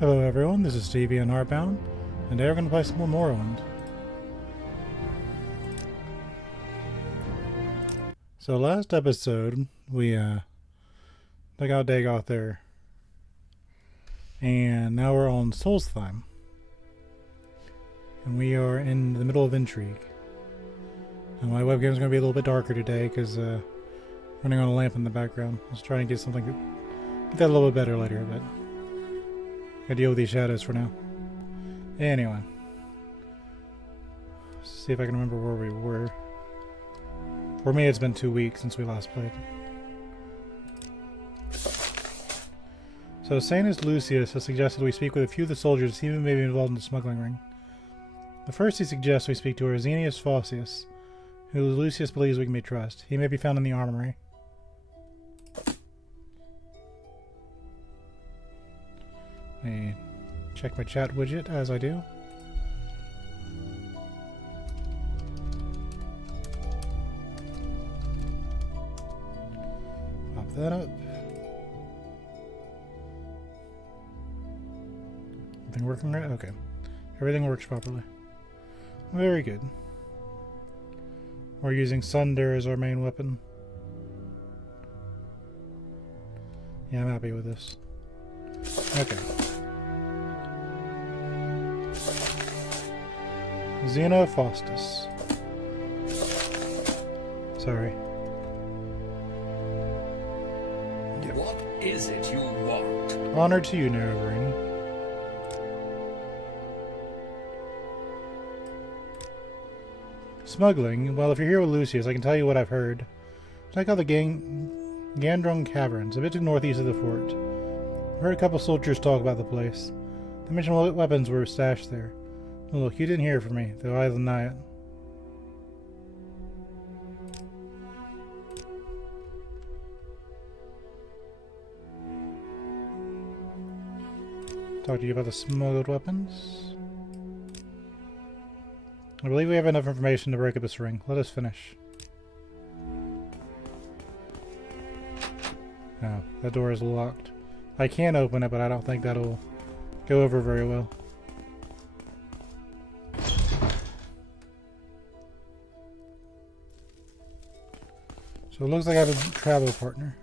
Hello everyone, this is Stevie and Heartbound, and today we're going to play some more Morrowind. So last episode, we took out Dagoth there, and now we're on Solstheim. And we are in the middle of Intrigue. And my webcam is going to be a little bit darker today, because running on a lamp in the background. I was trying to get something, get that a little bit better later, but I deal with these shadows for now. Anyway. Let's see if I can remember where we were. For me, it's been 2 weeks since we last played. So, Sanus Lucius has suggested we speak with a few of the soldiers he may be involved in the smuggling ring. The first he suggests we speak to are Zenius Faucius, who Lucius believes we can trust. He may be found in the armory. Let me check my chat widget as I do. Pop that up. Everything working right? Okay. Everything works properly. Very good. We're using Sunder as our main weapon. Yeah, I'm happy with this. Okay. Xeno Faustus. Sorry. Yep. What is it you want? Honor to you, Nerevarine. Smuggling? Well, if you're here with Lucius, I can tell you what I've heard. Check out the Gandrung Caverns, a bit to the northeast of the fort. I've heard a couple soldiers talk about the place. They mentioned what weapons were stashed there. Well, look, you didn't hear from me, though I deny it. Talk to you about the smuggled weapons. I believe we have enough information to break up this ring. Let us finish. Oh, that door is locked. I can open it, but I don't think that'll go over very well. So it looks like I have a travel partner.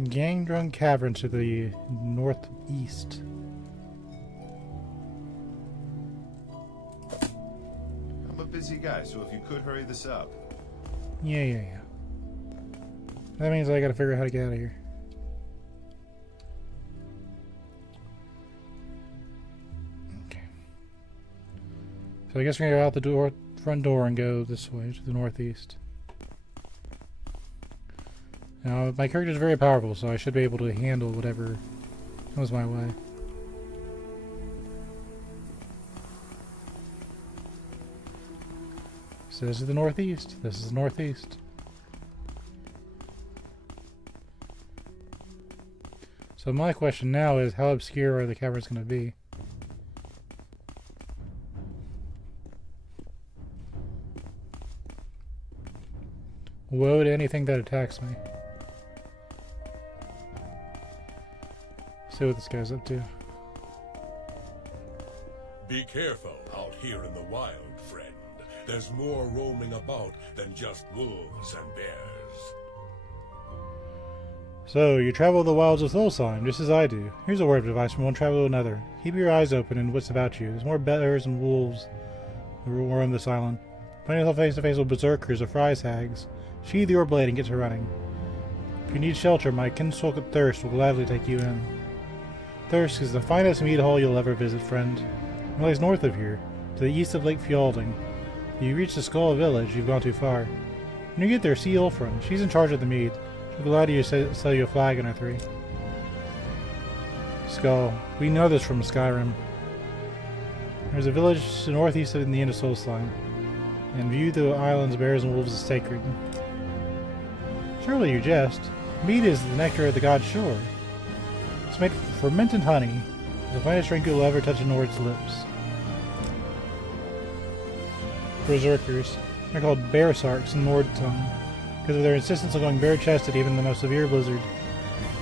Gangdrung Caverns to the northeast. I'm a busy guy, so if you could hurry this up. Yeah. That means I gotta figure out how to get out of here. Okay. So I guess we're gonna go out the front door and go this way to the northeast. Now, my character is very powerful, so I should be able to handle whatever comes my way. So this is the northeast. This is the northeast. So my question now is, how obscure are the caverns going to be? Woe to anything that attacks me. See what this guy's up to. Be careful out here in the wild, friend. There's more roaming about than just wolves and bears. So, you travel the wilds of Solstheim, just as I do. Here's a word of advice from one traveler to another. Keep your eyes open and what's about you. There's more bears and wolves who roam this island. Find yourself face to face with berserkers or fries hags. Sheathe your blade and get to running. If you need shelter, my kinsfolk at Thirst will gladly take you in. Thirst is the finest mead hall you'll ever visit, friend. It lies north of here, to the east of Lake Fjölding. If you reach the Skull Village, you've gone too far. When you get there, see Ulfrun. She's in charge of the mead. She'll be glad to sell you a flagon or 3. Skull. We know this from Skyrim. There's a village to the northeast in the end of Solstheim. And view the island's bears and wolves is sacred. Surely you jest. Mead is the nectar of the god's shore. It's made from fermented honey. It's the finest drink you'll ever touch a Nord's lips. Berserkers. They're called Bearsarks in Nord tongue, because of their insistence on going bare-chested even in the most severe blizzard.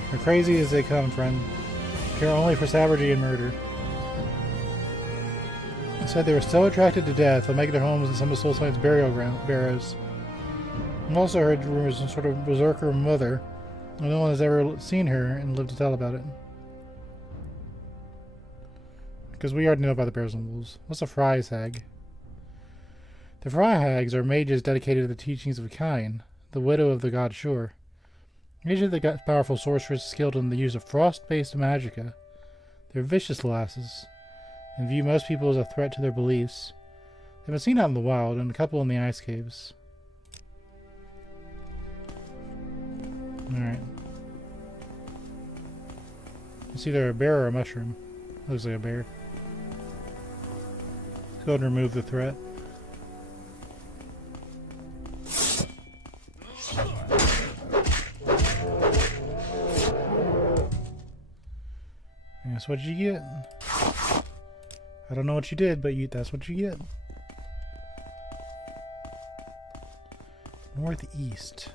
They're crazy as they come, friend. Care only for savagery and murder. It said they were so attracted to death, they'll make their homes in some of Solstheim's burial barrows. I've also heard rumors of some sort of berserker mother, and no one has ever seen her and lived to tell about it. Because we already know about the bears and wolves. What's a Fry's hag? The Fry hags are mages dedicated to the teachings of Kain, the widow of the god Shur. Usually they got powerful sorcerers skilled in the use of frost-based magicka. They're vicious lasses, and view most people as a threat to their beliefs. They've been seen out in the wild, and a couple in the ice caves. Alright. It's either a bear or a mushroom. Looks like a bear. Let's go ahead and remove the threat. That's what you get. I don't know what you did, but that's what you get. Northeast.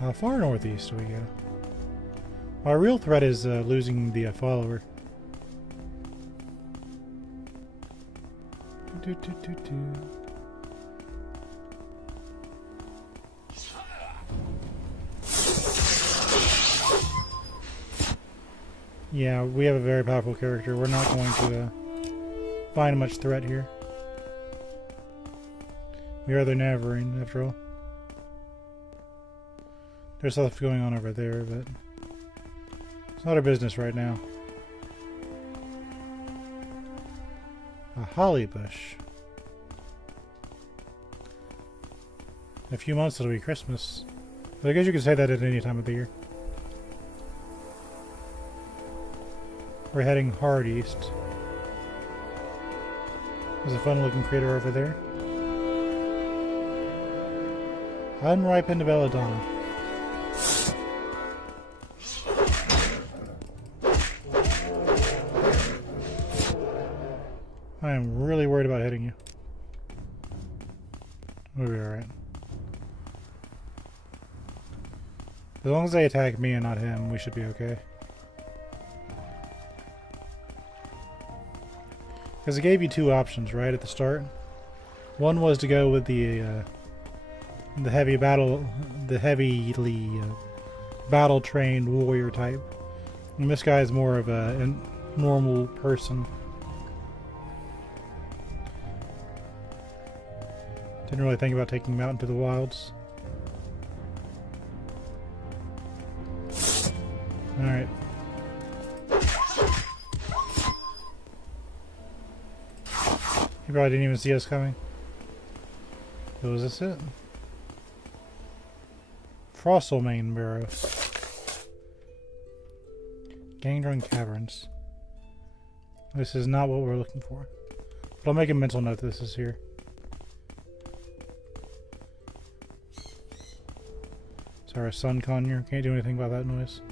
How far northeast do we go? Our real threat is losing the follower. Yeah, we have a very powerful character. We're not going to find much threat here. We are the Navarine, after all. There's stuff going on over there, but it's not our business right now. A holly bush. In a few months it'll be Christmas. But I guess you could say that at any time of the year. We're heading hard east. There's a fun looking crater over there. Unripened belladonna. I am really worried about hitting you. We'll be alright. As long as they attack me and not him, we should be okay. Because it gave you two options, right, at the start. One was to go with the heavily battle-trained warrior type, and this guy is more of a normal person. Didn't really think about taking him out into the wilds. Alright. He probably didn't even see us coming. So was this it? Frostlemain Barrow. Gangdrun Caverns. This is not what we're looking for. But I'll make a mental note that this is here. Sorry, sun conure. Can't do anything about that noise.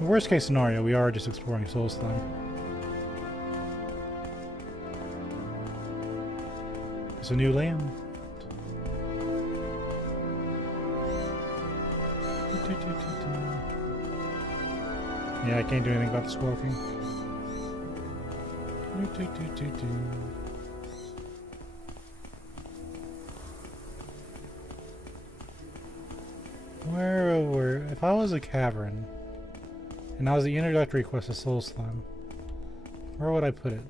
The worst case scenario, we are just exploring Solstheim. It's a new land. Yeah, I can't do anything about the squawking. If I was a cavern, and that was the introductory quest of Solstheim, where would I put it?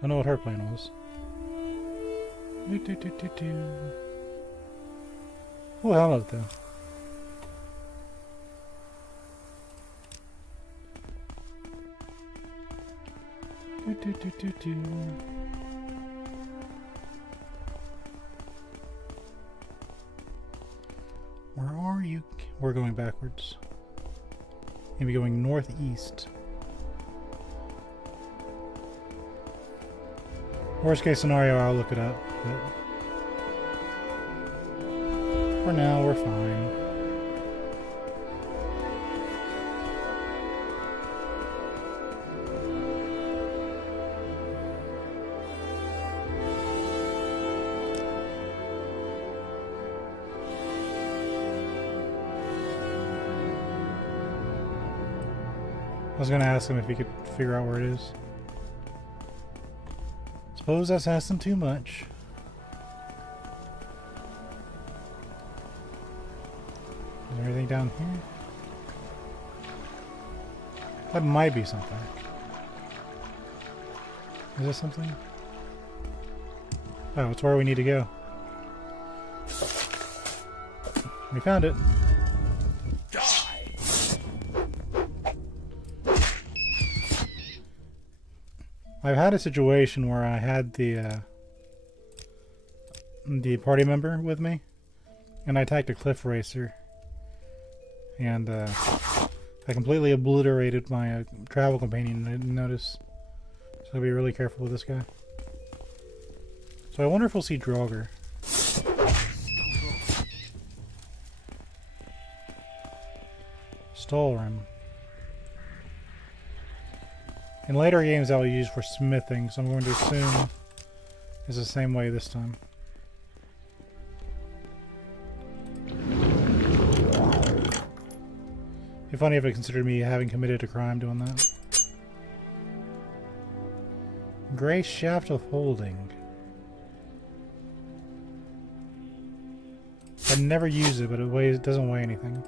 Don't know what her plan was. Oh, hell no, though. Where are you? We're going backwards. Maybe going northeast. Worst case scenario, I'll look it up. But for now, we're fine. I was gonna ask him if he could figure out where it is. Suppose that's asking too much. Is there anything down here? That might be something. Is this something? Oh, it's where we need to go. We found it. I've had a situation where I had the party member with me, and I attacked a cliff racer, and I completely obliterated my travel companion, and I didn't notice. So I'll be really careful with this guy. So I wonder if we'll see Draugr. Solstheim. In later games I'll use for smithing, so I'm going to assume it's the same way this time. It'd be funny if it considered me having committed a crime doing that. Gray Shaft of Holding. I'd never use it, but it doesn't weigh anything.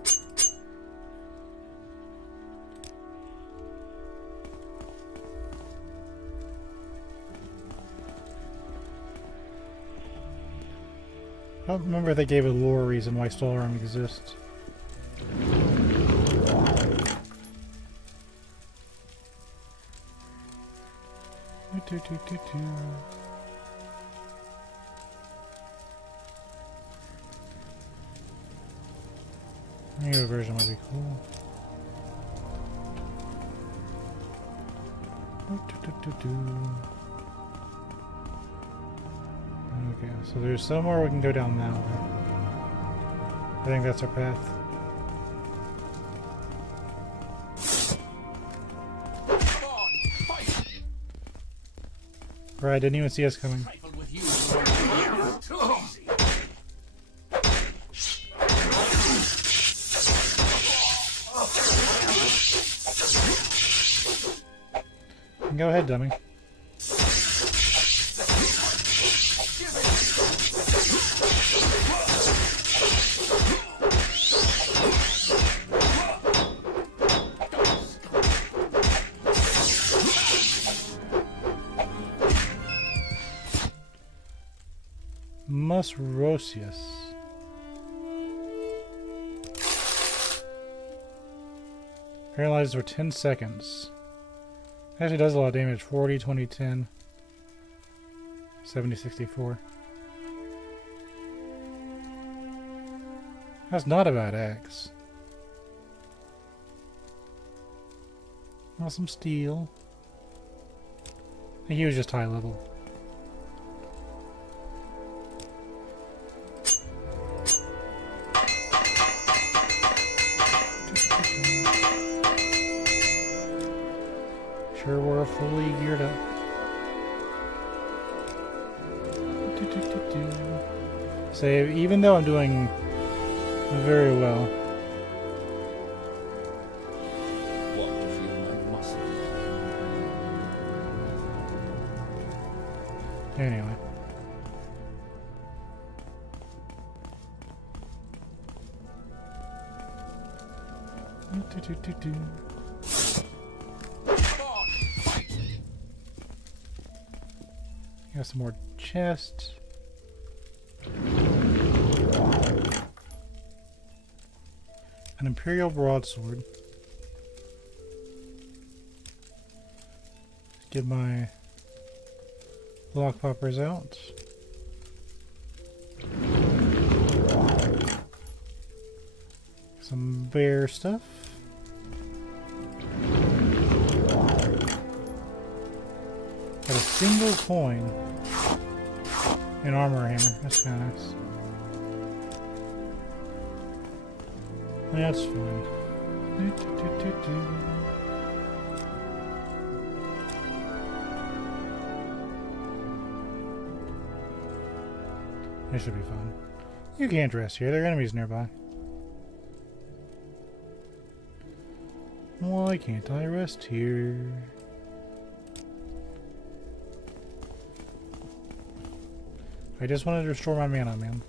I don't remember if they gave a lore reason why Solstheim exists. New version might be cool. Okay, so there's somewhere we can go down that way. I think that's our path. Right, didn't even see us coming. Go ahead, dummy. Rosius. Paralyzed for 10 seconds. Actually does a lot of damage. 40, 20, 10. 70, 64. That's not a bad axe. Awesome steel. I think he was just high level. Sure, we're fully geared up. So even though I'm doing very well. Want to feel my muscle? Anyway. Got some more chests. An Imperial Broadsword. Get my lock poppers out. Some bear stuff. Got a single coin. An armor hammer. That's kind of nice. That's fine. This should be fun. You can't rest here. There are enemies nearby. Why can't I rest here? I just wanted to restore my mana, man.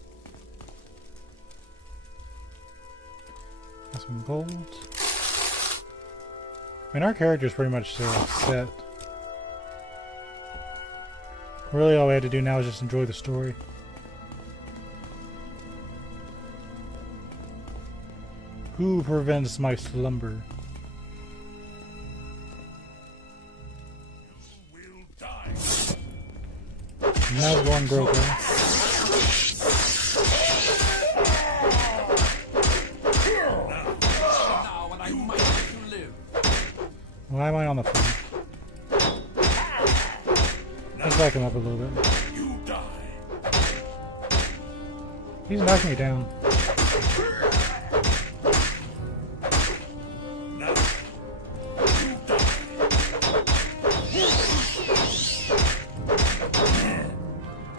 Got some gold. I mean, our character's pretty much set. Really, all we had to do now is just enjoy the story. Who prevents my slumber? Now one broke. Why am I on the phone? Let's back him up a little bit. He's knocking me down.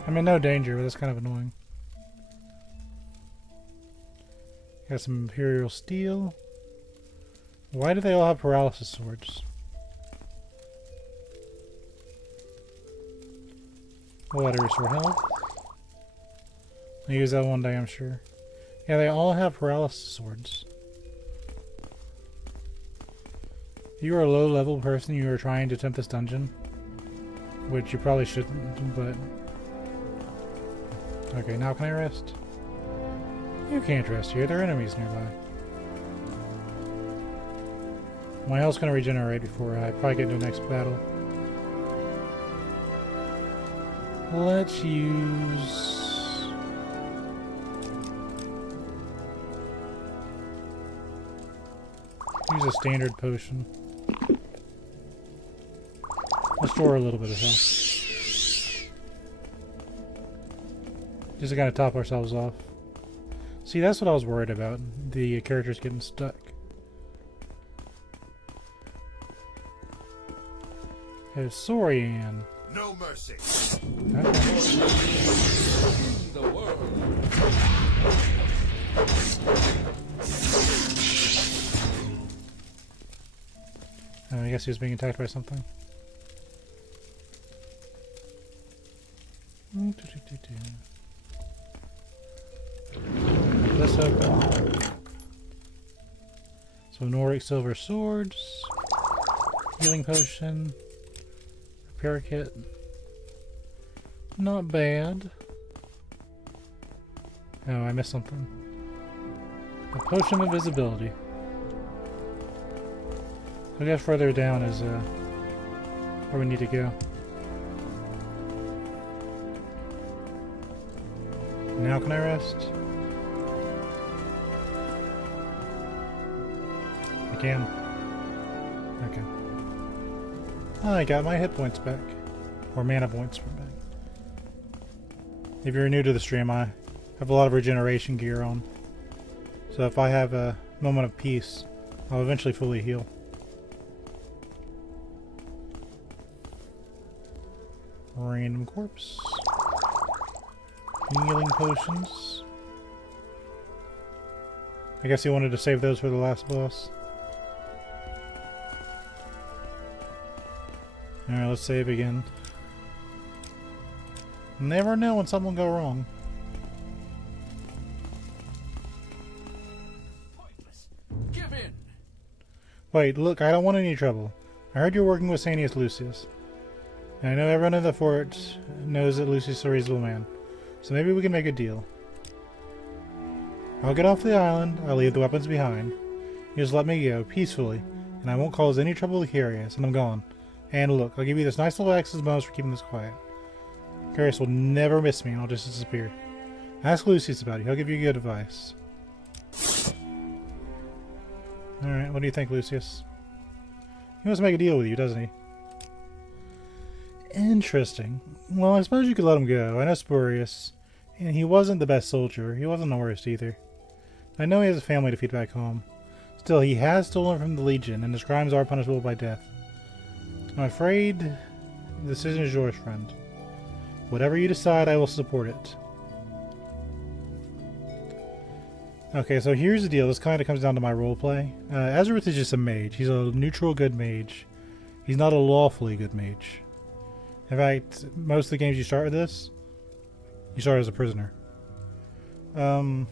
I'm in no danger, but that's kind of annoying. Got some Imperial Steel. Why do they all have paralysis swords? We'll let her restore health. I'll use that one day, I'm sure. Yeah, they all have paralysis swords. If you are a low-level person, you are trying to attempt this dungeon, which you probably shouldn't, but... Okay, now can I rest? You can't rest here, there are enemies nearby. My health's gonna regenerate before I probably get into the next battle. Let's use... use a standard potion. Let's store a little bit of health. Just to kind of top ourselves off. See, that's what I was worried about. The characters getting stuck. Hey, Sorian. No mercy. Okay. The world. I guess he was being attacked by something. This open. So Nordic silver swords, healing potion, repair kit. Not bad. Oh, I missed something. A potion of invisibility. I guess further down is where we need to go. Now can I rest? I can. Okay. Oh, I got my hit points back. Or mana points back. If you're new to the stream, I have a lot of regeneration gear on. So if I have a moment of peace, I'll eventually fully heal. Random corpse. Healing potions. I guess he wanted to save those for the last boss. Alright, let's save again. Never know when something will go wrong. Pointless. Give in. Wait, look, I don't want any trouble. I heard you're working with Sanius Lucius. And I know everyone in the fort knows that Lucius is a reasonable man. So maybe we can make a deal. I'll get off the island, I'll leave the weapons behind. You just let me go, peacefully, and I won't cause any trouble to Carius, and I'm gone. And look, I'll give you this nice little access bonus for keeping this quiet. Carius will never miss me, and I'll just disappear. Ask Lucius about it, he'll give you good advice. Alright, what do you think, Lucius? He wants to make a deal with you, doesn't he? Interesting. Well, I suppose you could let him go. I know Spurious. And he wasn't the best soldier. He wasn't the worst either. I know he has a family to feed back home. Still, he has stolen from the Legion, and his crimes are punishable by death. I'm afraid the decision is yours, friend. Whatever you decide, I will support it. Okay, so here's the deal. This kind of comes down to my roleplay. Ezerith is just a mage. He's a neutral good mage. He's not a lawfully good mage. In fact, most of the games you start with this, you start as a prisoner. I'm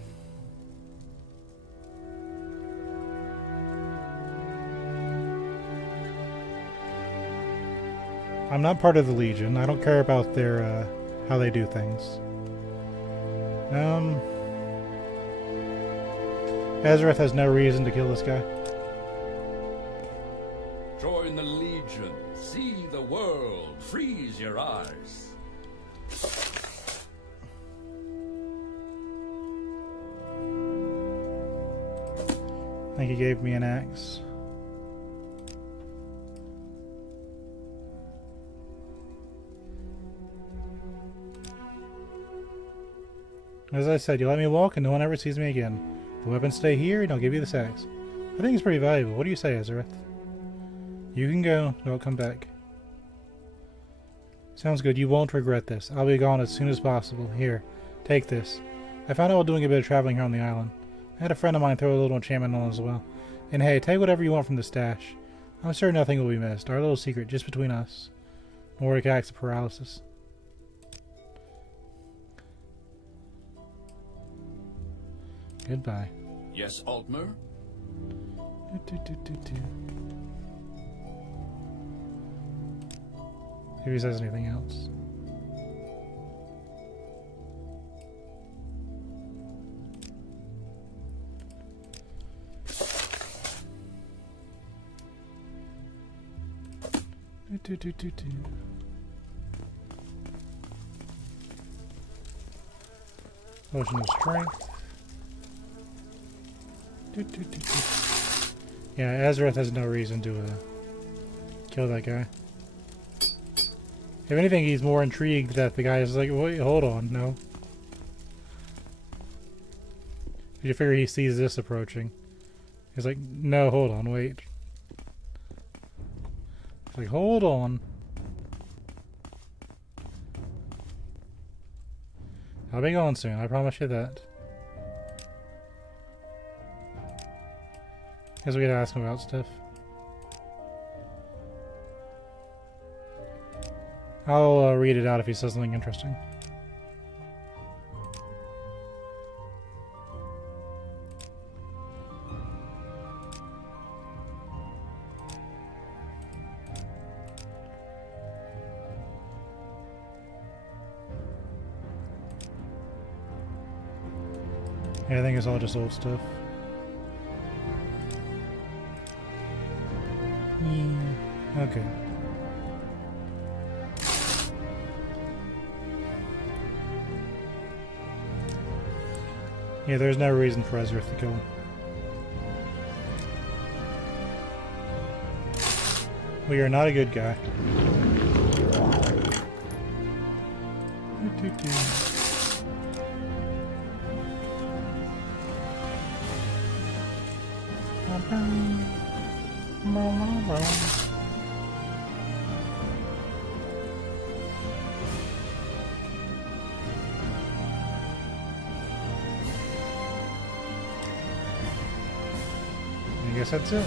not part of the Legion. I don't care about their, how they do things. Ezerith has no reason to kill this guy. Join the Legion. See the world. Freeze your eyes. I think he gave me an axe. As I said, you let me walk and no one ever sees me again. The weapons stay here and I'll give you this axe. I think it's pretty valuable. What do you say, Ezerith? You can go. Don't come back. Sounds good. You won't regret this. I'll be gone as soon as possible. Here, take this. I found out while doing a bit of traveling here on the island. I had a friend of mine throw a little enchantment on as well. And hey, take whatever you want from the stash. I'm sure nothing will be missed. Our little secret just between us. Mordic acts of paralysis. Goodbye. Yes, Altmer? If he says anything else. Potion of strength. Yeah, Ezerith has no reason to kill that guy. If anything, he's more intrigued that the guy is like, wait, hold on, no. You figure he sees this approaching. He's like, no, hold on, wait. He's like, hold on. I'll be gone soon, I promise you that. Guess we gotta ask him about stuff. I'll read it out if he says something interesting. Yeah, I think it's all just old stuff. Yeah, okay. Yeah, there's no reason for Ezerith to kill him. We are not a good guy. I guess that's it.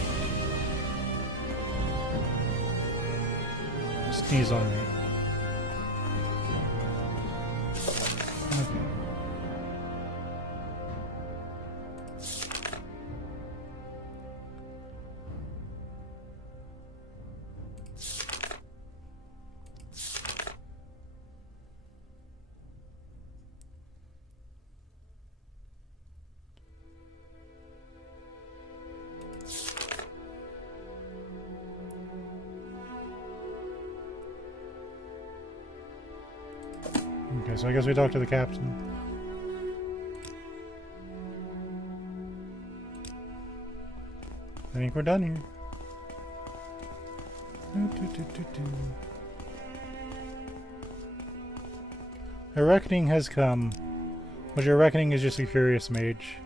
Sneeze on me. Okay. Okay, so I guess we talk to the captain. I think we're done here. A reckoning has come. But your reckoning is just a curious mage.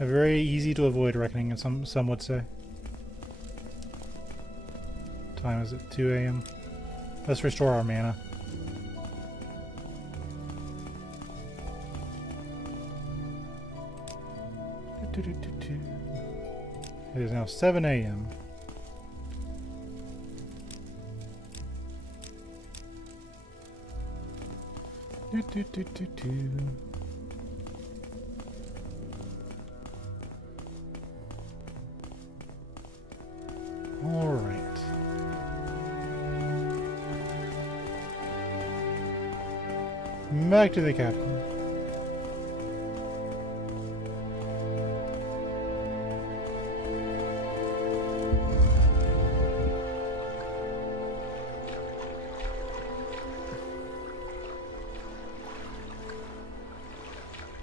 A very easy to avoid reckoning, and some would say. Time is it? 2 a.m. Let's restore our mana. It is now 7 a.m. All right. Back to the captain.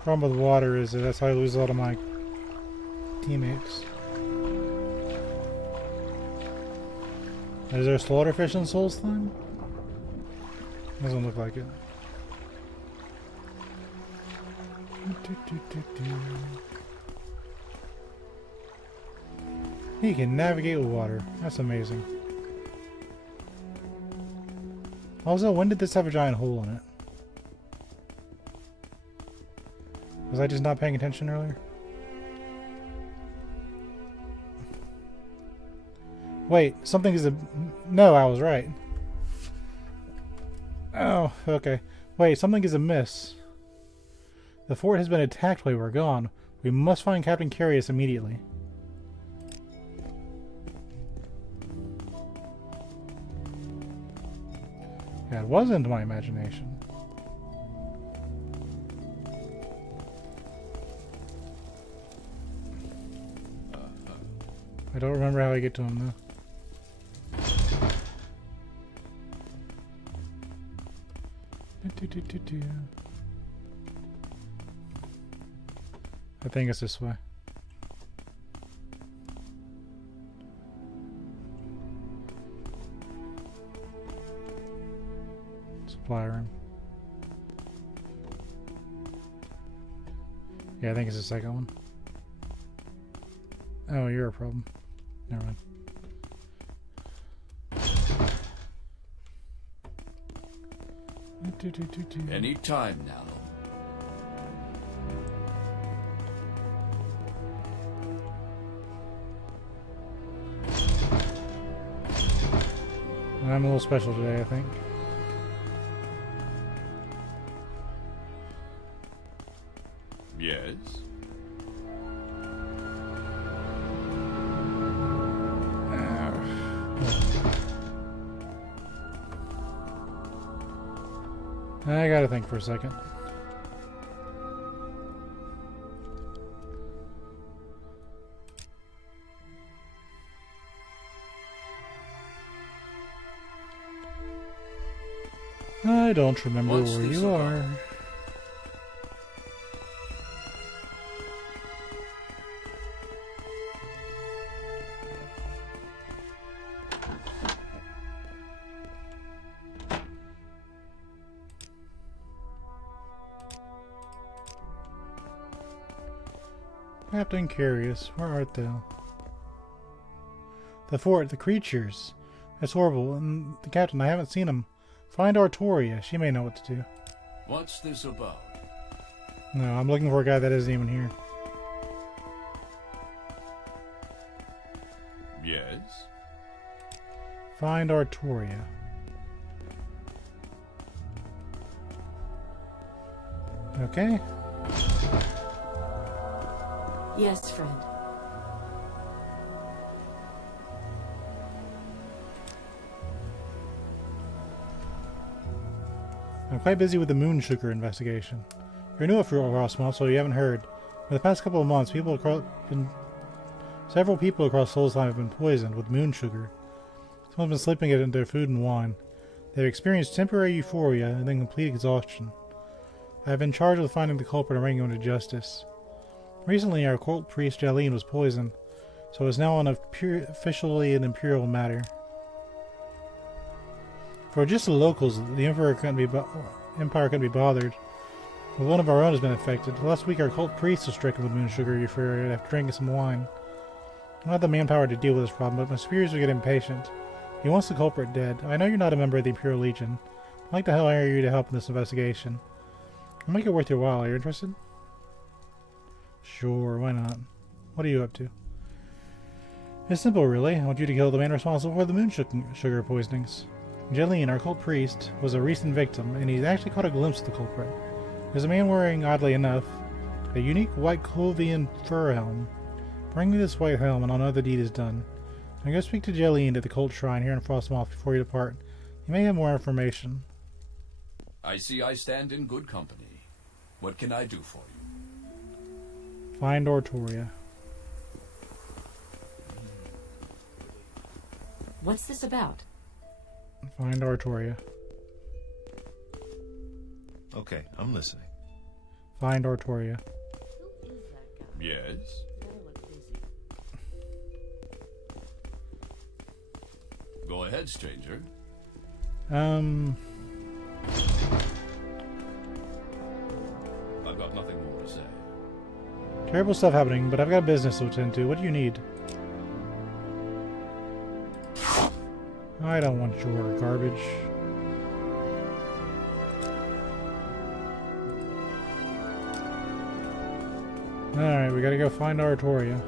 Problem with water is that that's how I lose a lot of my teammates. Is there a slaughterfish in Solstheim? Doesn't look like it. He can navigate with water. That's amazing. Also, when did this have a giant hole in it? Was I just not paying attention earlier? Wait, something is a... No, I was right. Oh, okay. Wait, something is amiss. The fort has been attacked while we're gone. We must find Captain Carius immediately. Yeah, it wasn't my imagination. I don't remember how I get to him though. I think it's this way. Supply room. Yeah, I think it's the second one. Oh, you're a problem. Never mind. Any time now. I'm a little special today, I think. Yes. I gotta think for a second. I don't remember What's where this you about? are. Captain Carius, where art thou? The fort, the creatures. That's horrible. And the captain, I haven't seen him. Find Artoria. She may know what to do. What's this about? No, I'm looking for a guy that isn't even here. Yes. Find Artoria. Okay. Yes, friend. I'm quite busy with the moon sugar investigation. You're new at Frostmoth, so you haven't heard. For the past couple of months, several people across Solstheim have been poisoned with moon sugar. Someone's been slipping it into their food and wine. They've experienced temporary euphoria and then complete exhaustion. I have been charged with finding the culprit and bringing him to justice. Recently, our cult priest Jalene was poisoned. So it's now officially an imperial matter. For just the locals, the Empire couldn't be bothered. But one of our own has been affected. Last week our cult priest was stricken with moon sugar euphoria after drinking some wine. I don't have the manpower to deal with this problem, but my superiors are getting impatient. He wants the culprit dead. I know you're not a member of the Imperial Legion. I'd like to hire you to help in this investigation. I'll make it worth your while. Are you interested? Sure, why not? What are you up to? It's simple, really. I want you to kill the man responsible for the moon sugar poisonings. Jeline, our cult priest, was a recent victim, and he's actually caught a glimpse of the culprit. There's a man wearing, oddly enough, a unique white Clovian fur helm. Bring me this white helm, and I'll know the deed is done. Now go speak to Jeline at the cult shrine here in Frostmoth before you depart. You may have more information. I see I stand in good company. What can I do for you? Find Ortoria. What's this about? Find Ortoria. Okay, I'm listening. Find Ortoria. Yes? Go ahead, stranger. Um, I've got nothing more to say. Terrible stuff happening, but I've got business to attend to. What do you need? I don't want your garbage. Alright, we gotta go find Oratoria.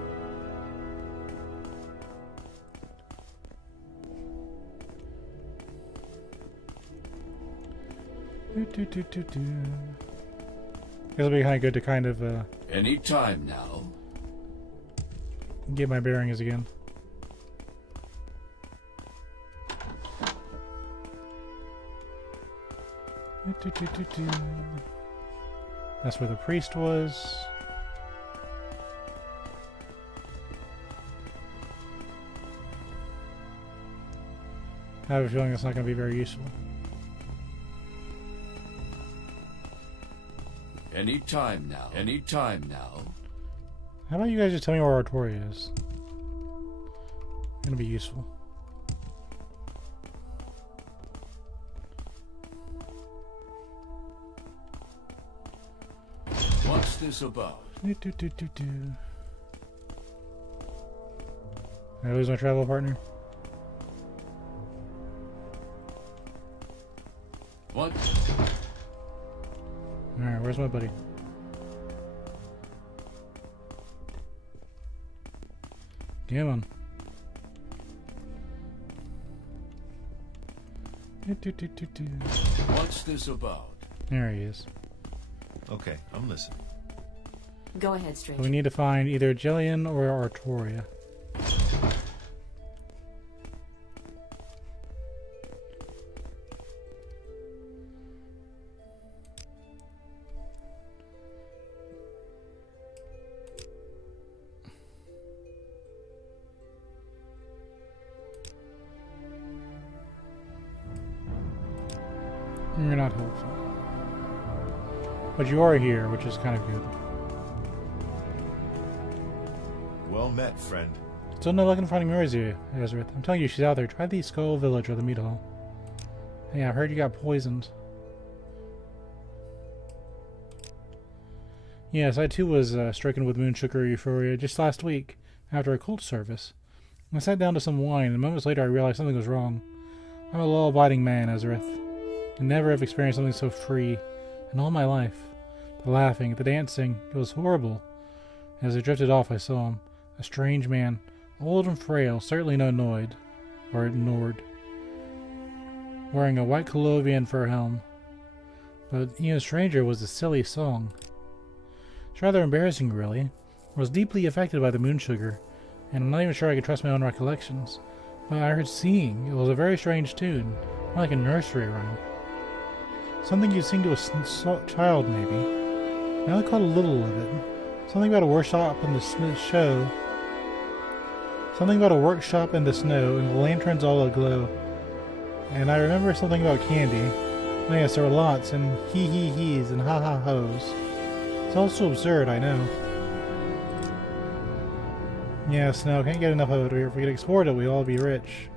Guess it'll be kind of good to kind of Any time now. get my bearings again. That's where the priest was. I have a feeling it's not going to be very useful. Any time now. Any time now. How about you guys just tell me where Artoria is? Gonna be useful. What's this about? Did I lose my travel partner? What? Alright, where's my buddy? Come on. What's this about? There he is. Okay, I'm listening. Go ahead, So stranger. we need to find either Jillian or Artoria. You're not helpful. But you are here, which is kind of good. Well met, friend. Still no luck in finding Ezerith. I'm telling you, she's out there. Try the Skull Village or the Meat Hall. Hey, I heard you got poisoned. Yes, I too was stricken with moon sugar euphoria just last week, after a cult service. I sat down to some wine, and moments later I realized something was wrong. I'm a law-abiding man, Ezerith. I never have experienced something so free in all my life. The laughing, the dancing, it was horrible. As I drifted off, I saw him. A strange man, old and frail, certainly no Nord, wearing a white Colovian fur helm. But even stranger was the silly song. It's rather embarrassing, really. I was deeply affected by the moon sugar, and I'm not even sure I could trust my own recollections. But I heard singing. It was a very strange tune, more like a nursery rhyme. Something you'd sing to a child, maybe. I only caught a little of it. Something about a workshop in the show. Something about a workshop in the snow, and the lanterns all aglow. And I remember something about candy. Oh yes, there were lots, and he-he-he's, and ha-ha-ho's. It's all so absurd, I know. Yes, no, can't get enough of it here. If we could export it, we'd all be rich.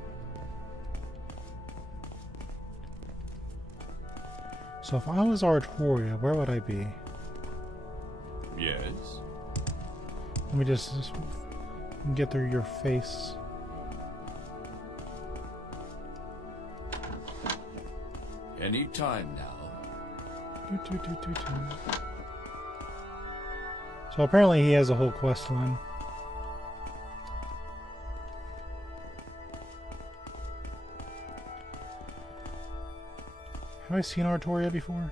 So if I was Artoria, where would I be? Yes? Let me just get through your face. Any time now. So apparently he has a whole quest line. Have I seen Artoria before?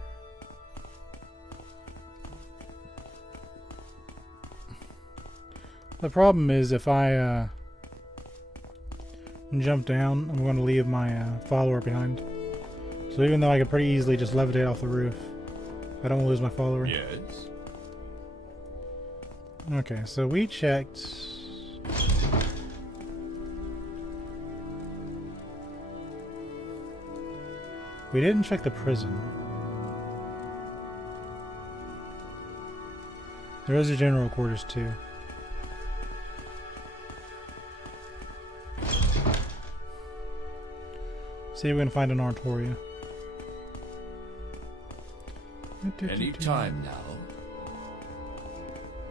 The problem is if I jump down, I'm going to leave my follower behind. So even though I could pretty easily just levitate off the roof, I don't want to lose my follower. Yes? Okay, so we checked. We didn't check the prison. There is a general quarters too. See if we can find an Artoria. Any time now.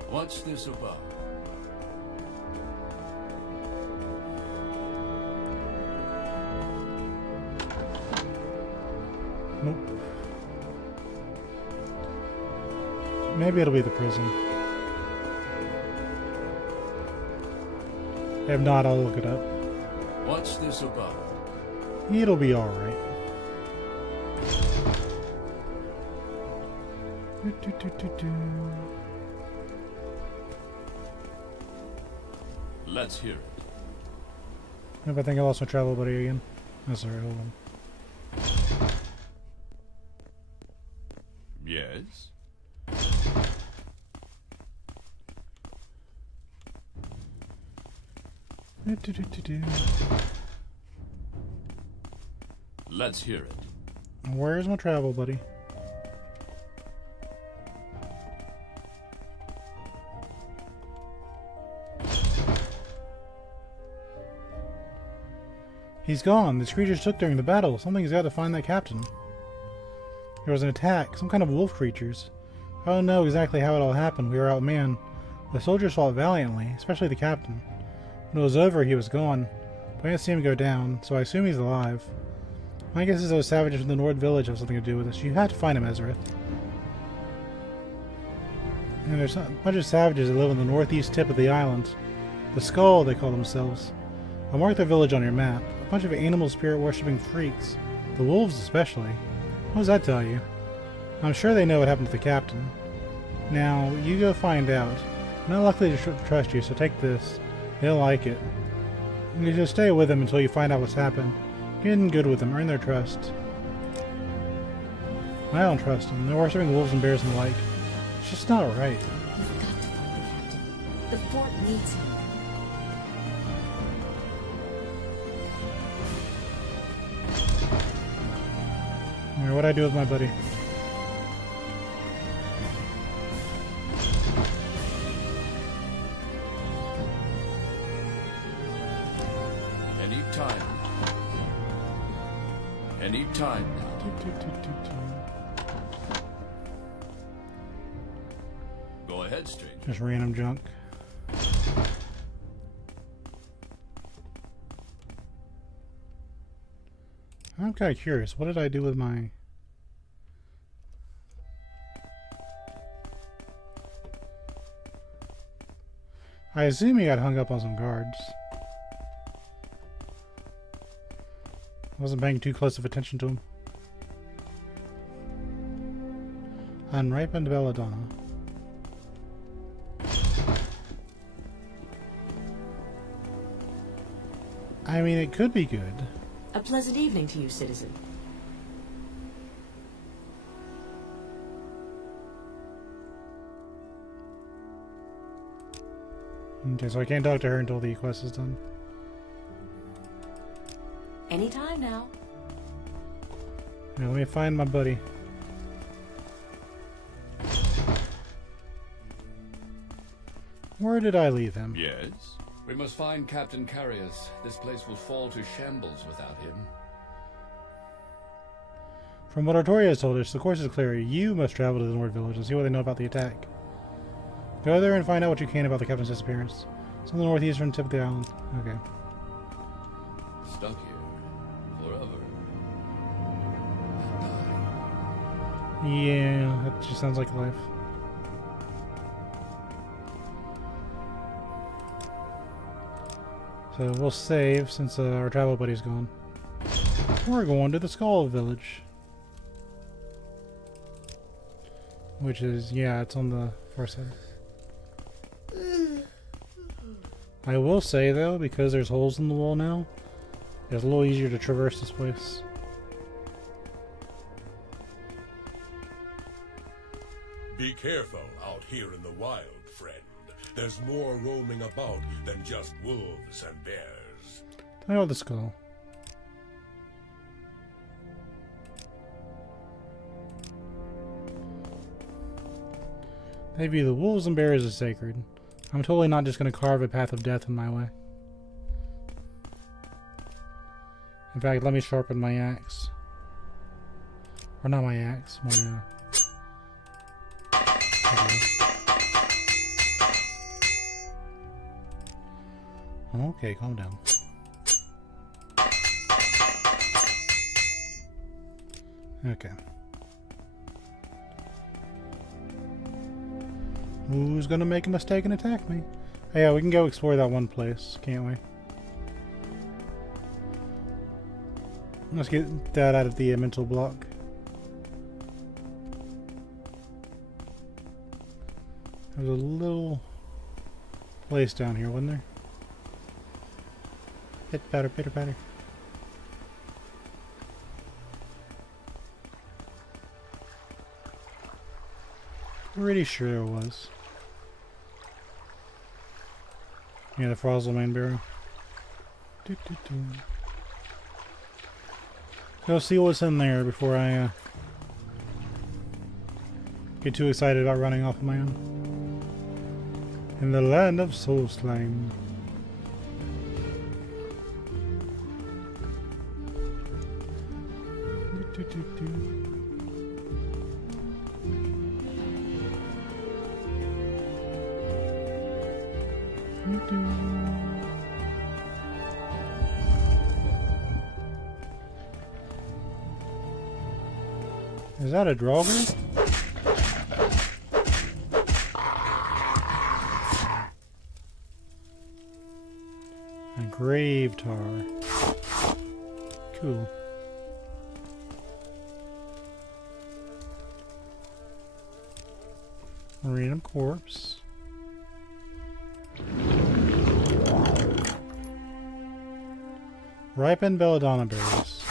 What's this about? Nope. Maybe it'll be the prison. If not, I'll look it up. What's this about? It'll be alright. Let's hear it. Nope, I think I lost my travel buddy again. Oh, sorry, hold on. Yes? Let's hear it. Where's my travel buddy? He's gone. The creatures took during the battle. Something's got to find that captain. There was an attack. Some kind of wolf creatures. I don't know exactly how it all happened. We were outmanned. The soldiers fought valiantly, especially the captain. When it was over, he was gone. But I didn't see him go down, so I assume he's alive. My guess is those savages from the Nord village have something to do with this. You have to find him, Ezerith. And there's a bunch of savages that live on the northeast tip of the island. The Skull, they call themselves. I'll mark their village on your map. A bunch of animal spirit worshipping freaks. The wolves especially. What does that tell you? I'm sure they know what happened to the captain. Now, you go find out. I'm not likely to trust you, so take this. They'll like it. You just stay with them until you find out what's happened. Get in good with them, earn their trust. I don't trust them. They're worshipping wolves and bears and the like. It's just not right. You've got to find the captain. The fort needs him. Alright, what'd I do with my buddy? Any time now. Any time now. Go ahead, stranger. Just random junk. I'm kind of curious. What did I do with my... I assume he got hung up on some guards. I wasn't paying too close of attention to him. Unripened belladonna. I mean, it could be good. A pleasant evening to you, citizen. Okay, so I can't talk to her until the quest is done. Anytime now. Here, let me find my buddy. Where did I leave him? Yes? We must find Captain Carius. This place will fall to shambles without him. From what Artoria has told us, the course is clear. You must travel to the North Village and see what they know about the attack. Go there and find out what you can about the captain's disappearance. It's on the northeastern tip of the island. Okay. Stuck here. Forever. Yeah, that just sounds like life. So we'll save since our travel buddy's gone. We're going to the Skull Village. Which is, yeah, it's on the far side. I will say though, because there's holes in the wall now, it's a little easier to traverse this place. Be careful out here in the wild, friend. There's more roaming about than just wolves and bears. Tell me about the skull. They view the wolves and bears as sacred. I'm totally not just going to carve a path of death in my way. In fact, let me sharpen my axe. Or not my axe, my okay, calm down. Okay. Who's gonna make a mistake and attack me? Oh, yeah, we can go explore that one place, can't we? Let's get that out of the mental block. There's a little place down here, wasn't there? Hit patter, pitter patter. Pretty sure there was. Yeah, the Frostlemain Barrow. Go see what's in there before I get too excited about running off on my own. In the land of Solstheim. Is that a Draugr? A grave tar. Cool. Random corpse. Ripened belladonna berries.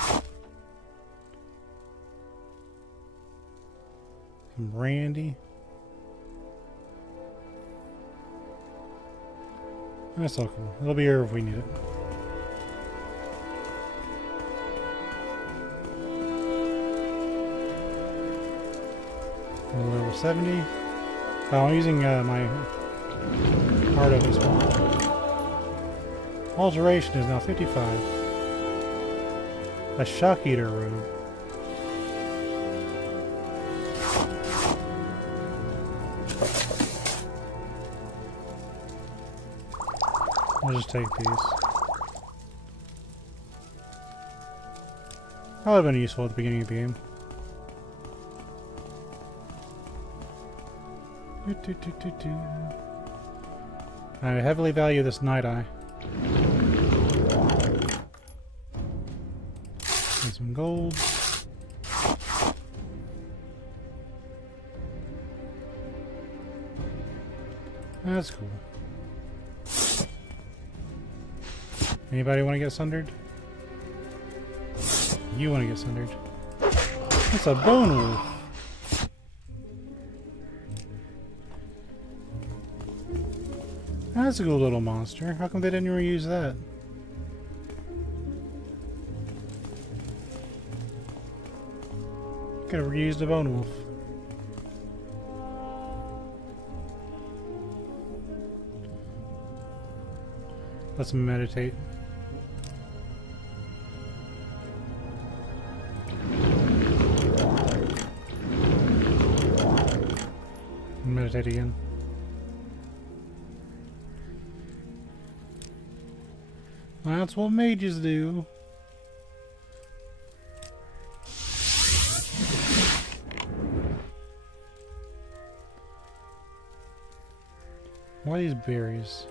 Some brandy. That's all cool. It'll be here if we need it. Level 70. Oh, I'm using my heart of this one. Alteration is now 55. A shock eater robe. I'll just take these. Probably been useful at the beginning of the game. I heavily value this night eye. And some gold. That's cool. Anybody want to get sundered? You want to get sundered. That's a bone wolf. That's a cool little monster. How come they didn't reuse that? Could have reused a bone wolf. Let's meditate. Meditate again. That's what mages do. Why these berries?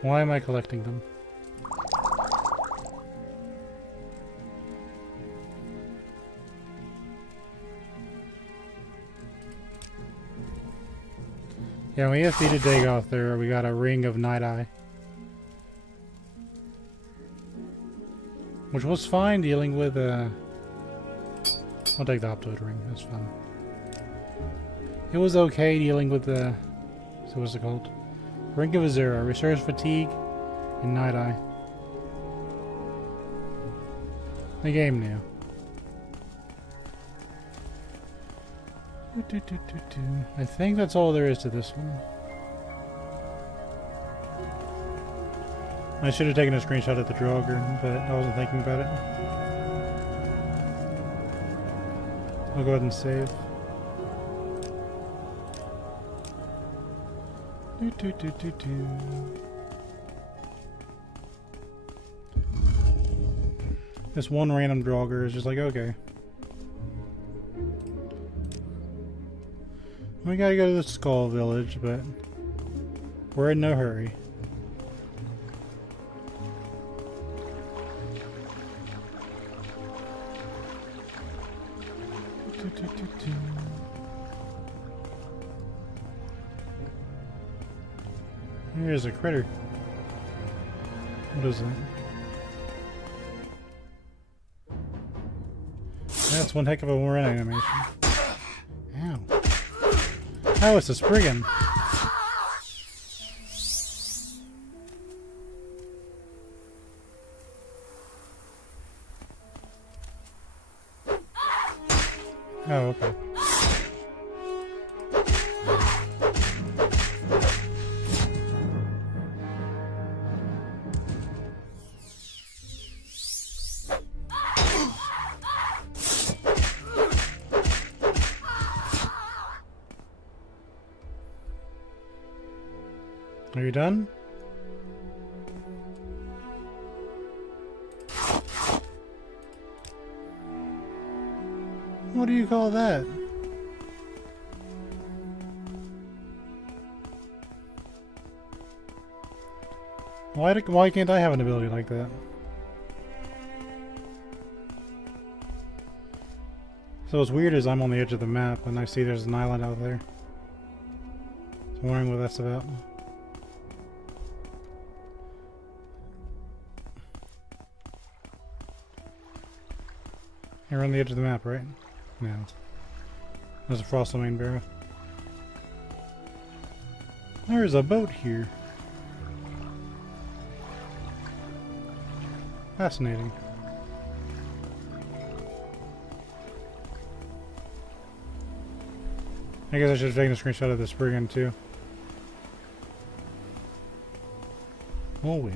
Why am I collecting them? Yeah, we have to eat a Dagoth there. We got a ring of Night Eye. Which was fine dealing with, I'll take the Optoid ring, that's fine. It was okay dealing with the... So what's it called? Ring of Ezerith. Restores fatigue and Night Eye. The game knew. I think that's all there is to this one. I should have taken a screenshot of the Draugr, but I wasn't thinking about it. I'll go ahead and save. This one random Draugr is just like, okay. We gotta go to the Skull Village, but we're in no hurry. Here's a critter. What is that? That's one heck of a run animation. Ow. Oh, it's a Spriggan. Oh, okay. Are you done? What do you call that? Why can't I have an ability like that? So what's weird is I'm on the edge of the map and I see there's an island out there. So I'm wondering what that's about. You're on the edge of the map, right? No. There's a Frostlemane Barrow. There's a boat here. Fascinating. I guess I should have taken a screenshot of the Spriggan too. Oh well.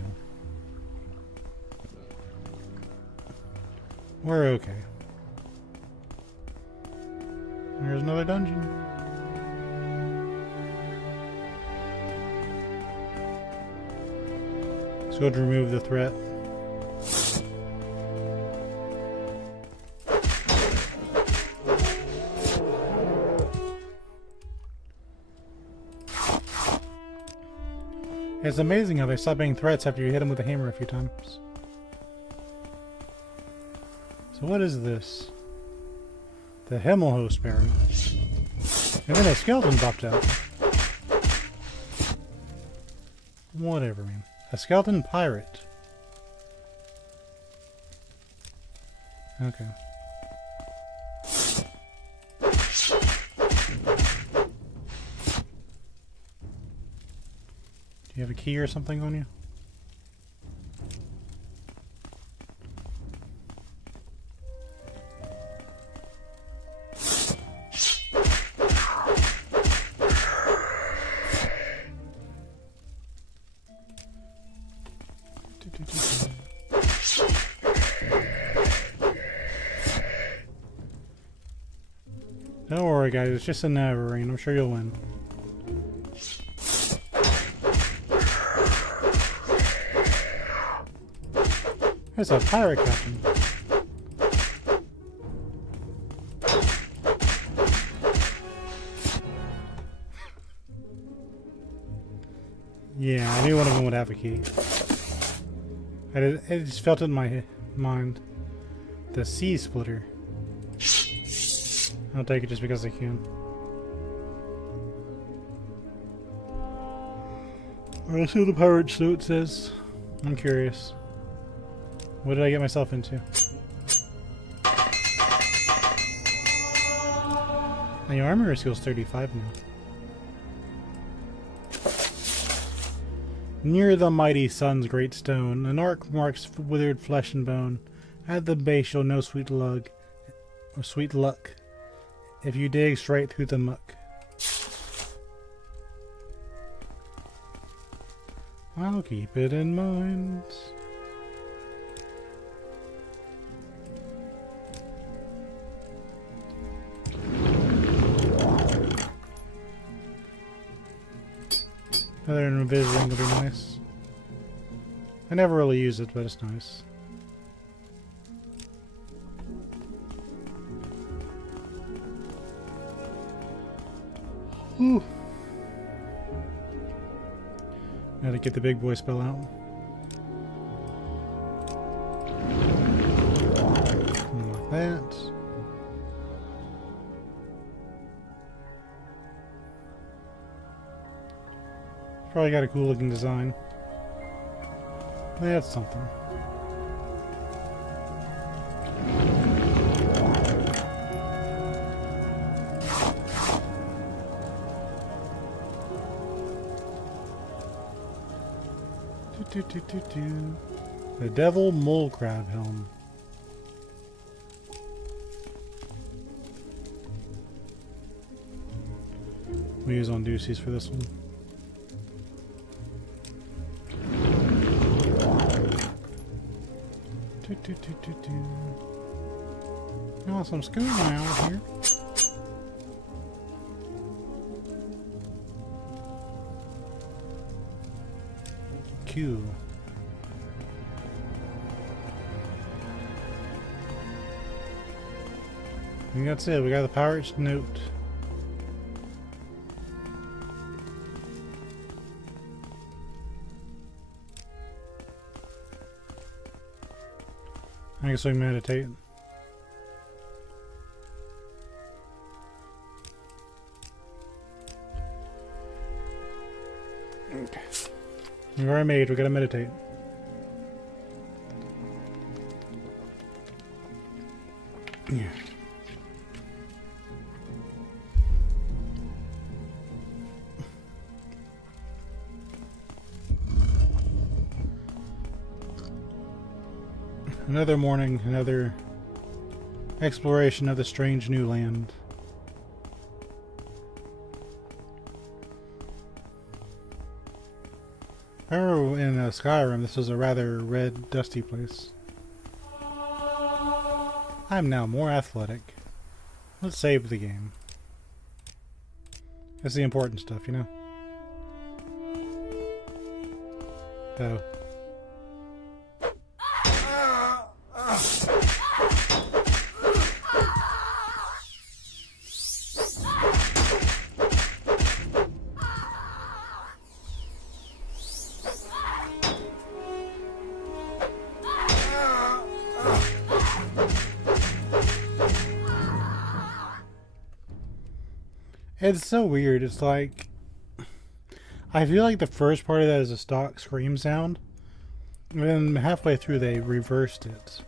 We're okay. There's another dungeon. Let's go to remove the threat. It's amazing how they stop being threats after you hit them with a hammer a few times. So what is this? The Himmelhost Barrow. And then a skeleton popped out. Whatever, man. A skeleton pirate. Okay. Do you have a key or something on you? worry, guys. It's just a rain. I'm sure you'll win. There's a pirate captain. Yeah, I knew one of them would have a key. It just felt in my mind. The sea splitter. I'll take it just because I can. Let's see what the pirate suit says. I'm curious. What did I get myself into? Now your armor skill's 35 now. Near the mighty sun's great stone, an arc marks withered flesh and bone. At the base you'll know sweet luck, if you dig straight through the muck. I'll keep it in mind. Another invis ring will be nice. I never really use it, but it's nice. Ooh. Now to get the big boy spell out. Like that. Probably got a cool looking design. That's something. The Devil Mole Crab Helm. We use on Deuces for this one. Awesome scuba out here. Q. I think that's it. We got the pirate's note. I guess we meditate. Okay. We're already made, we gotta meditate. Yeah. Another morning, another exploration of the strange new land. I remember in Skyrim, this was a rather red, dusty place. I'm now more athletic. Let's save the game. That's the important stuff, you know? Oh. It's so weird. It's like, I feel like the first part of that is a stock scream sound, and then halfway through they reversed it.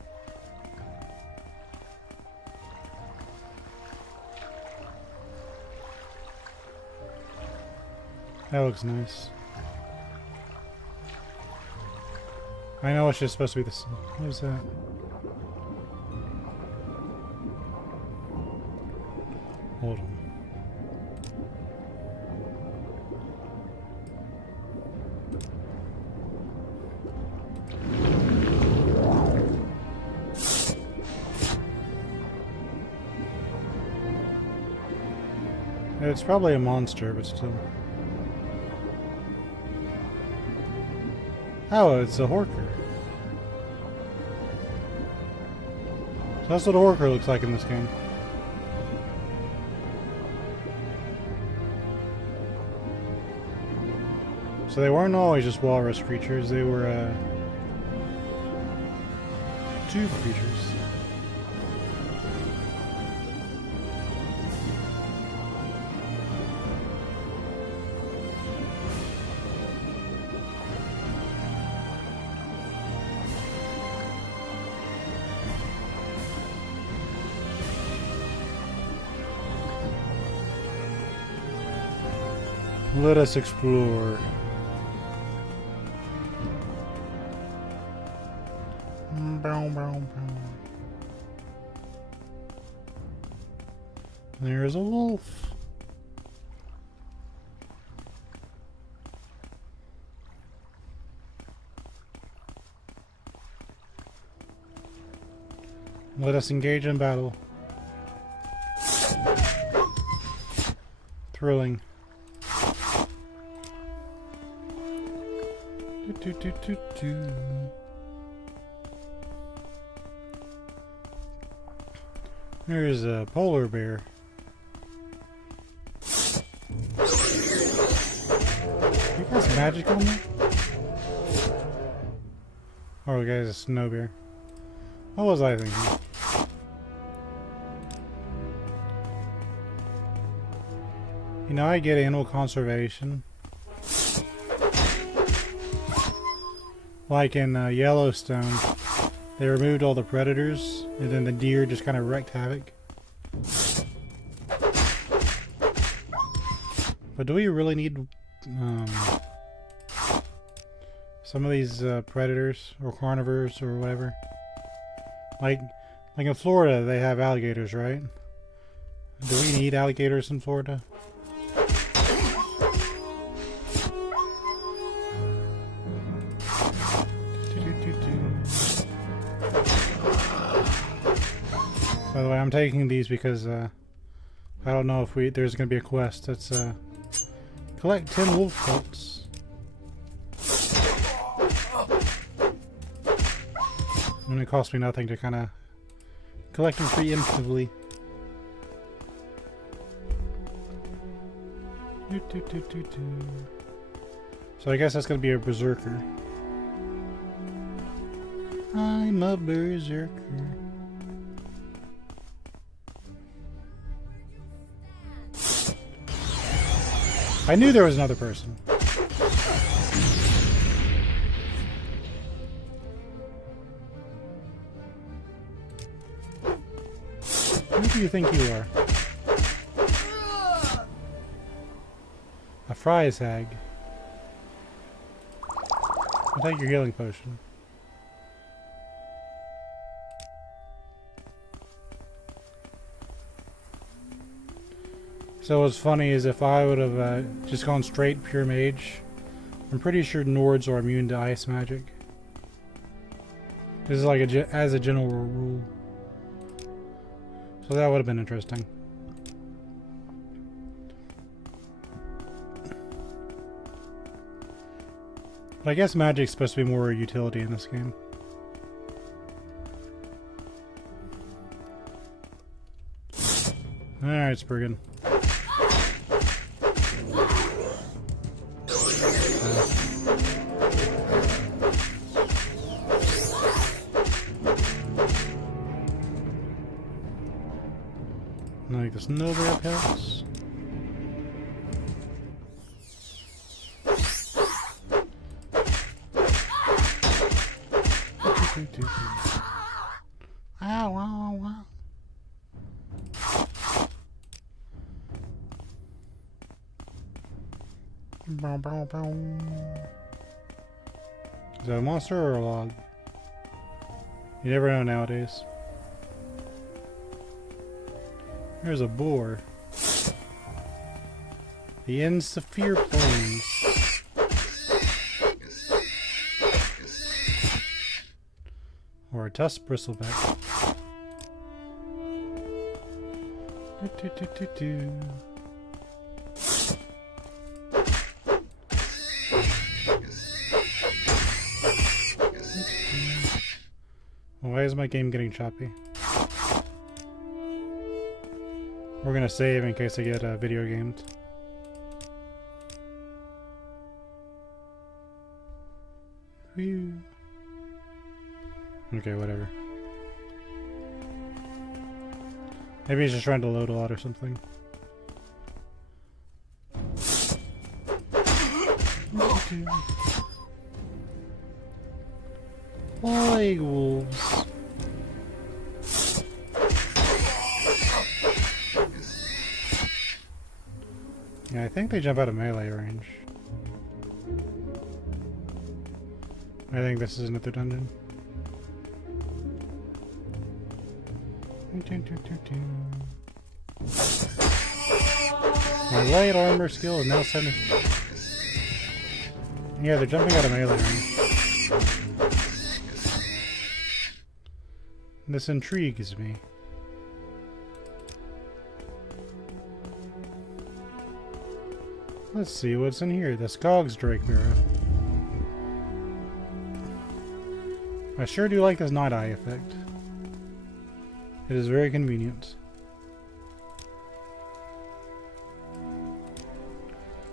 That looks nice. I know it's just supposed to be this. What is that? Hold on. It's probably a monster, but still. Oh, it's a Horker. So that's what a Horker looks like in this game. So they weren't always just walrus creatures, they were tube creatures. Let us explore. There's a wolf. Let us engage in battle. Thrilling. There's a polar bear. You got magic on me? Oh, guys, a snow bear. What was I thinking? You know, I get animal conservation. Like in Yellowstone, they removed all the predators, and then the deer just kind of wreaked havoc. But do we really need some of these predators or carnivores or whatever? Like in Florida, they have alligators, right? Do we need alligators in Florida? By the way, I'm taking these because I don't know if there's going to be a quest that's collect 10 wolf pelts. And it costs me nothing to kind of collect them preemptively. So I guess that's going to be a berserker. I'm a berserker. I knew there was another person. Who do you think you are? A fries hag. I'll take your healing potion. So what's funny is if I would have just gone straight pure mage, I'm pretty sure Nords are immune to ice magic. This is like as a general rule. So that would have been interesting. But I guess magic's supposed to be more utility in this game. Alright, Spriggan. Like the snow bear pelts. Ow, ow, ow. Bow, bow, bow. Is that a monster or a log? You never know nowadays. There's a boar. The Ensphere Plains. Or a tusk bristleback. Why is my game getting choppy? We're gonna save in case I get video gamed. Whew. Okay, whatever. Maybe he's just trying to load a lot or something. Plague wolves. Yeah, I think they jump out of melee range. I think this is another dungeon. My light armor skill is now 70. Yeah, they're jumping out of melee range. This intrigues me. Let's see what's in here. The Skog's Drake Mirror. I sure do like this night eye effect. It is very convenient.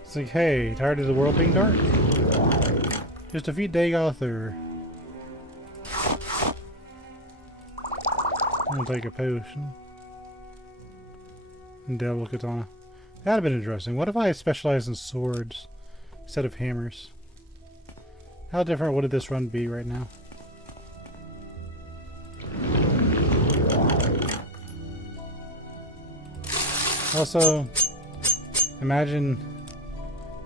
It's like, hey, tired of the world being dark? Just defeat Dagoth. I'll take a potion. And Devil Katana. That'd have been interesting. What if I specialized in swords instead of hammers? How different would this run be right now? Also, imagine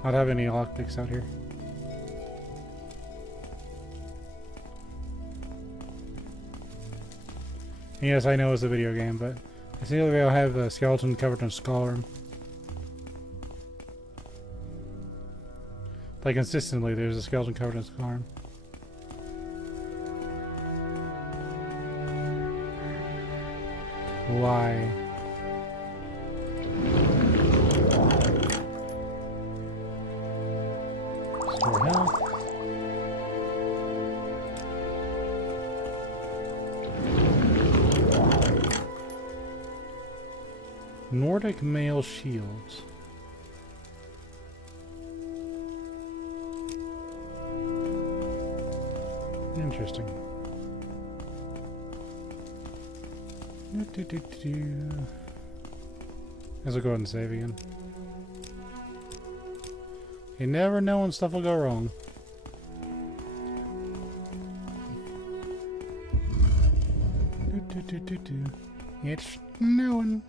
not having any lockpicks out here. Yes, I know it's a video game, but I see like I'll have a skeleton covered in skull. Like consistently, there's a skeleton covered in skull. Why? Store health. Nordic male shields. Interesting. Guess I'll go ahead and save again. You never know when stuff will go wrong. It's snowing.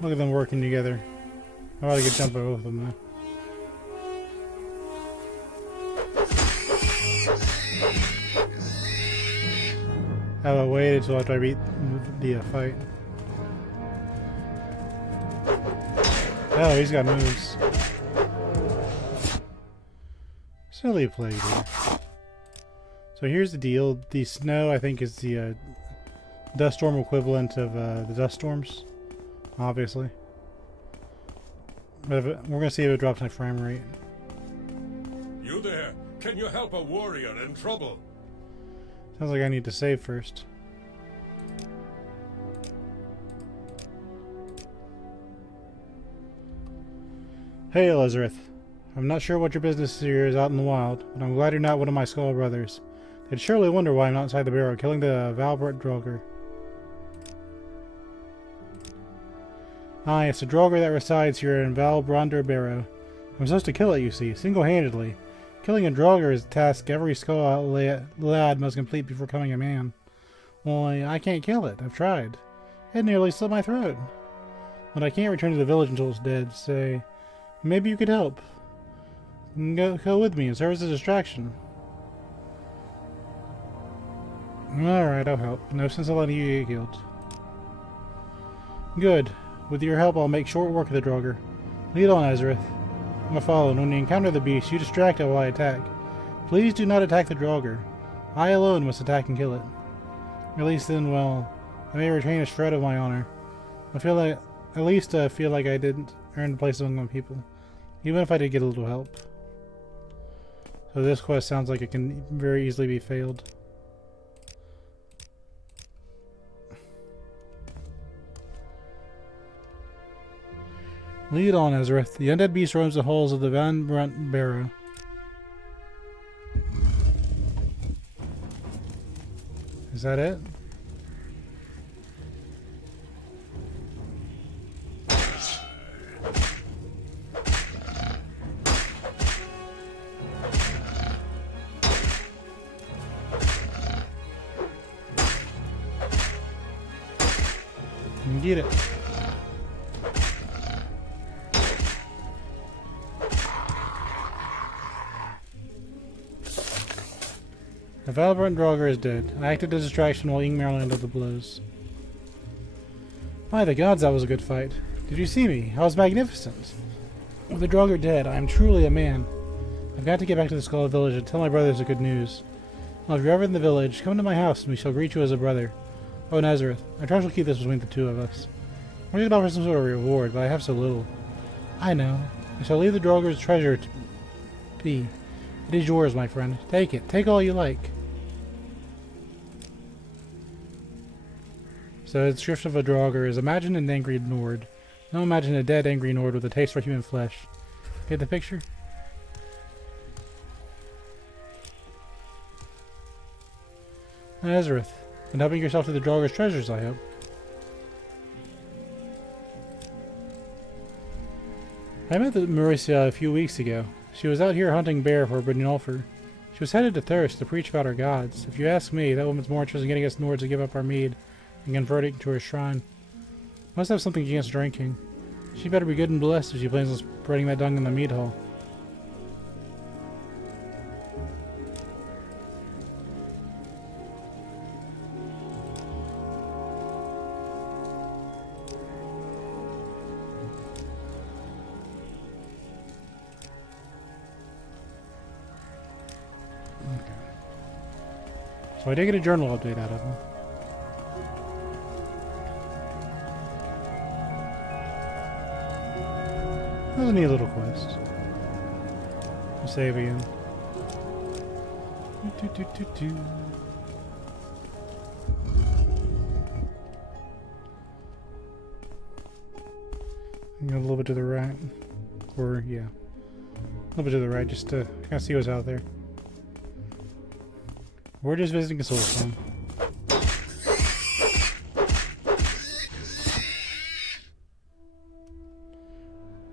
Look at them working together. I ought to get jump over both of them though. I waited till after I beat the fight. Oh, he's got moves. Silly play here. So here's the deal. The snow, I think, is the dust storm equivalent of the dust storms, obviously. But we're going to see if it drops my frame rate. You there? Can you help a warrior in trouble? Sounds like I need to save first. Hey, Ezerith. I'm not sure what your business here is out in the wild, but I'm glad you're not one of my skull brothers. They'd surely wonder why I'm not inside the barrow killing the Valbert Draugr. It's the Draugr that resides here in Valbronder Barrow. I'm supposed to kill it, you see, single-handedly. Killing a Draugr is a task every skull lad must complete before becoming a man. Well, I can't kill it. I've tried. It nearly slit my throat. But I can't return to the village until it's dead, so maybe you could help. Go with me and serve as a distraction. Alright, I'll help. No sense of letting you get killed. Good. With your help, I'll make short work of the Draugr. Lead on, Ezerith. I'm a follow, and when you encounter the beast, you distract it while I attack. Please do not attack the Draugr. I alone must attack and kill it. At least then, well, I may retain a shred of my honor. I feel like, at least feel like I didn't earn a place among my people, even if I did get a little help. So this quest sounds like it can very easily be failed. Lead on, Ezerith. The undead beast roams the halls of the Van Brunt Barrow. Is that it? Get it. The Valbrant Draugr is dead. I acted as a distraction while Ingmar landed the blows. By the gods, that was a good fight. Did you see me? I was magnificent. With the Draugr dead, I am truly a man. I've got to get back to the Skull Village and tell my brothers the good news. Well, if you're ever in the village, come to my house and we shall greet you as a brother. Oh, Ezerith, I trust we'll keep this between the two of us. I was going to offer some sort of reward, but I have so little. I know. I shall leave the Draugr's treasure to be. It is yours, my friend. Take it. Take all you like. So the description of a Draugr is imagine an angry Nord. Now imagine a dead angry Nord with a taste for human flesh. Get the picture? Ezerith, and helping yourself to the Draugr's treasures, I hope. I met the Mauricia a few weeks ago. She was out here hunting bear for Brynjolfr. She was headed to Thirst to preach about our gods. If you ask me, that woman's more interested in getting us Nords to give up our mead and converting to her shrine. Must have something against drinking. She better be good and blessed if she plans on spreading that dung in the mead hall. So I did get a journal update out of him. That was a neat little quest. We'll save again. A little bit to the right. Or, yeah. A little bit to the right just to kind of see what's out there. We're just visiting a Solstheim.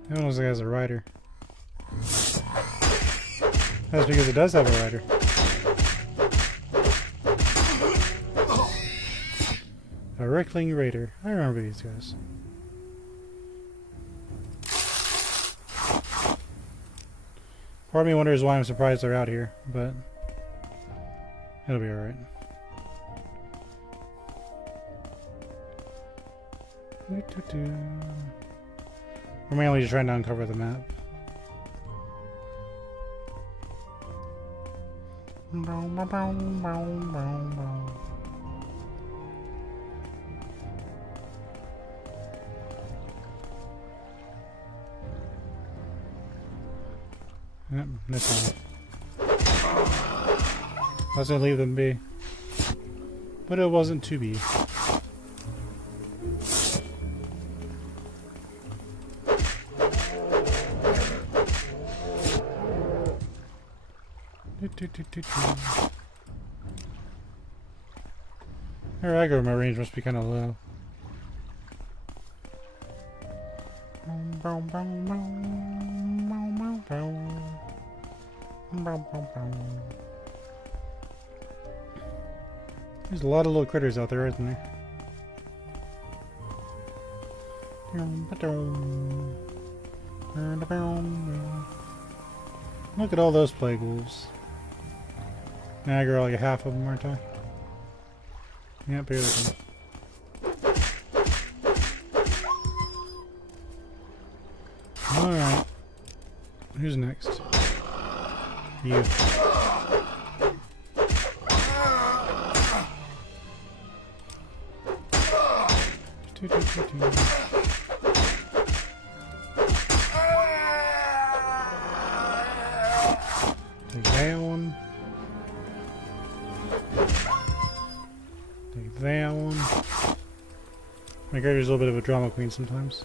That one looks like it has a rider. That's because it does have a rider. A Rickling Raider. I remember these guys. Part of me wonders why I'm surprised they're out here, but it'll be alright. We're mainly just trying to uncover the map. Yep, that's all. I was gonna leave them be, but it wasn't to be. There I go, my range must be kind of low. There's a lot of little critters out there, isn't there? Look at all those plague wolves. Now I got like half of them, aren't I? Yep, here they come. Alright. Who's next? You. Take that. My character's a little bit of a drama queen sometimes.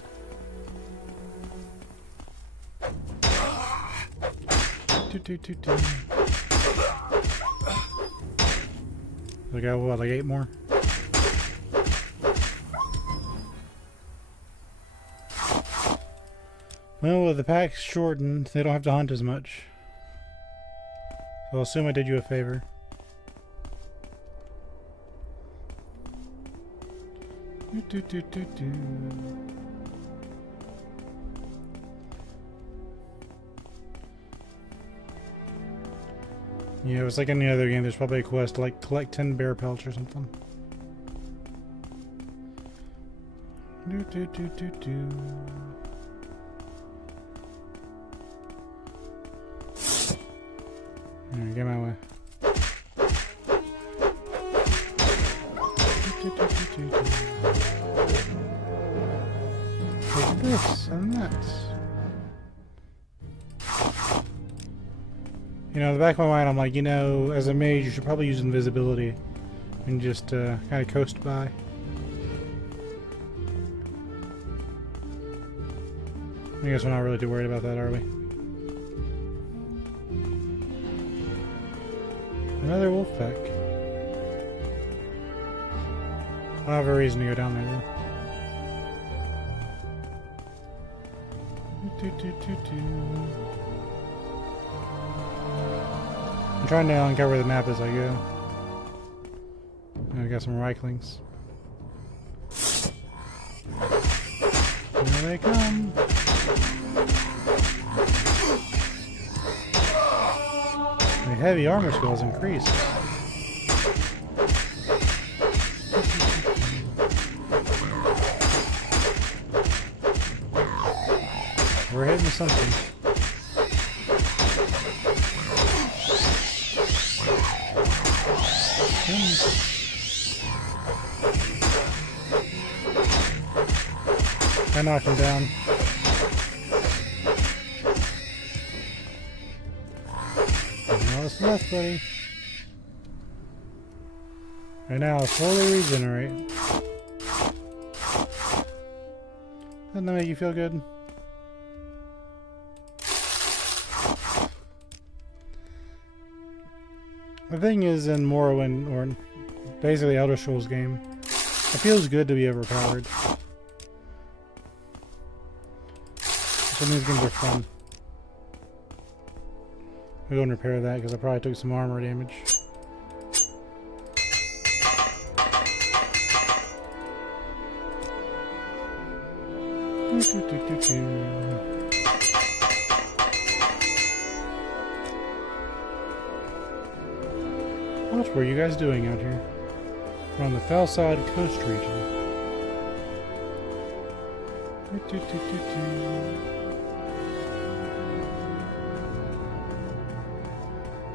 I got what, like 8 more? Well, with the pack's shortened, they don't have to hunt as much. So I'll assume I did you a favor. Yeah, it was like any other game. There's probably a quest to like collect 10 bear pelts or something. Alright, get my way. Take this and that. You know, in the back of my mind, I'm like, you know, as a mage, you should probably use invisibility and just kind of coast by. I guess we're not really too worried about that, are we? Another wolf pack. I don't have a reason to go down there, though. I'm trying to uncover the map as I go. I got some Reiklings. Here they come. The heavy armor skills increased. We're hitting something. I knocked him down. Now it's left, buddy. Right now, slowly regenerate. Doesn't that make you feel good? The thing is, in Morrowind, or basically Elder Scrolls game, it feels good to be overpowered. Some of these games are fun. I'll go and repair that because I probably took some armor damage. What were you guys doing out here? We're on the Fellside Coast region.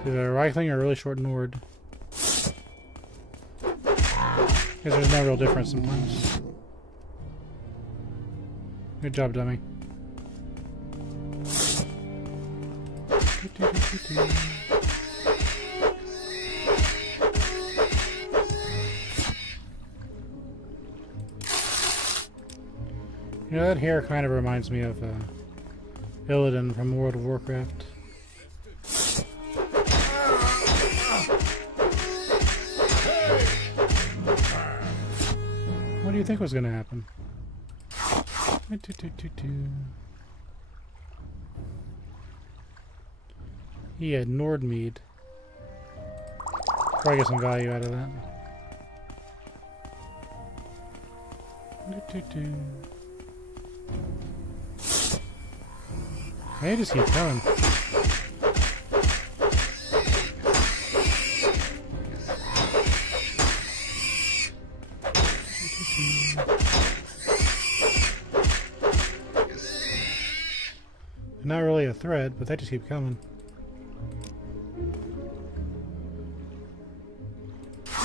Is a Reikling or a really short Nord? Guess there's no real difference sometimes. Good job, dummy. You know, that hair kind of reminds me of Illidan from World of Warcraft. What do you think was going to happen? He had Nordmead. Probably get some value out of that. They just keep coming. Not really a threat, but they just keep coming.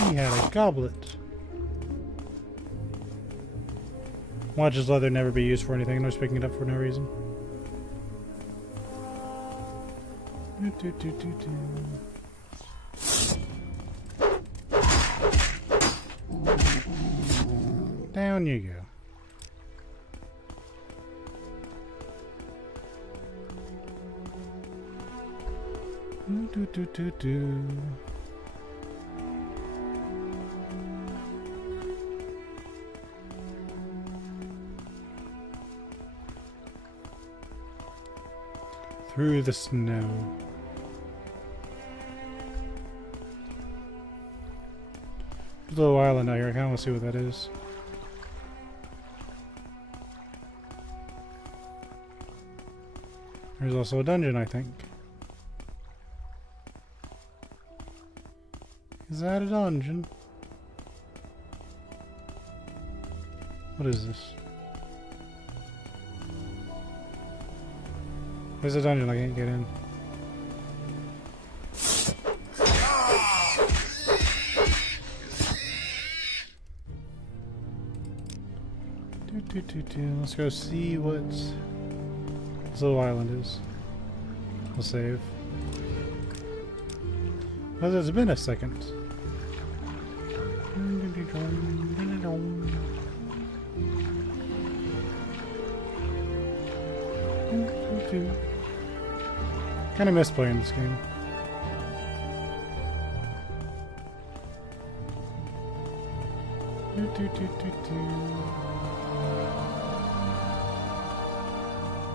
He had a goblet. Watch his leather never be used for anything, and I was picking it up for no reason. Down you go. Do, do, do, do. Through the snow. There's a little island out here. I kind of want to see what that is. There's also a dungeon, I think. Is that a dungeon? What is this? There's a dungeon I can't get in. Let's go see what this little island is. We'll save. Well, it's been a second. Kind of miss playing this game.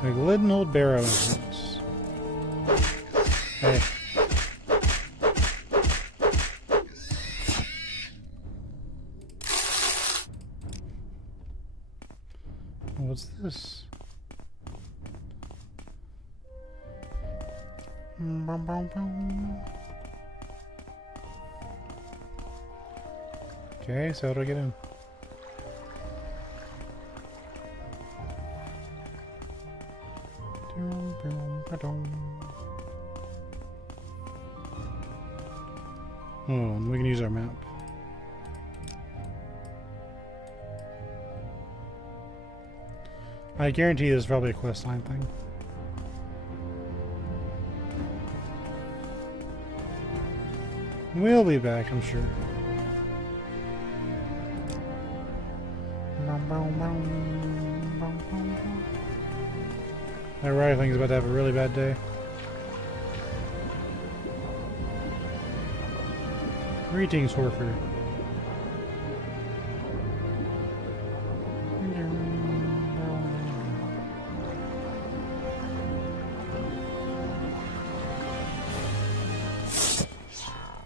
The Glidden Barrow entrance. Hey. What's this? Okay, so how do I get in? Oh, we can use our map. I guarantee there's probably a questline thing. We'll be back, I'm sure. That rifling's about to have a really bad day. Greetings, Horfer.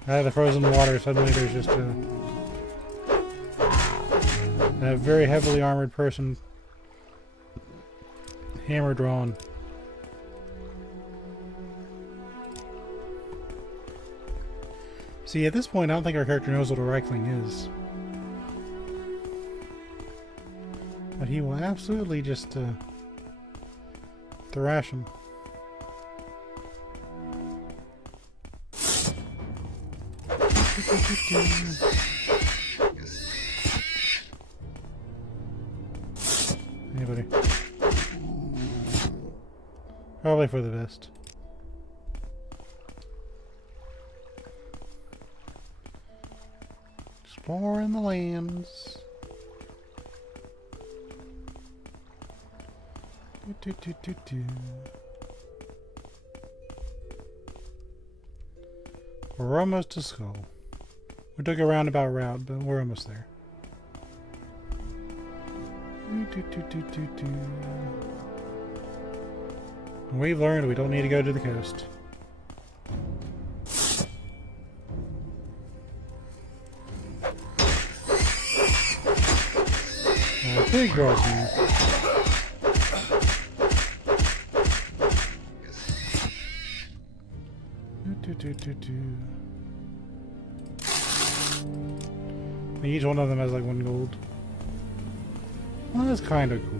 Out of the frozen water, suddenly there's just a very heavily armored person, hammer drawn. See, at this point, I don't think our character knows what a Reichling is. But he will absolutely just thrash him. Anybody? Probably for the best. Exploring the lands. We're almost to Skull. We took a roundabout route, but we're almost there. We've learned we don't need to go to the coast. Big girls here. Each one of them has like 1 gold. Well, that's kind of cool.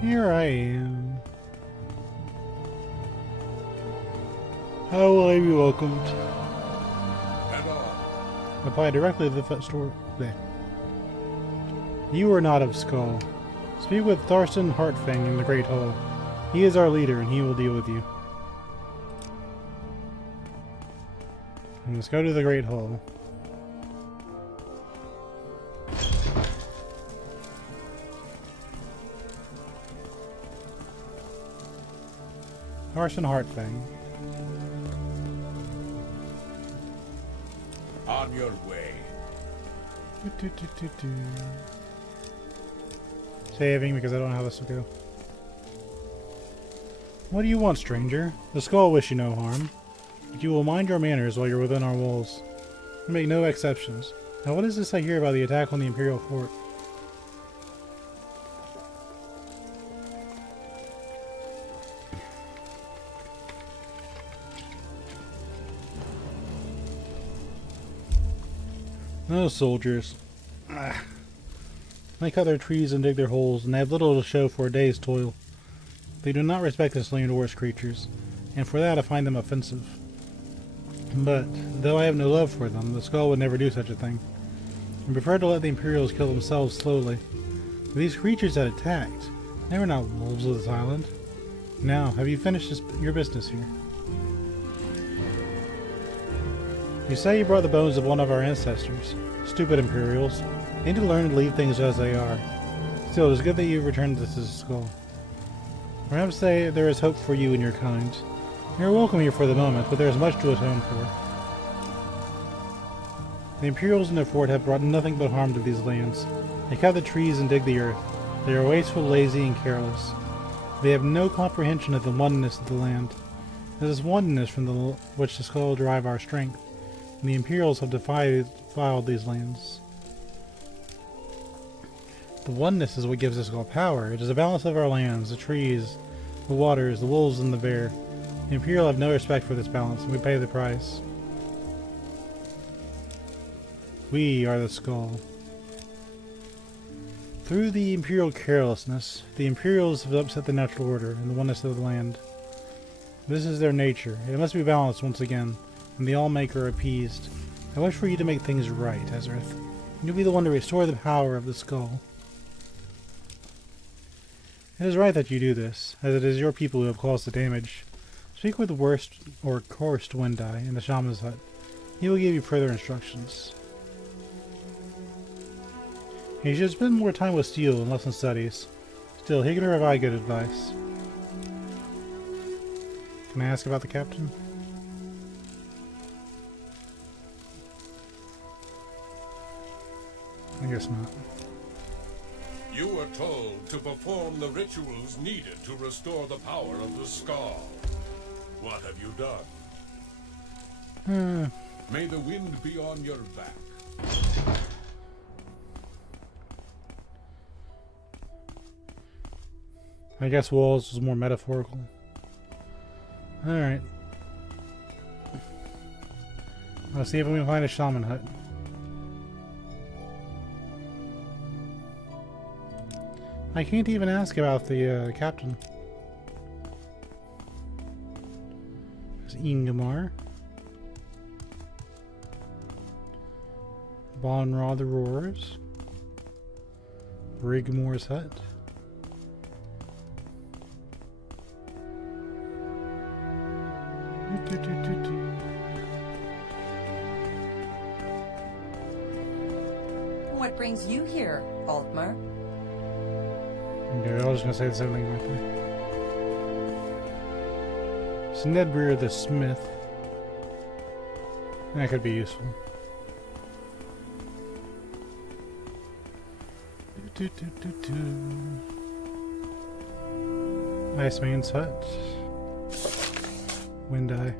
Here I am. How will I be welcomed? Apply directly to the store. There. You are not of Skull. Speak with Tharson Heartfang in the Great Hall. He is our leader, and he will deal with you. Let's go to the Great Hall. Horse and Heartfang. On your way. Saving because I don't know how this will go. What do you want, stranger? The skull wish you no harm, but you will mind your manners while you're within our walls. We make no exceptions. Now what is this I hear about the attack on the Imperial Fort? Those soldiers. They cut their trees and dig their holes, and they have little to show for a day's toil. They do not respect the slain dwarf's creatures, and for that I find them offensive. But, though I have no love for them, the skull would never do such a thing. I prefer to let the Imperials kill themselves slowly. These creatures that attacked, they were not wolves of this island. Now, have you finished your business here? You say you brought the bones of one of our ancestors. Stupid Imperials. They need to learn to leave things as they are. Still, it is good that you've returned this to the skull. Perhaps there is hope for you and your kind. You're welcome here for the moment, but there is much to atone for. The Imperials in their fort have brought nothing but harm to these lands. They cut the trees and dig the earth. They are wasteful, lazy, and careless. They have no comprehension of the oneness of the land. It is oneness from which the skull derive our strength, and the Imperials have defiled these lands. The oneness is what gives the skull power. It is the balance of our lands, the trees, the waters, the wolves, and the bear. The Imperial have no respect for this balance, and we pay the price. We are the skull. Through the Imperial carelessness, the Imperials have upset the natural order and the oneness of the land. This is their nature. It must be balanced once again, and the Allmaker appeased. I wish for you to make things right, Ezerith. You'll be the one to restore the power of the skull. It is right that you do this, as it is your people who have caused the damage. Speak with the worst or cursed Windeye in the shaman's hut. He will give you further instructions. He should spend more time with steel and less in studies. Still, he can provide good advice. Can I ask about the captain? I guess not. You were told to perform the rituals needed to restore the power of the skull. What have you done? May the wind be on your back. I guess walls is more metaphorical. Alright. Let's see if we can find a shaman hut. I can't even ask about the captain. There's Ingmar. Bonra the Roars. Rigmore's hut. What brings you here, Altmar? Okay, I was just gonna say the same thing right there. It's Nedbreer the Smith. That could be useful. Iceman's hut. Windeye.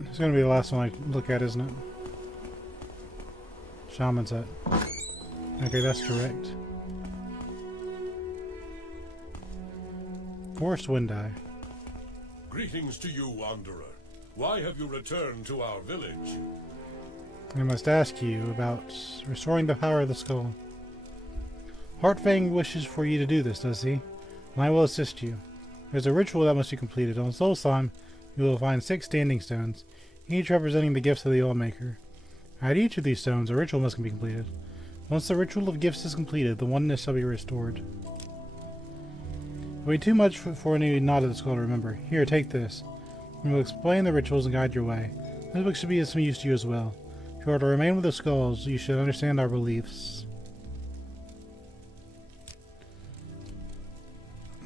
It's gonna be the last one I look at, isn't it? Shaman's hut. Okay, that's correct. Forest Windeye. Greetings to you, Wanderer. Why have you returned to our village? I must ask you about restoring the power of the skull. Heartfang wishes for you to do this, does he? And I will assist you. There's a ritual that must be completed. On Solstheim, you will find 6 standing stones, each representing the gifts of the Allmaker. At each of these stones, a ritual must be completed. Once the ritual of gifts is completed, the oneness shall be restored. It'll be too much for any knot of the skull to remember. Here, take this. We will explain the rituals and guide your way. This book should be of some use to you as well. If you are to remain with the skulls, you should understand our beliefs.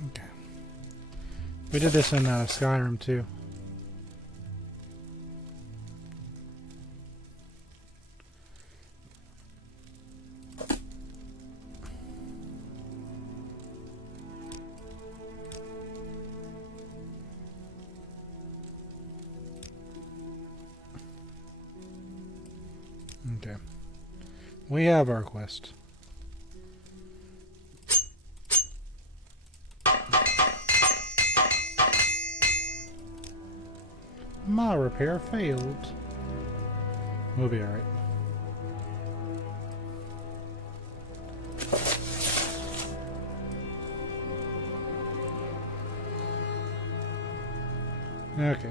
Okay. We did this in Skyrim too. Okay. We have our quest. My repair failed. We'll be alright. Okay.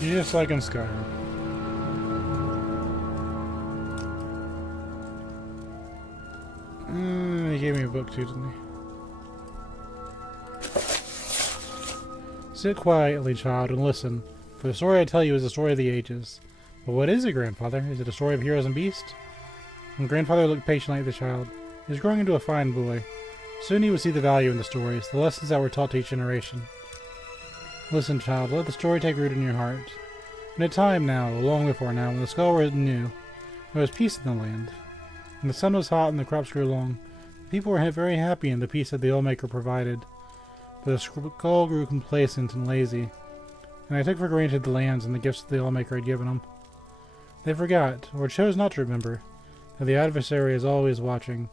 Just like in Skyrim. He gave me a book too, didn't he? Sit quietly, child, and listen, for the story I tell you is the story of the ages. But what is it, grandfather? Is it a story of heroes and beasts? And grandfather looked patiently at the child. He was growing into a fine boy. Soon he would see the value in the stories, the lessons that were taught to each generation. Listen, child, let the story take root in your heart. In a time now, long before now, when the skull was new, there was peace in the land. When the sun was hot and the crops grew long, the people were very happy in the peace that the Allmaker provided. But the skull grew complacent and lazy, and they took for granted the lands and the gifts that the Allmaker had given them. They forgot, or chose not to remember, that the adversary is always watching,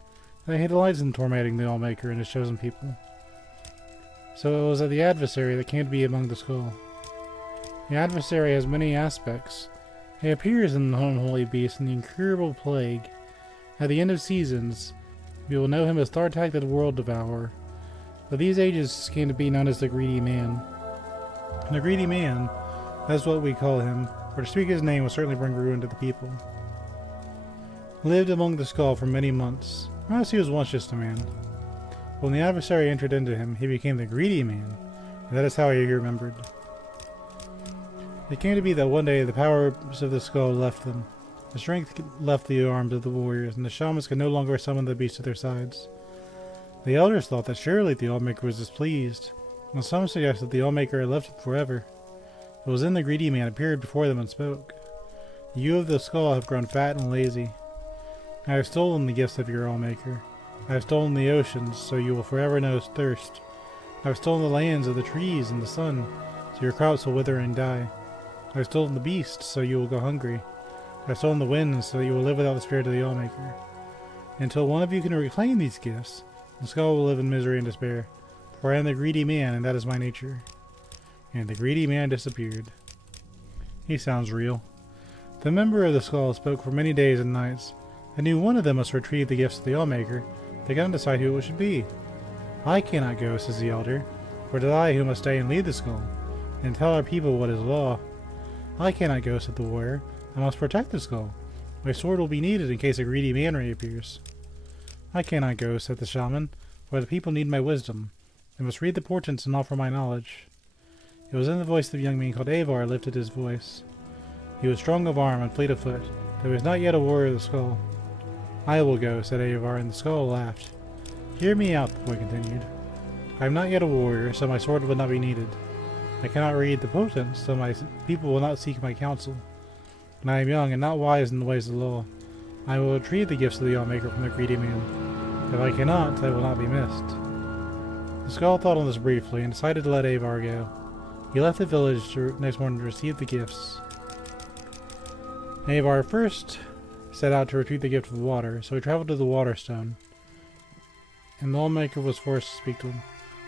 and that he delights in tormenting the Allmaker and his chosen people. So it was the adversary that came to be among the skull. The adversary has many aspects. He appears in the unholy beast and the incurable plague. At the end of seasons, we will know him as Thartak the World Devourer. But these ages came to be known as the Greedy Man. And the Greedy Man, that's what we call him, for to speak his name will certainly bring ruin to the people. Lived among the skull for many months. Perhaps he was once just a man. When the adversary entered into him, he became the Greedy Man, and that is how he remembered. It came to be that one day the powers of the skull left them. The strength left the arms of the warriors, and the shamans could no longer summon the beast to their sides. The elders thought that surely the Allmaker was displeased, and some suggested the Allmaker had left him forever. It was then the Greedy Man appeared before them and spoke. You of the skull have grown fat and lazy. I have stolen the gifts of your Allmaker. I have stolen the oceans, so you will forever know thirst. I have stolen the lands of the trees and the sun, so your crops will wither and die. I have stolen the beasts, so you will go hungry. I have stolen the winds, so that you will live without the spirit of the Allmaker. Until one of you can reclaim these gifts, the skull will live in misery and despair. For I am the Greedy Man, and that is my nature. And the Greedy Man disappeared. He sounds real. The member of the skull spoke for many days and nights. I knew one of them must retrieve the gifts of the Allmaker. They cannot decide who it should be. I cannot go, says the elder, for it is I who must stay and lead the skull, and tell our people what is law. I cannot go, said the warrior. I must protect the skull. My sword will be needed in case a greedy man reappears. I cannot go, said the shaman, for the people need my wisdom. They must read the portents and offer my knowledge. It was then the voice of a young man called Avar lifted his voice. He was strong of arm and fleet of foot, though he was not yet a warrior of the skull. I will go, said Avar, and the skull laughed. Hear me out, the boy continued. I am not yet a warrior, so my sword will not be needed. I cannot read the portents, so my people will not seek my counsel. And I am young and not wise in the ways of the law. I will retrieve the gifts of the Allmaker from the greedy man. If I cannot, I will not be missed. The skull thought on this briefly and decided to let Avar go. He left the village next morning to receive the gifts. Avar first set out to retrieve the gift of water, so he traveled to the Waterstone. And the Allmaker was forced to speak to him.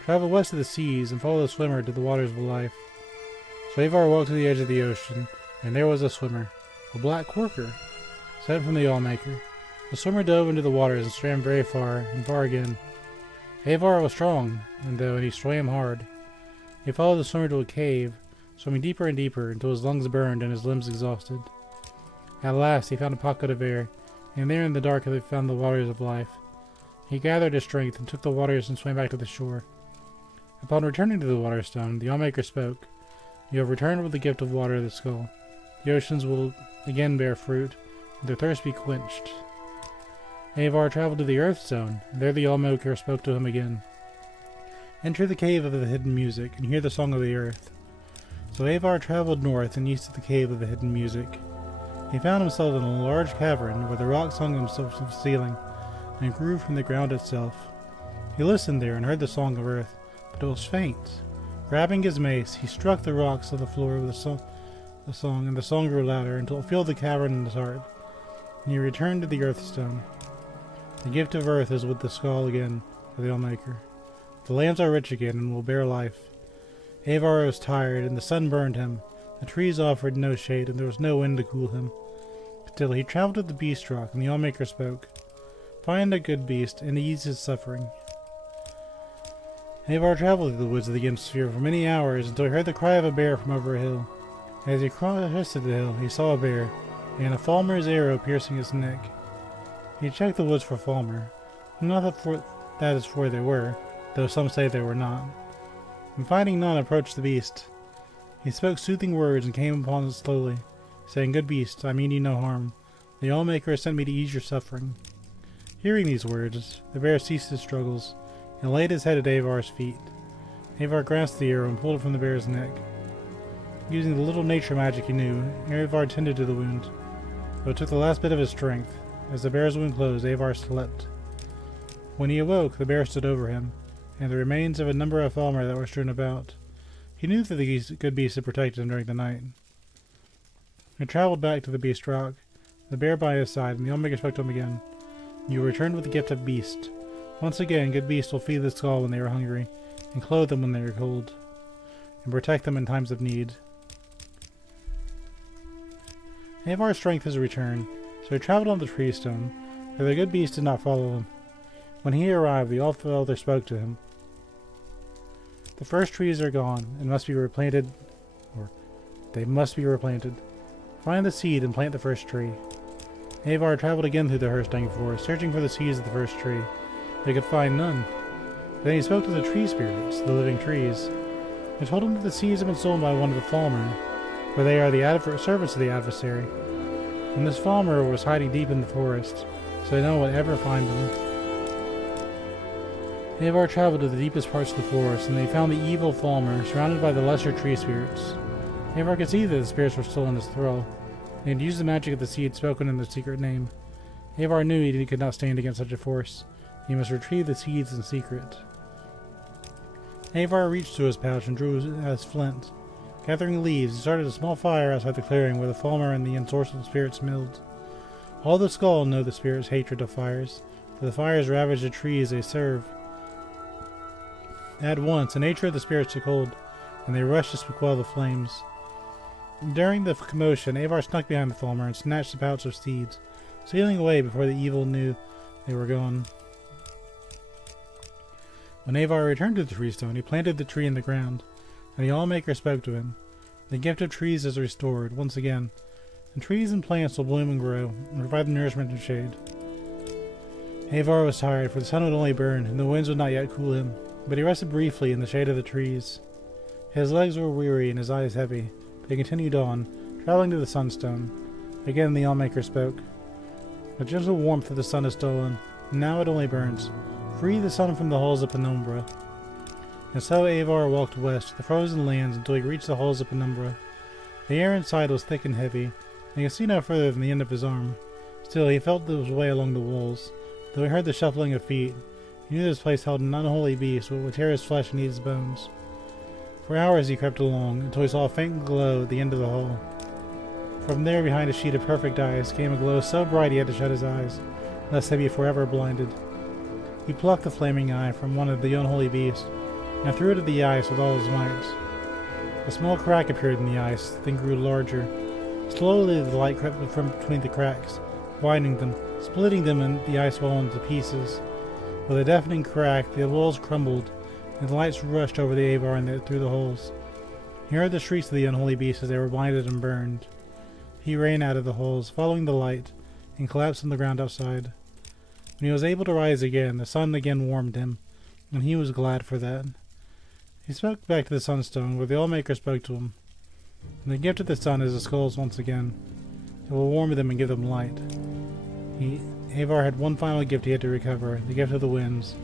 Travel west of the seas and follow the swimmer to the waters of life. So Avar walked to the edge of the ocean, and there was a swimmer, a black Quirker, sent from the Allmaker. The swimmer dove into the waters and swam very far, and far again. Avar was strong, and he swam hard. He followed the swimmer to a cave, swimming deeper and deeper until his lungs burned and his limbs exhausted. At last he found a pocket of air, and there in the dark they found the waters of life. He gathered his strength and took the waters and swam back to the shore. Upon returning to the Waterstone, the Allmaker spoke. You have returned with the gift of water to the skull. The oceans will again bear fruit, and their thirst be quenched. Avar traveled to the Earthstone, and there the Allmaker spoke to him again. Enter the cave of the hidden music, and hear the song of the earth. So Avar traveled north and east of the cave of the hidden music. He found himself in a large cavern where the rocks hung themselves from the ceiling, and grew from the ground itself. He listened there and heard the song of earth, but it was faint. Grabbing his mace, he struck the rocks of the floor with the song, and the song grew louder until it filled the cavern in his heart. And he returned to the Earthstone. The gift of earth is with the skull again for the Allmaker. The lands are rich again and will bear life. Avar was tired, and the sun burned him. The trees offered no shade, and there was no wind to cool him. Still, he traveled to the beast rock, and the Allmaker spoke. Find a good beast, and ease his suffering. Avar traveled through the woods of the Sphere for many hours until he heard the cry of a bear from over a hill. As he crested the hill, he saw a bear, and a Falmer's arrow piercing his neck. He checked the woods for Falmer. Not that is where they were, though some say they were not. And finding none, approached the beast. He spoke soothing words and came upon it slowly, saying, Good beast, I mean you no harm. The Allmaker sent me to ease your suffering. Hearing these words, the bear ceased his struggles, and laid his head at Avar's feet. Avar grasped the arrow and pulled it from the bear's neck. Using the little nature magic he knew, Avar tended to the wound, but it took the last bit of his strength. As the bear's wound closed, Avar slept. When he awoke, the bear stood over him, and the remains of a number of Falmer that were strewn about. He knew that the good beast had protected him during the night. He traveled back to the beast rock, the bear by his side, and the Allmaker spoke to him again. You returned with the gift of beast. Once again, good beast will feed the skull when they are hungry, and clothe them when they are cold, and protect them in times of need. Avar's strength has returned, so he traveled on the tree stone, where the good beast did not follow him. When he arrived, the All-Father spoke to him. The first trees are gone, and must be replanted, or they must be replanted. Find the seed and plant the first tree. Avar traveled again through the Herstang forest, searching for the seeds of the first tree. They could find none. Then he spoke to the tree spirits, the living trees. They told him that the seeds had been stolen by one of the Falmer, for they are the servants of the adversary. And this Falmer was hiding deep in the forest, so no one would ever find him. Avar traveled to the deepest parts of the forest, and they found the evil Falmer surrounded by the lesser tree spirits. Avar could see that the spirits were still in his thrall, and had used the magic of the seed spoken in their secret name. Avar knew he could not stand against such a force. He must retrieve the seeds in secret. Avar reached to his pouch and drew his flint. Gathering leaves, he started a small fire outside the clearing where the Falmer and the ensorcelled spirits milled. All the skull know the spirits' hatred of fires, for the fires ravage the trees they serve. At once, the nature of the spirits took hold, and they rushed to quell the flames. During the commotion, Avar snuck behind the Falmer and snatched the pouch of seeds, stealing away before the evil knew they were gone. When Avar returned to the tree stone, he planted the tree in the ground, and the Allmaker spoke to him. The gift of trees is restored once again, and trees and plants will bloom and grow, and provide the nourishment and shade. Avar was tired, for the sun would only burn, and the winds would not yet cool him, but he rested briefly in the shade of the trees. His legs were weary and his eyes heavy, but he continued on, traveling to the sunstone. Again the Allmaker spoke. The gentle warmth of the sun is stolen, and now it only burns. Free the sun from the halls of Penumbra. And so Avar walked west to the frozen lands until he reached the halls of Penumbra. The air inside was thick and heavy, and he could see no further than the end of his arm. Still, he felt his way along the walls. Though he heard the shuffling of feet, he knew this place held an unholy beast which would tear his flesh and eat his bones. For hours he crept along, until he saw a faint glow at the end of the hall. From there, behind a sheet of perfect ice, came a glow so bright he had to shut his eyes, lest they be forever blinded. He plucked the flaming eye from one of the unholy beasts, and threw it at the ice with all his might. A small crack appeared in the ice, then grew larger. Slowly the light crept from between the cracks, widening them, splitting them and the ice wall into pieces. With a deafening crack, the walls crumbled, and the lights rushed over the Avar and through the holes. He heard the shrieks of the unholy beasts as they were blinded and burned. He ran out of the holes, following the light, and and collapsed on the ground outside. When he was able to rise again, the sun again warmed him, and he was glad for that. He spoke back to the Sunstone, where the Allmaker spoke to him. And the gift of the sun is the skulls once again. It will warm them and give them light. Avar had one final gift he had to recover, the gift of the winds.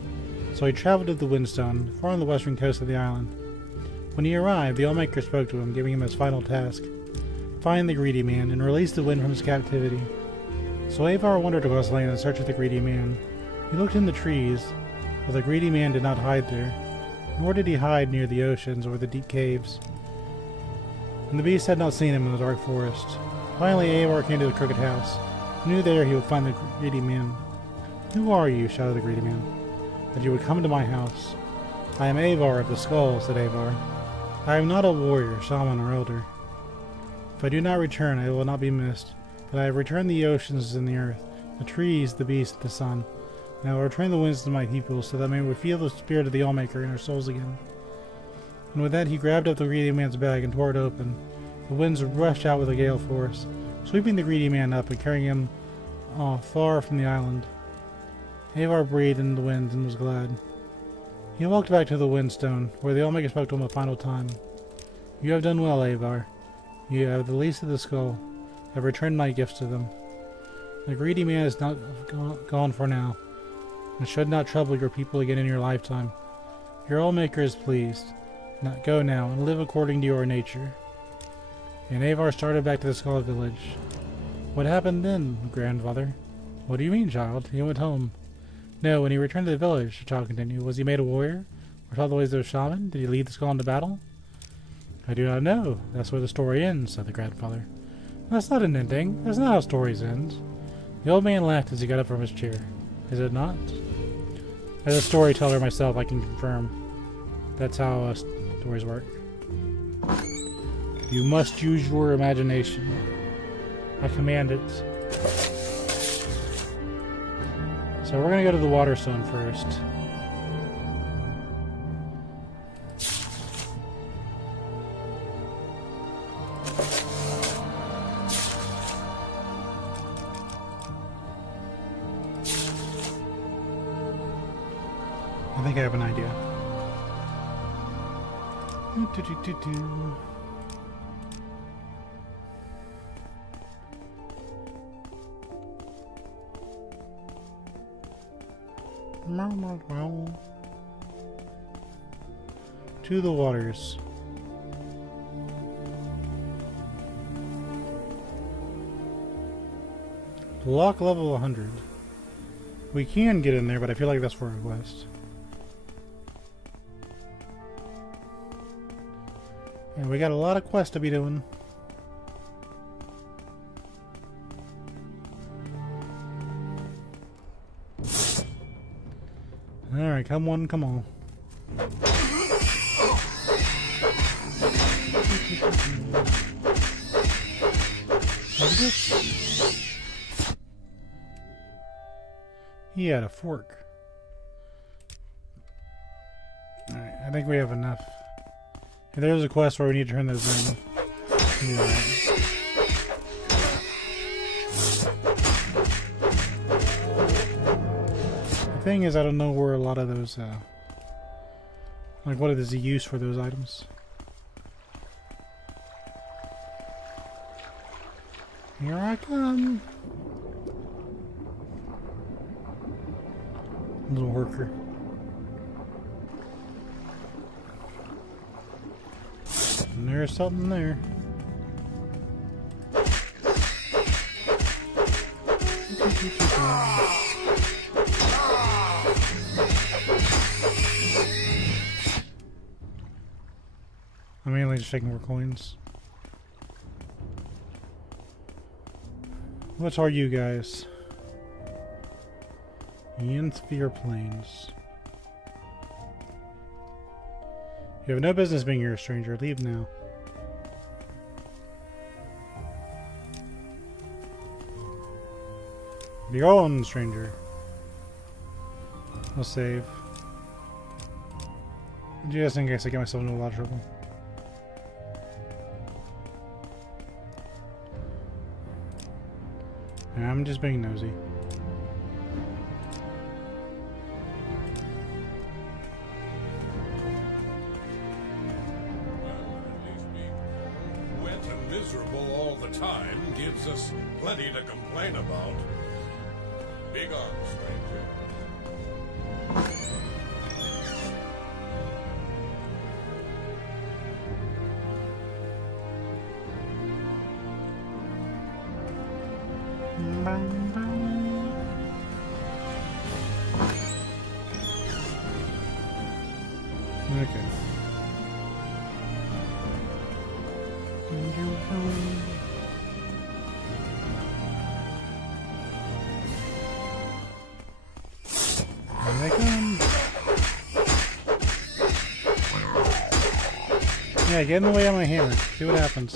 So he traveled to the Windstone, far on the western coast of the island. When he arrived, the Allmaker spoke to him, giving him his final task: find the greedy man and release the wind from his captivity. So Avar wandered across the land in search of the greedy man. He looked in the trees, but the greedy man did not hide there, nor did he hide near the oceans or the deep caves. And the beast had not seen him in the dark forest. Finally, Avar came to the crooked house. He knew there he would find the greedy man. "Who are you?" shouted the greedy man, "that you would come to my house?" "I am Avar of the Skull," said Avar. "I am not a warrior, shaman, or elder. If I do not return, I will not be missed. But I have returned the oceans and the earth, the trees, the beasts, the sun. And I will return the winds to my people, so that they may feel the spirit of the Allmaker in their souls again." And with that, he grabbed up the greedy man's bag and tore it open. The winds rushed out with a gale force, sweeping the greedy man up and carrying him far from the island. Avar breathed in the wind and was glad. He walked back to the Windstone, where the Allmaker spoke to him a final time. "You have done well, Avar. You have the least of the skull. I have returned my gifts to them. The greedy man is not gone for now, and should not trouble your people again in your lifetime. Your Allmaker is pleased. Now go now, and live according to your nature." And Avar started back to the Skull Village. "What happened then, grandfather?" "What do you mean, child? He went home." "No, when he returned to the village," the child continued, "was he made a warrior? Or taught the ways of a shaman? Did he lead the skull into battle?" "I do not know. That's where the story ends," said the grandfather. "That's not an ending. That's not how stories end." The old man laughed as he got up from his chair. "Is it not?" As a storyteller myself, I can confirm that's how stories work. You must use your imagination. I command it. So we're going to go to the Waterstone first. I think I have an idea. To the waters. Lock level 100. We can get in there, but I feel like that's for a quest. And we got a lot of quests to be doing. Alright, come on, come on. He had a fork. Alright, I think we have enough. And there's a quest where we need to turn those in. Yeah. The thing is, I don't know where a lot of those, like, what is the use for those items? Here I come. Little worker. And there's something there. I'm mainly just checking for coins. What are you guys? Sphere Plains. You have no business being here, stranger. Leave now. Be gone, stranger. I'll save. Just in case I get myself into a lot of trouble. I'm just being nosy. Wet and miserable all the time gives us plenty to complain about. Be gone, stranger. Okay. Here they come. Yeah, get in the way of my hammer. See what happens.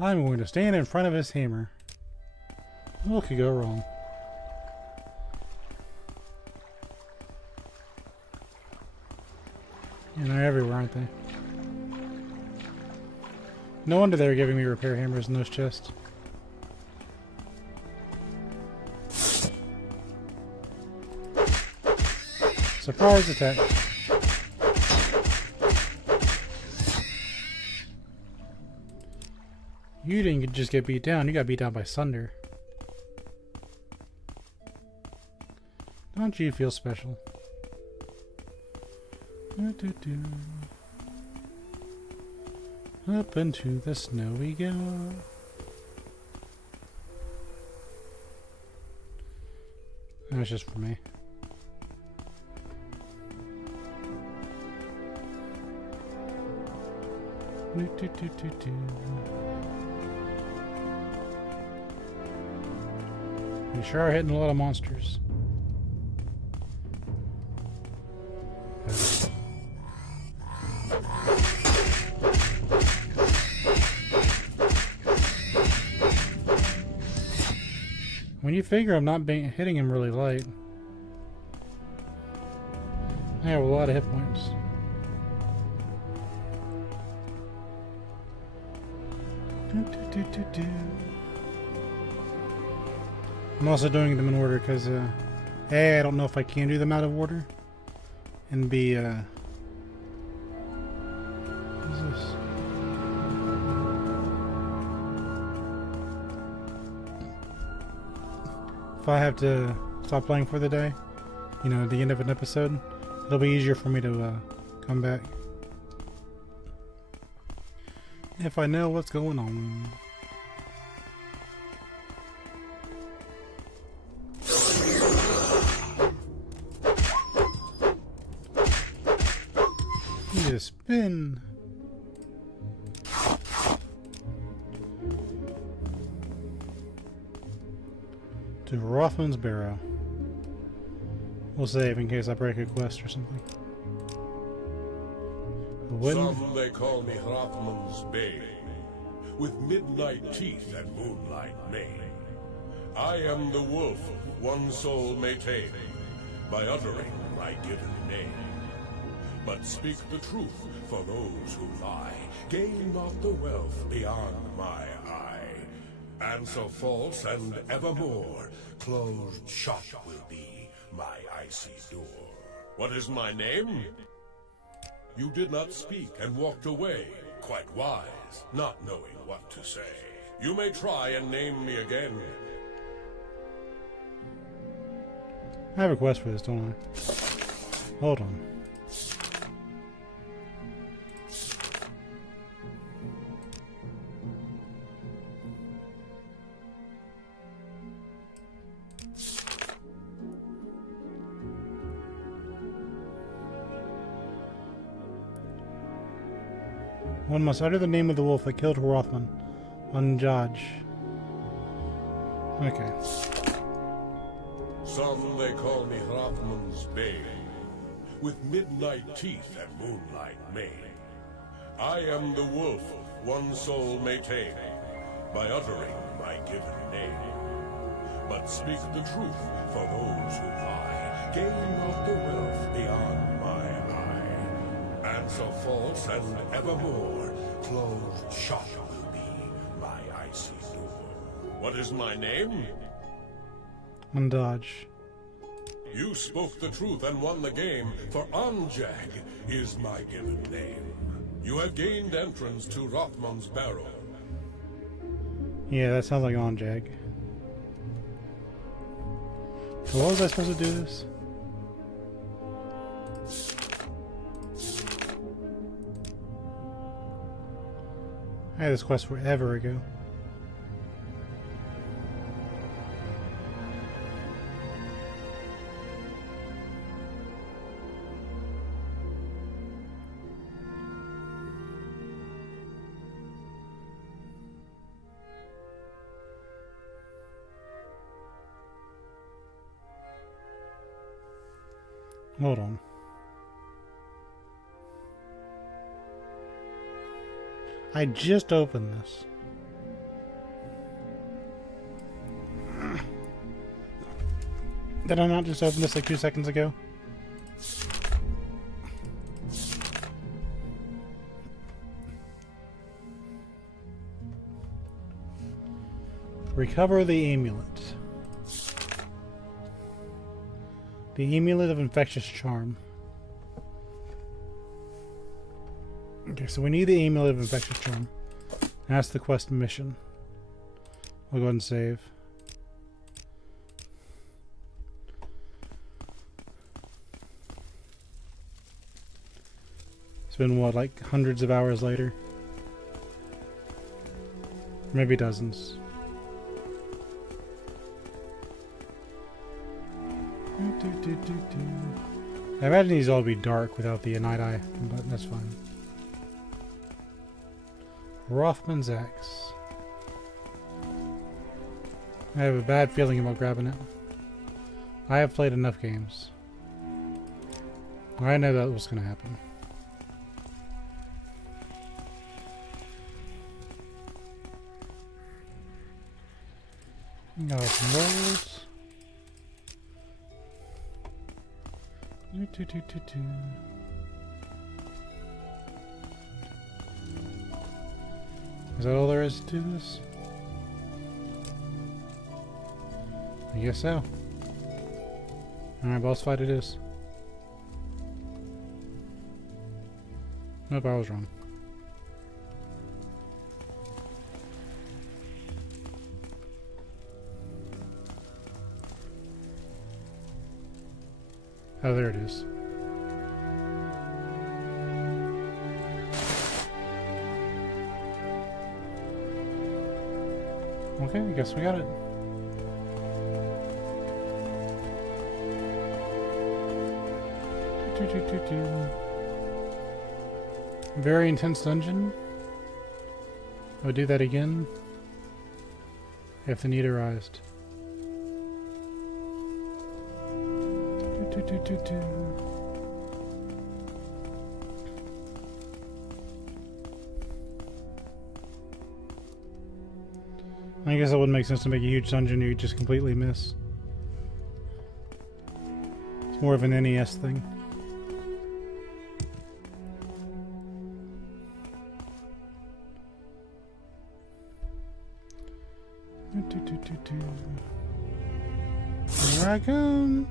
I'm going to stand in front of his hammer. What could go wrong? And they're everywhere, aren't they? No wonder they were giving me repair hammers in those chests. Surprise attack. You didn't just get beat down, you got beat down by Sunder. Don't you feel special? Up into the snow we go. That's just for me. We sure are hitting a lot of monsters. When you figure I'm not hitting him really light, I have a lot of hit points. I'm also doing them in order because A, I don't know if I can do them out of order, and B, what is this? If I have to stop playing for the day, you know, at the end of an episode, it'll be easier for me to come back. If I know what's going on. Need a spin. To Rothman's Barrow. We'll save in case I break a quest or something. Some they call me Rothman's Bane, with midnight teeth and moonlight mane. I am the wolf one soul may tame, by uttering my given name. But speak the truth for those who lie, gain not the wealth beyond my eye. Answer false and evermore, closed shop will be my icy door. What is my name? You did not speak and walked away, quite wise, not knowing what to say. You may try and name me again. I have a quest for this, don't I? Hold on. One must utter the name of the wolf that killed Rothman on Jaj. Okay. Some they call me Rothman's Bane, with midnight teeth and moonlight mane. I am the wolf one soul may tame, by uttering my given name. But speak the truth for those who lie, gain not the wealth beyond my eye. answer false, and evermore closed shop will be my icy door. What is my name? Undodge. You spoke the truth and won the game, for Anjag is my given name. You have gained entrance to Rothman's Barrow. Yeah, that sounds like Onjag. So what was I supposed to do this? I had this quest forever ago. Hold on. I just opened this. Did I not just open this like 2 seconds ago? Recover the amulet. The amulet of infectious charm. Okay, so we need the amulet of infectious charm. That's the quest mission. We'll go ahead and save. It's been what, like hundreds of hours later? Maybe dozens. I imagine these all be dark without the night eye, but that's fine. Rothman's Axe. I have a bad feeling about grabbing it. I have played enough games. I know that was going to happen. Got some rolls. Is that all there is to this? I guess so. Alright, boss fight it is. Nope, I was wrong. Oh, there it is. Okay, I guess we got it. Very intense dungeon. I would do that again if the need arised. I guess it wouldn't make sense to make a huge dungeon you just completely miss. It's more of an NES thing. Here I come.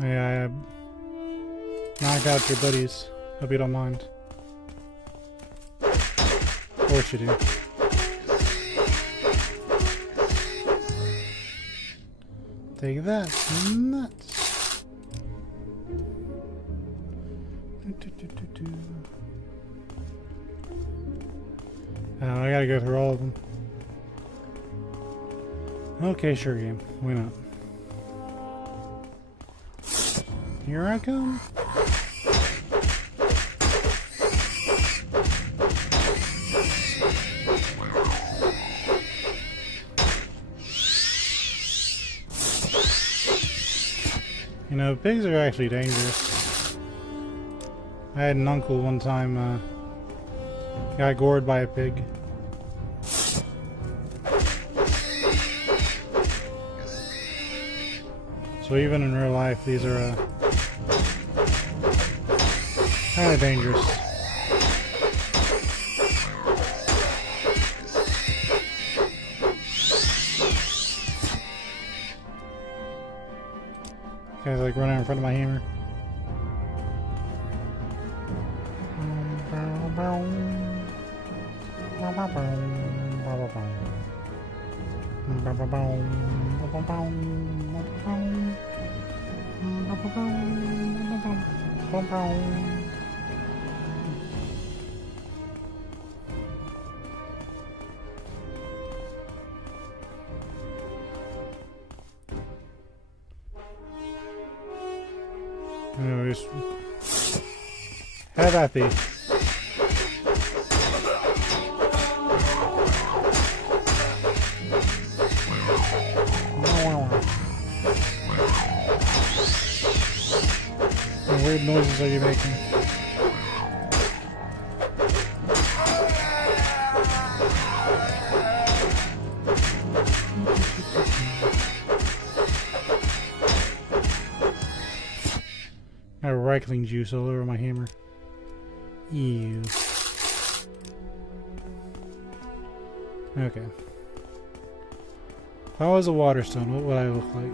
Yeah, I knocked out your buddies. Hope you don't mind. Of course you do. Take that, nuts. I gotta go through all of them. Okay, sure, game. Why not? Here I come. You know, pigs are actually dangerous. I had an uncle one time, got gored by a pig. So even in real life, these are kind of dangerous. Guys like running in front of my hammer. Anyways, have at thee. What weird noises are you making? I have recycling juice all over my hammer. Ew. Okay. If I was a water stone, what would I look like?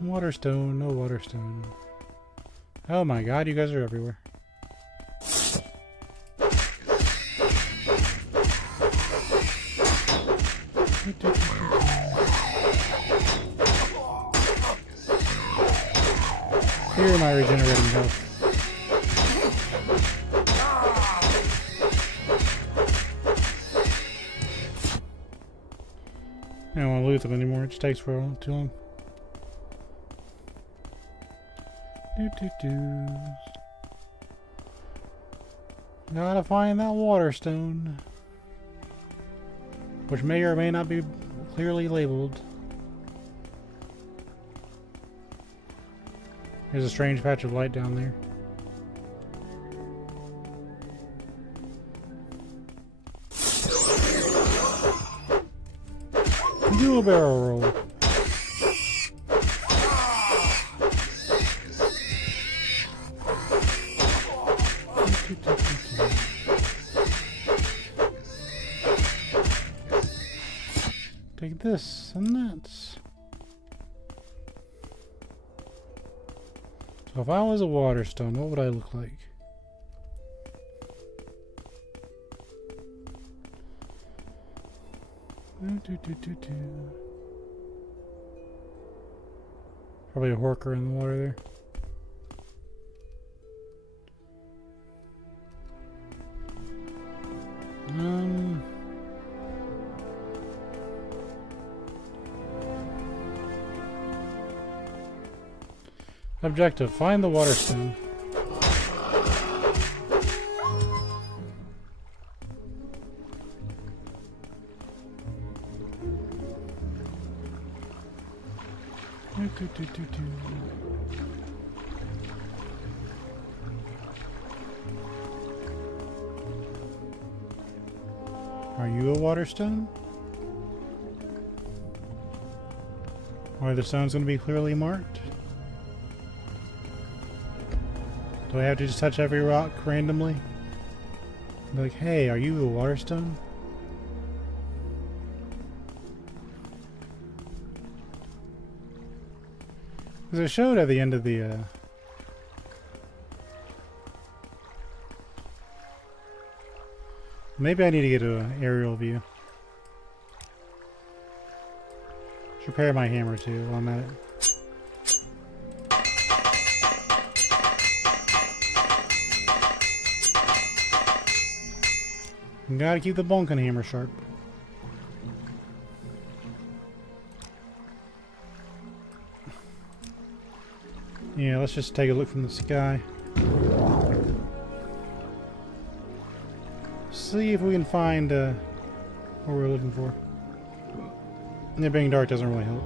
Water stone, no water stone. Oh my god, you guys are everywhere. Here am I regenerating health. I don't want to loot them anymore, it just takes for too long. Gotta find that water stone, which may or may not be clearly labeled. There's a strange patch of light down there. Do a barrel roll. Take this and that. So if I was a water stone, what would I look like? Probably a horker in the water there. Objective, find the water stone. Are you a water stone? Or the stone's going to be clearly marked? Do I have to just touch every rock randomly? Be like, hey, are you a water stone? Because it showed at the end of the maybe I need to get an aerial view. Should repair my hammer too while I'm at it. You gotta keep the bonking hammer sharp. Yeah, let's just take a look from the sky. See if we can find what we're looking for. And it being dark doesn't really help.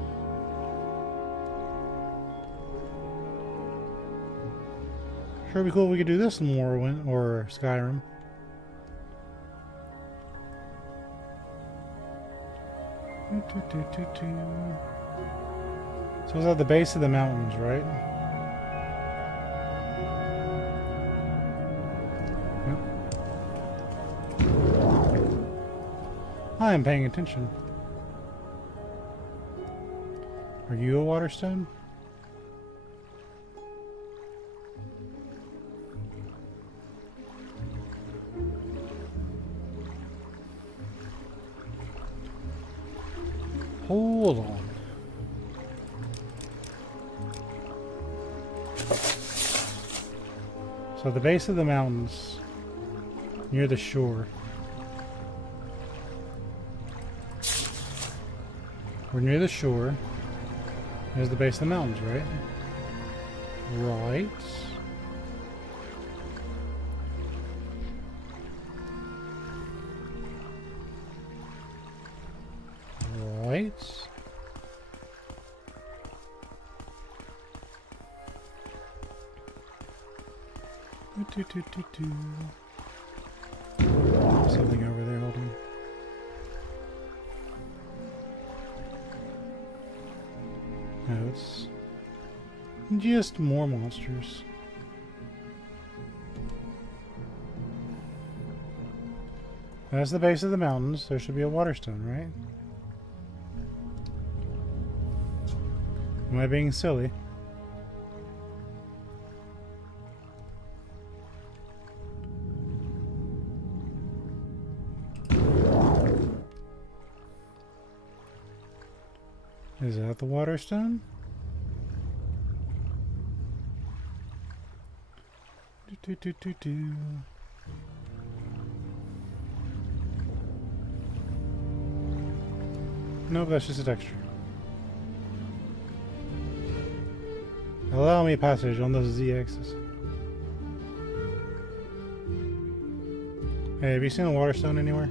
Sure would be cool if we could do this in Morrowind or Skyrim. So it's at the base of the mountains, right? Yep. I am paying attention. Are you a waterstone? Hold on. So at the base of the mountains, near the shore. We're near the shore. There's the base of the mountains, right? Right. Right. Something over there, hold on. No, it's just more monsters. That's the base of the mountains. There should be a waterstone, right? Am I being silly? Is that the waterstone? Nope, that's just a texture. Allow me passage on those Z-axis. Hey, have you seen a waterstone anywhere?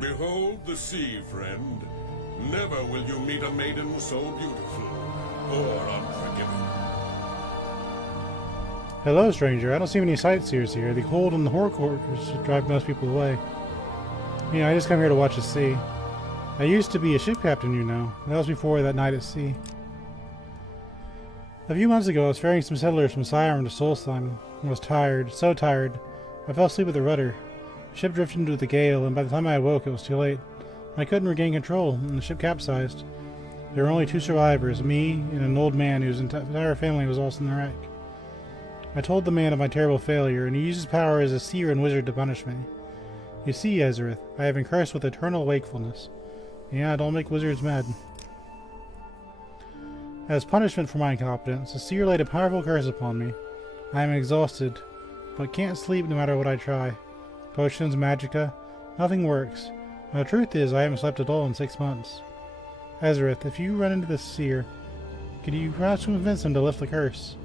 Behold the sea, friend. Never will you meet a maiden so beautiful or unforgiving. Hello, stranger. I don't see many sightseers here. The cold and the horror quarters drive most people away. You know, I just come here to watch the sea. I used to be a ship captain, you know. That was before that night at sea. A few months ago, I was ferrying some settlers from Skyrim to Solstheim. I was tired, so tired. I fell asleep at the rudder. The ship drifted into the gale, and by the time I awoke, it was too late. I couldn't regain control, and the ship capsized. There were only 2 survivors, me and an old man whose entire family was also in the wreck. I told the man of my terrible failure, and he used his power as a seer and wizard to punish me. You see, Ezerith, I have been cursed with eternal wakefulness. Yeah, don't make wizards mad. As punishment for my incompetence, the seer laid a powerful curse upon me. I am exhausted, but can't sleep no matter what I try. Potions, magicka, nothing works. And the truth is, I haven't slept at all in 6 months. Ezerith, if you run into this seer, could you perhaps convince him to lift the curse?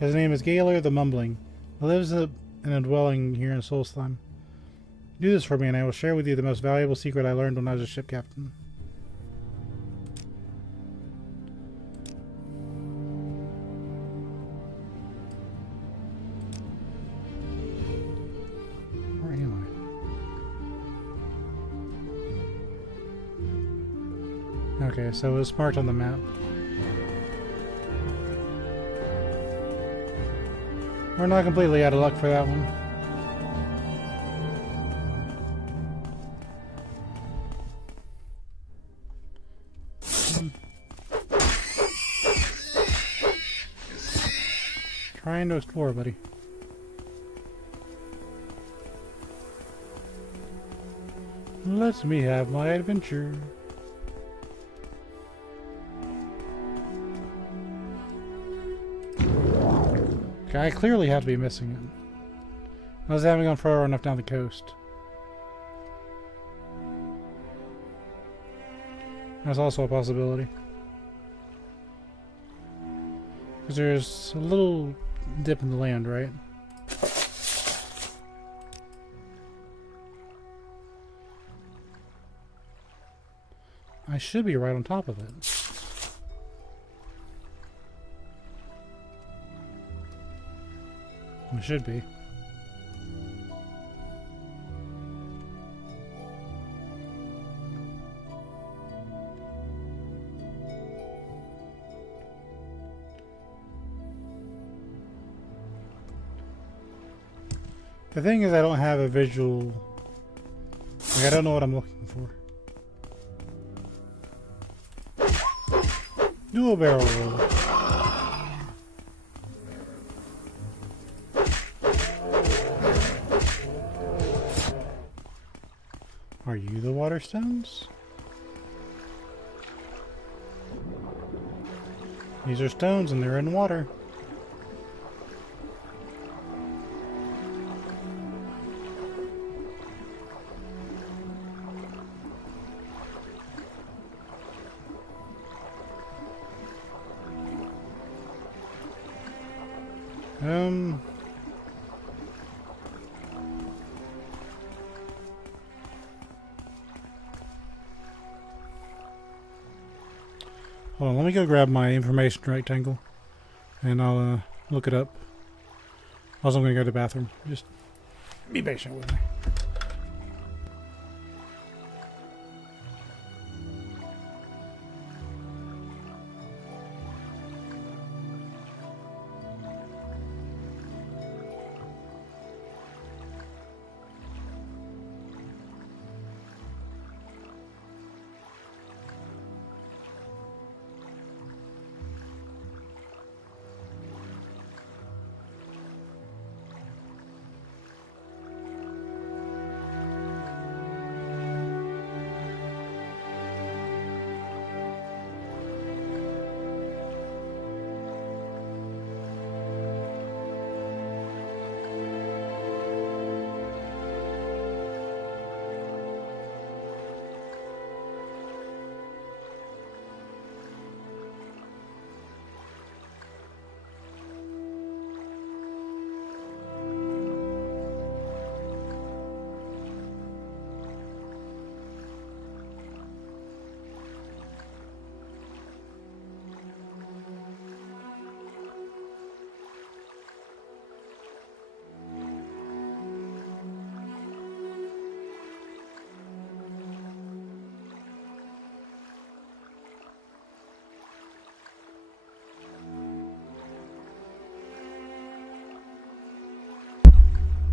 His name is Galer the Mumbling. He lives in a dwelling here in Solstheim. Do this for me, and I will share with you the most valuable secret I learned when I was a ship captain. Where am I? Okay, so it's marked on the map. We're not completely out of luck for that one. Trying to explore, buddy. Let me have my adventure. I clearly have to be missing it. I was having gone far enough down the coast. That's also a possibility. Because there's a little dip in the land, right? I should be right on top of it. I should be. The thing is, I don't have a visual. Like, I don't know what I'm looking for. Dual barrel roll. Are you the water stones? These are stones and they're in water. Hold on, let me go grab my information rectangle and I'll look it up. Also, I'm going to go to the bathroom. Just be patient with me.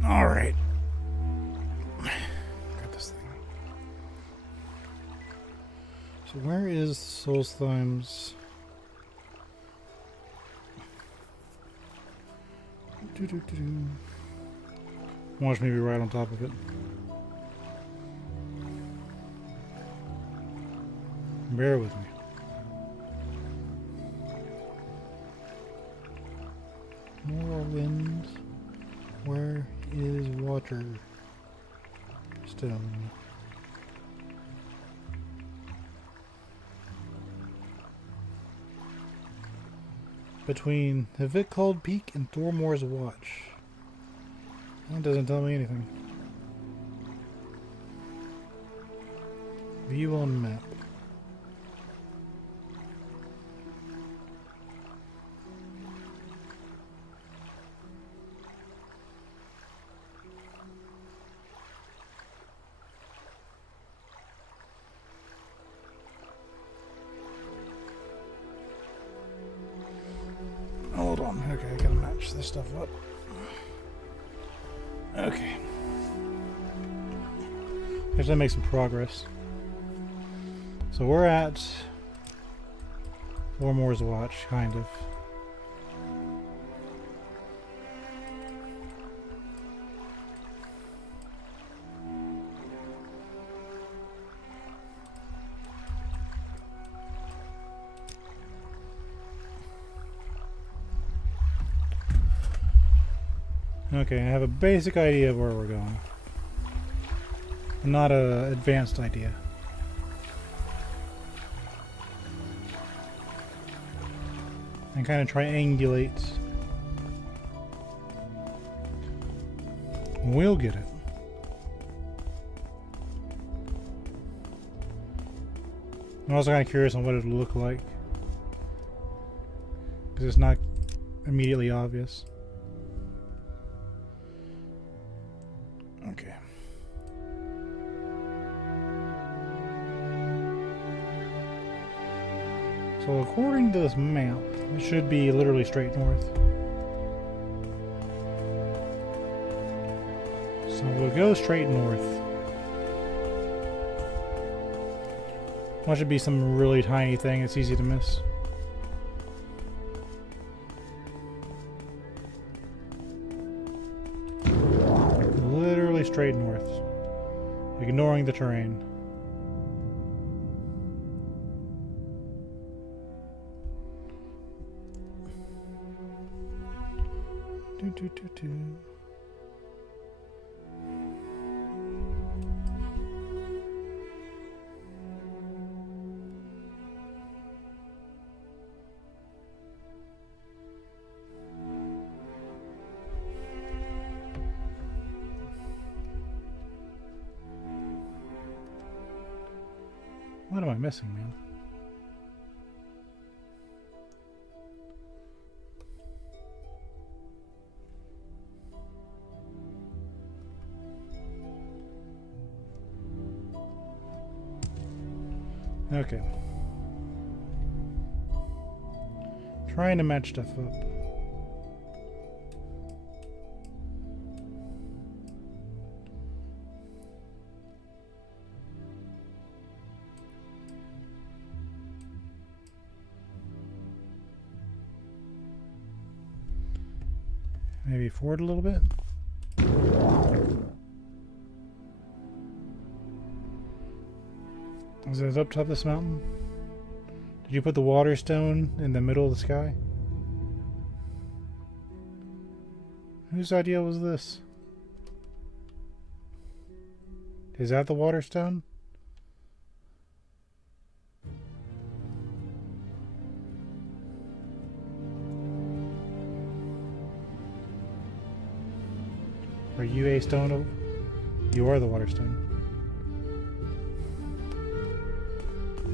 Alright. Got this thing. So where is Solstheim's... Watch me be right on top of it. Bear with me. Morrowind. Where is water stone? Between Havikald Peak and Thormore's Watch. That doesn't tell me anything. View on map. Hold on, okay, I gotta match this stuff up. Okay. Actually, that makes some progress. So we're at Thormore's Watch, kind of. Okay, I have a basic idea of where we're going. Not an advanced idea. And kind of triangulate. We'll get it. I'm also kind of curious on what it'll look like, because it's not immediately obvious. Okay. So according to this map, it should be literally straight north. So we'll go straight north. Watch it be some really tiny thing it's easy to miss. Literally straight north, ignoring the terrain. What am I missing, man? Okay. Trying to match stuff up. Maybe forward a little bit. Is it up top of this mountain? Did you put the water stone in the middle of the sky? Whose idea was this? Is that the water stone? Are you a stone? You are the water stone.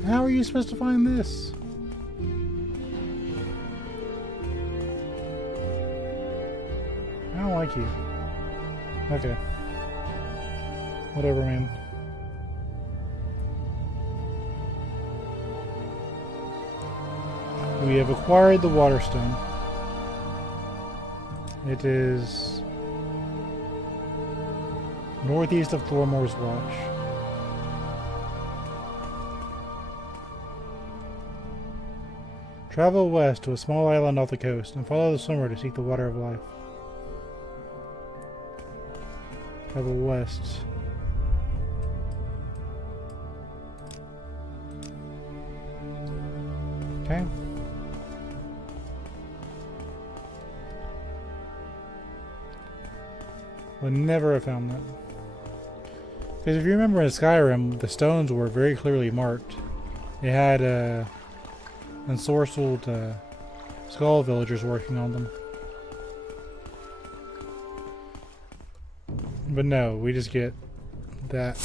How are you supposed to find this? I don't like you. Okay. Whatever, man. We have acquired the water stone. It is northeast of Thormore's Watch. Travel west to a small island off the coast and follow the swimmer to seek the water of life. Travel west. Okay. Would never have found that. Because if you remember in Skyrim, the stones were very clearly marked. It had ensorcelled skull villagers working on them. But no, we just get that.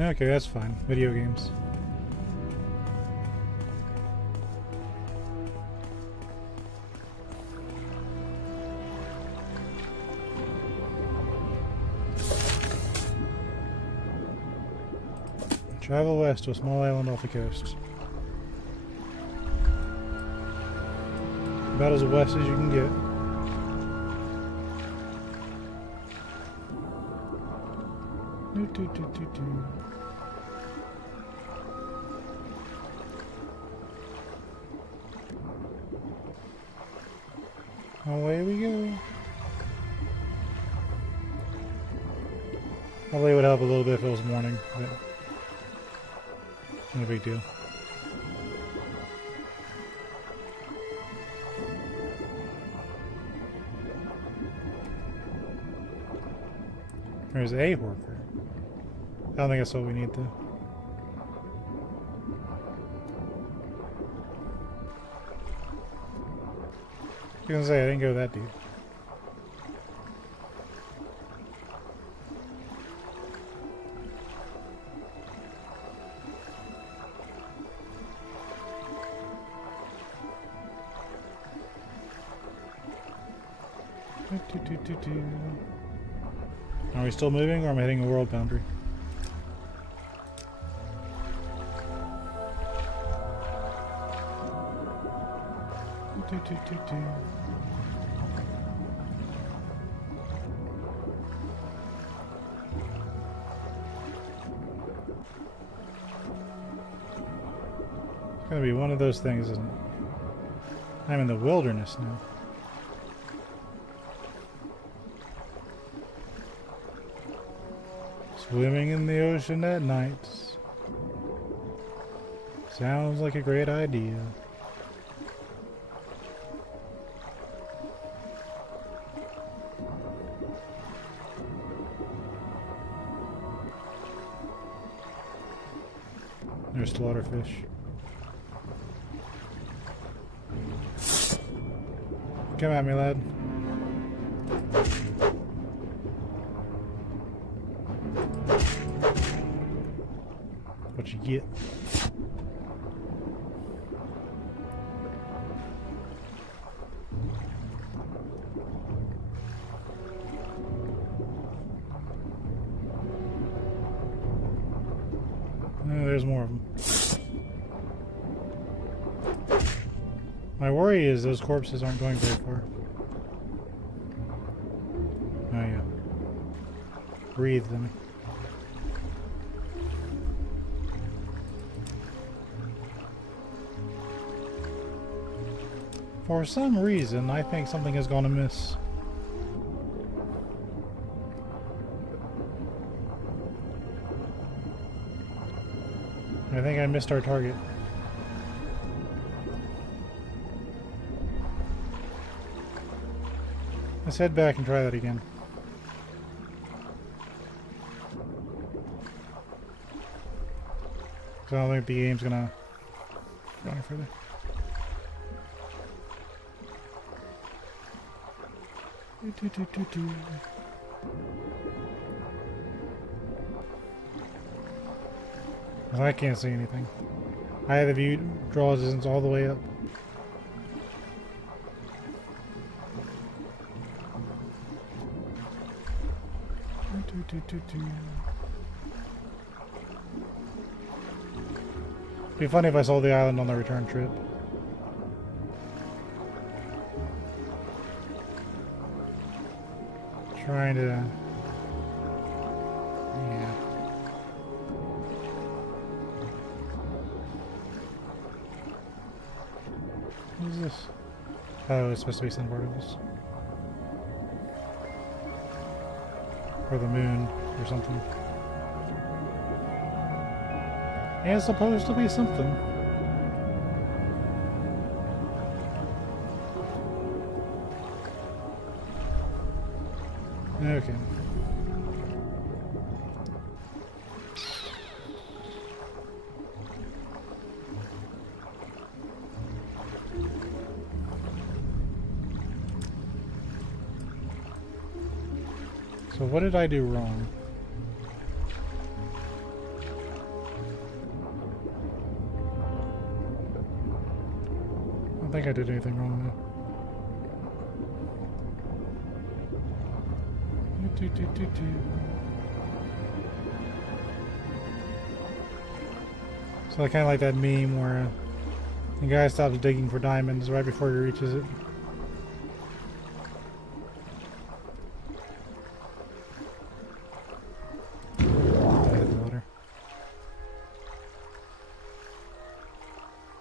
Okay, that's fine. Video games. Travel west to a small island off the coast. About as west as you can get. Away we go. Probably would help a little bit if it was morning, but no big deal. There's a worker. I don't think that's what we need though. I was gonna say, I didn't go that deep. Are we still moving, or am I hitting a world boundary? It's gonna be one of those things, isn't it? I'm in the wilderness now. Swimming in the ocean at night. Sounds like a great idea. There's slaughterfish. Come at me, lad. What you get? No, there's more of them. My worry is those corpses aren't going very far. Oh yeah. Breathe them. For some reason, I think something has gone amiss. I think I missed our target. Let's head back and try that again. So I don't think the game's gonna go any further. I can't see anything. I have the view draw distance all the way up. It'd be funny if I saw the island on the return trip. Trying to... yeah. What is this? Oh, it's supposed to be some particles. Or the moon, or something. It's supposed to be something. Okay. So what did I do wrong? I don't think I did anything wrong though. So I kind of like that meme where the guy stops digging for diamonds right before he reaches it.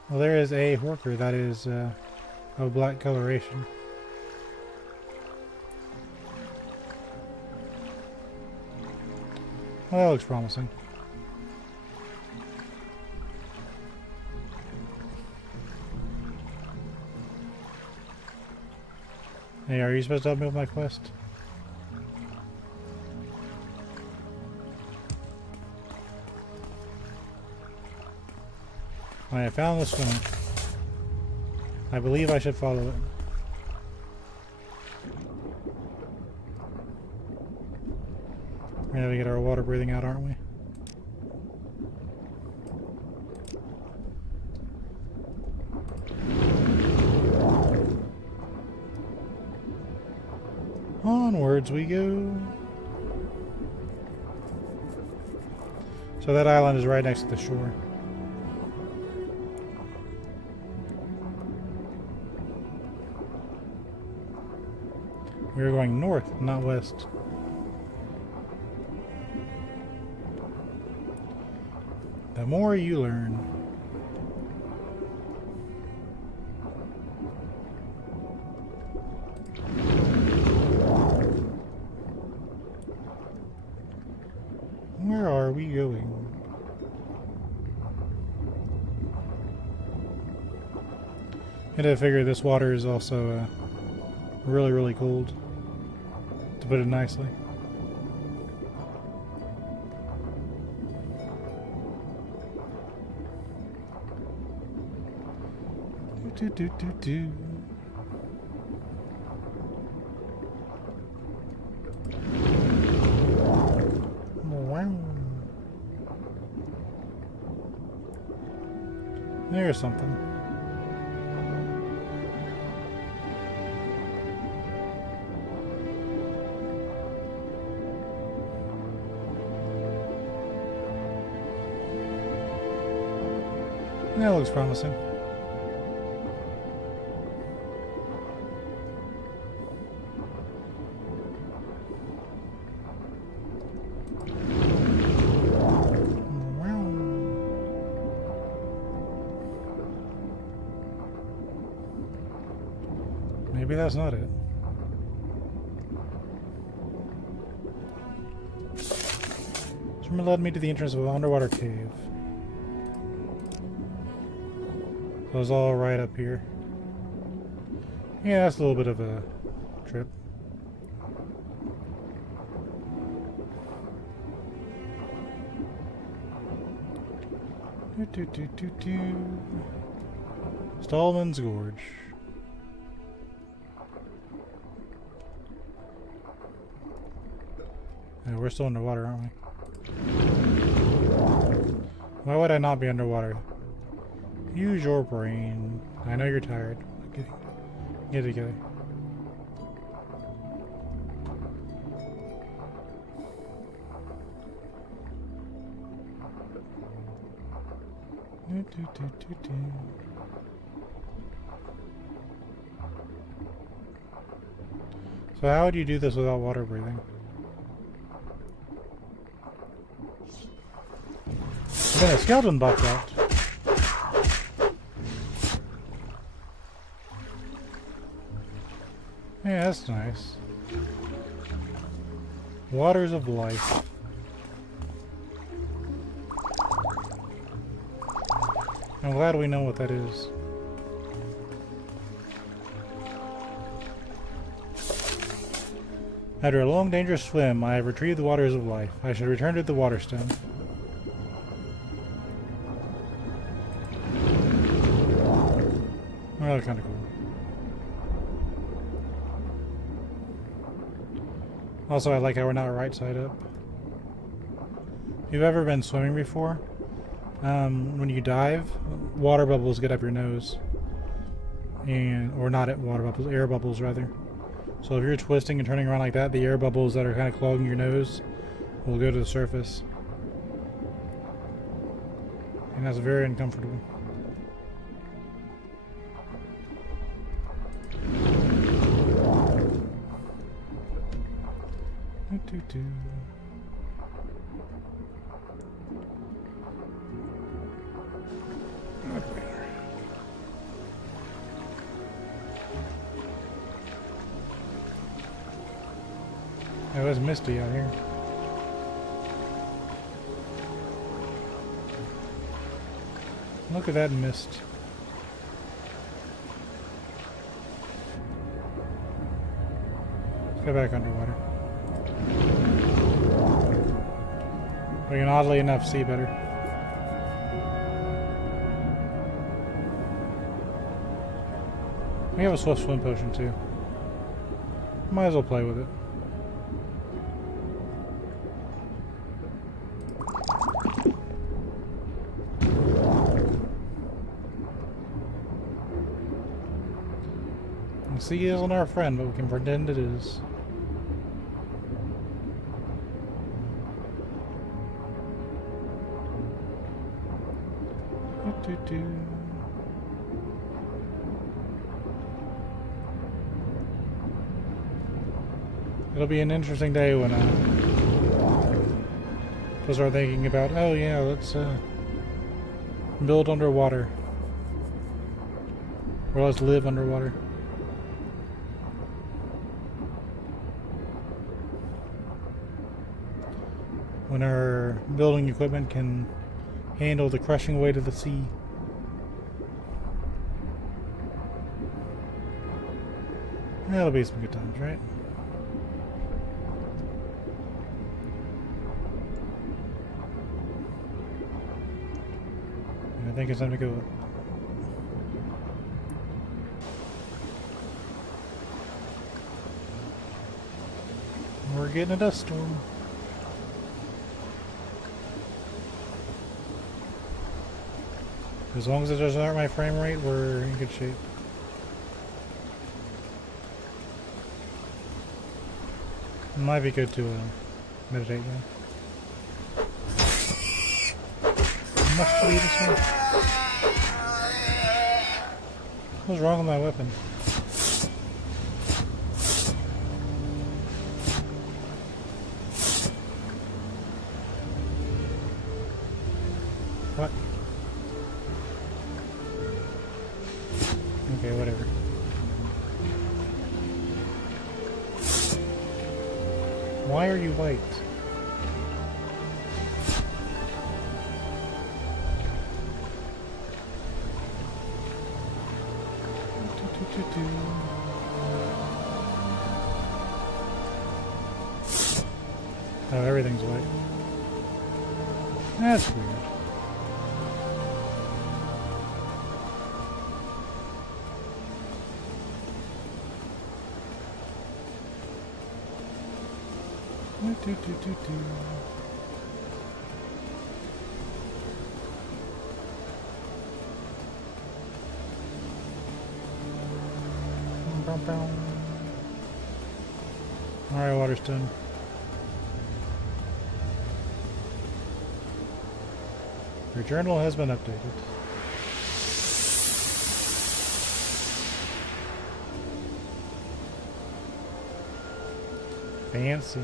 Well, there is a worker that is of black coloration. Well, that looks promising. Hey, are you supposed to help me with my quest? Alright, I found this one. I believe I should follow it. We're gonna get our water breathing out, aren't we? Onwards we go. So that island is right next to the shore. We are going north, not west. The more you learn. Where are we going? And I figure this water is also really, really cold, to put it nicely. Do. Wow. There's something. That looks promising. Maybe that's not it. Someone led me to the entrance of an underwater cave. So it's all right up here. Yeah, that's a little bit of a trip. Stallman's Gorge. Yeah, we're still underwater, aren't we? Why would I not be underwater? Use your brain. I know you're tired. Get it together. So how would you do this without water breathing? Then a skeleton popped out. Yeah, that's nice. Waters of life. I'm glad we know what that is. After a long, dangerous swim, I have retrieved the waters of life. I should return to the water stone. Well, kind of cool. Also, I like how we're not right side up. If you've ever been swimming before, when you dive, water bubbles get up your nose. Or not at water bubbles, air bubbles rather. So if you're twisting and turning around like that, the air bubbles that are kind of clogging your nose will go to the surface. And that's very uncomfortable. It was misty out here. Look at that mist. Let's go back underwater. We can oddly enough see better. We have a swift swim potion too. Might as well play with it. The sea isn't our friend, but we can pretend it is. Do-do-do. It'll be an interesting day when we'll start thinking about, oh yeah, let's build underwater. Or let's live underwater. When our building equipment can handle the crushing weight of the sea. That'll be some good times, right? I think it's time to go up. We're getting a dust storm. As long as it doesn't hurt my frame rate, we're in good shape. It might be good to meditate though. How much to eat this one? What's wrong with my weapon? What? Okay, whatever. Why are you white? Oh, everything's white. That's weird. Alright, water's done. Your journal has been updated. Fancy.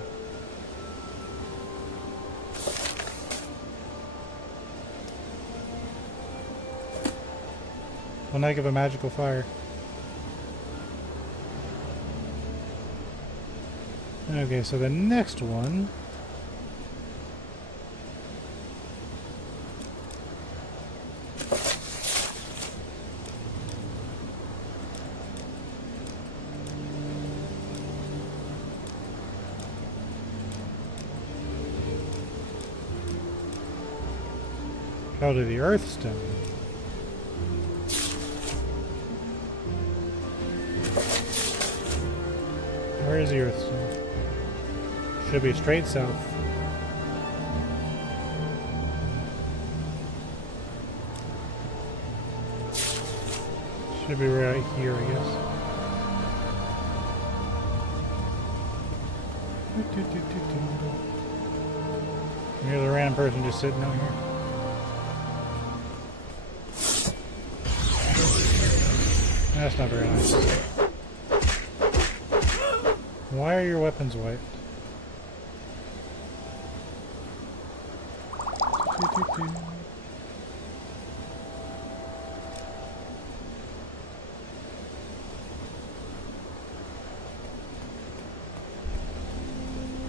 One heck of a magical fire. Okay, so the next one. Probably the Earth Stone. Where is the Earth Stone? Should be straight south. Should be right here, I guess. Here's a random person just sitting out here. That's not very nice. Why are your weapons white?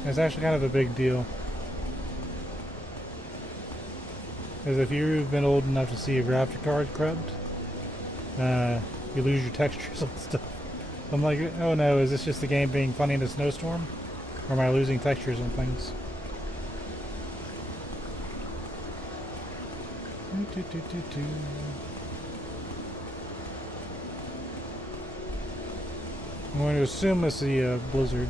It's actually kind of a big deal. Because if you've been old enough to see a graphic card corrupt, you lose your textures and stuff. So I'm like, oh no, is this just the game being funny in a snowstorm? Or am I losing textures on things? I'm going to assume it's the blizzard.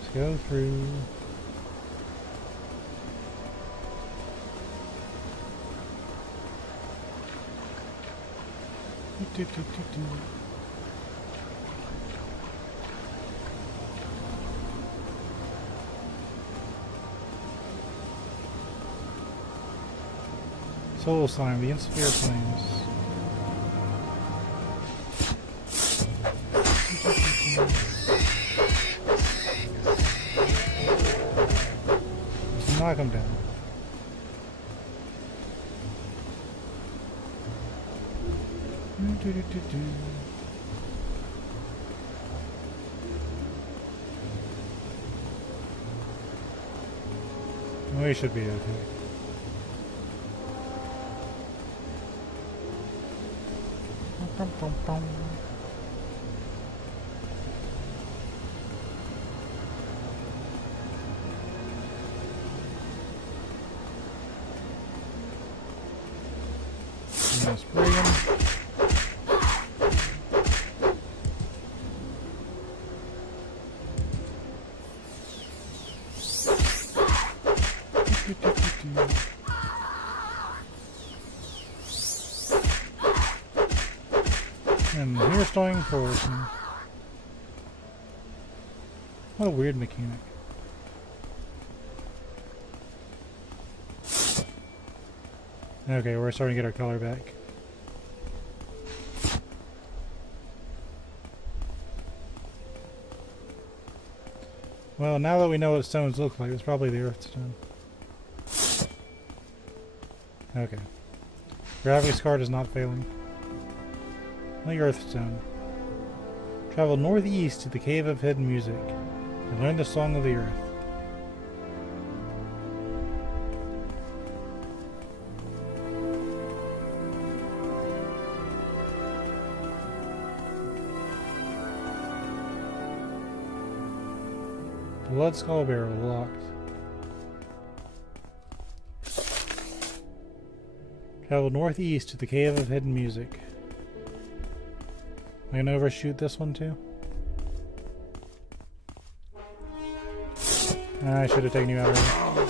Let's go through. Solstheim, the Insecure Flames. Let's knock him down. We should be okay. Spray him. And here's stowing forward. What a weird mechanic. Okay, we're starting to get our color back. Well, now that we know what stones look like, it's probably the earth stone. Okay. Gravity card is not failing. The earth stone. Travel northeast to the Cave of Hidden Music and learn the Song of the Earth. Blood Skull Barrel locked. Travel northeast to the Cave of Hidden Music. Am I gonna overshoot this one too? I should have taken you out early.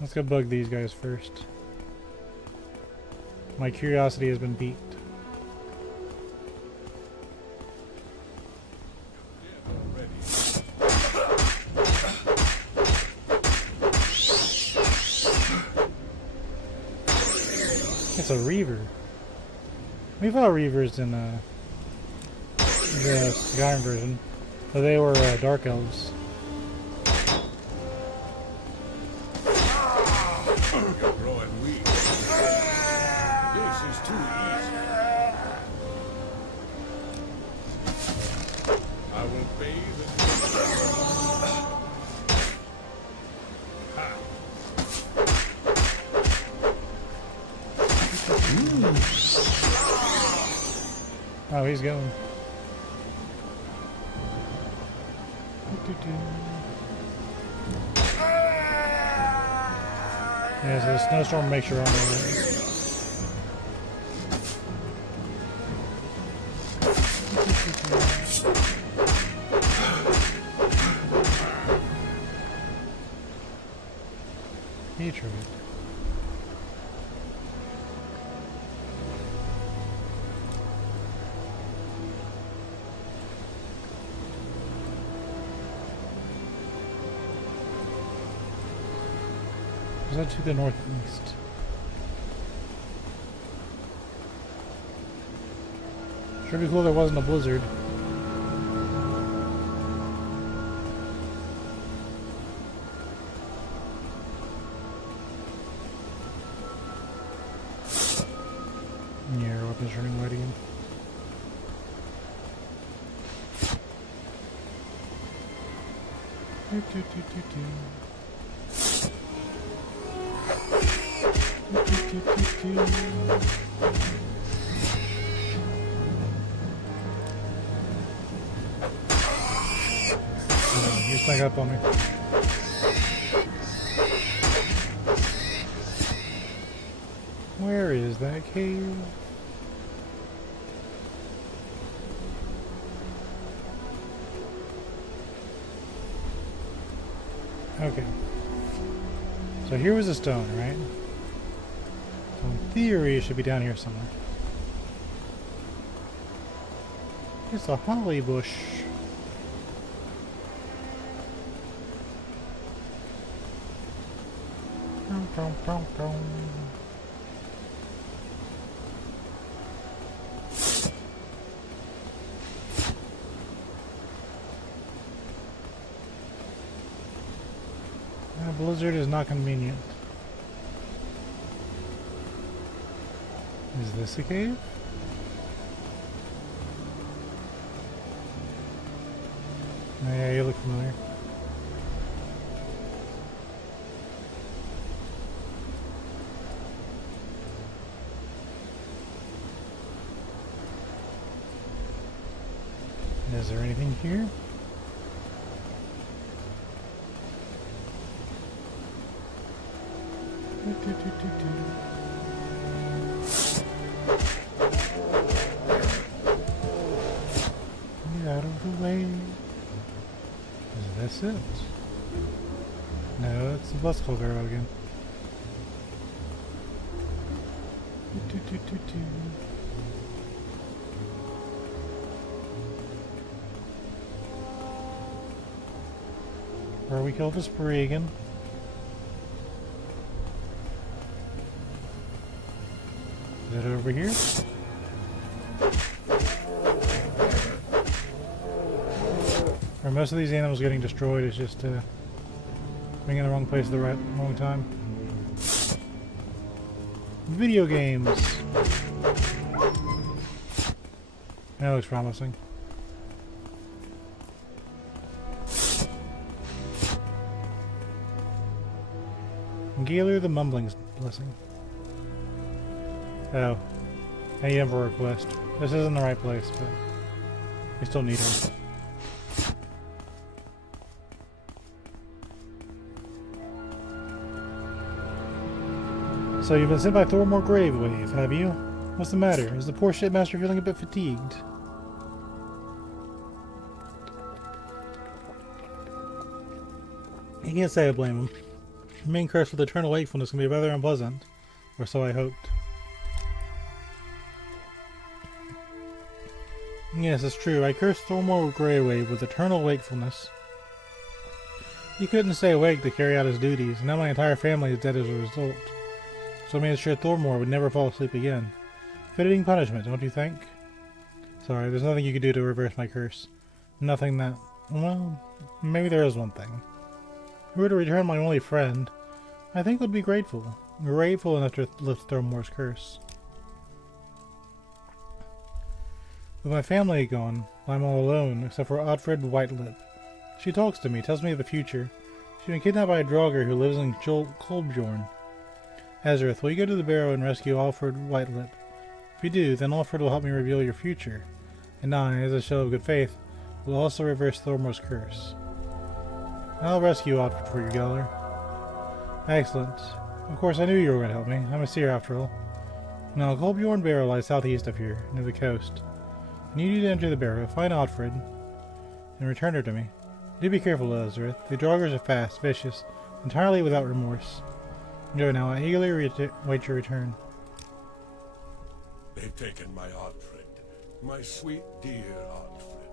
Let's go bug these guys first. My curiosity has been piqued. It's a Reaver. We fought Reavers in the Skyrim version, but they were Dark Elves. You're growing weak. This is too easy. I will bathe Oh, he's going. Yeah, so the snowstorm makes your armor right. Hatred. Is that to the northeast? Sure be cool if there wasn't a blizzard. Yeah, our weapon's running wide again. You snuck up on me. Where is that cave? Okay. So here was a stone, right? So in theory, it should be down here somewhere. It's a holly bush. Dum, dum, dum. Blizzard is not convenient. Is this a cave? Oh, yeah, you look familiar. Is there anything here? Get out of the way. Is this it? No, it's the Blissful Barrow again. Where we killed the Spriggan. Is it over here? Or most of these animals getting destroyed is just being in the wrong place at the wrong time. Video games. That looks promising. Galer the Mumbling's Blessing. Oh. I need him for a quest. This isn't the right place, but we still need him. So you've been sent by Thormore Gravewave, have you? What's the matter? Is the poor shipmaster feeling a bit fatigued? You can't say I blame him. Being cursed with eternal wakefulness can be rather unpleasant, or so I hoped. Yes, it's true. I cursed Thormore Greywave with eternal wakefulness. He couldn't stay awake to carry out his duties, and now my entire family is dead as a result. So I made sure Thormore would never fall asleep again. Fitting punishment, don't you think? Sorry, there's nothing you could do to reverse my curse. Nothing that... well, maybe there is one thing. If you were to return my only friend, I think would be grateful. Grateful enough to lift Thormore's curse. With my family gone, I'm all alone, except for Oddfred Whitelip. She talks to me, tells me of the future. She's been kidnapped by a Draugr who lives in Kolbjorn. Ezerith, will you go to the barrow and rescue Alfred Whitelip? If you do, then Alfred will help me reveal your future. And I, as a show of good faith, will also reverse Thormore's curse. I'll rescue Oddfred for you, Geller. Excellent. Of course, I knew you were going to help me. I'm a seer, after all. Now, Kolbjorn Barrow lies southeast of here, near the coast. I need you to enter the barrow, find Oddfred, and return her to me. Do be careful, Ezerith. The Draugrs are fast, vicious, entirely without remorse. Go now, I eagerly wait your return. They've taken my Oddfred. My sweet, dear Oddfred.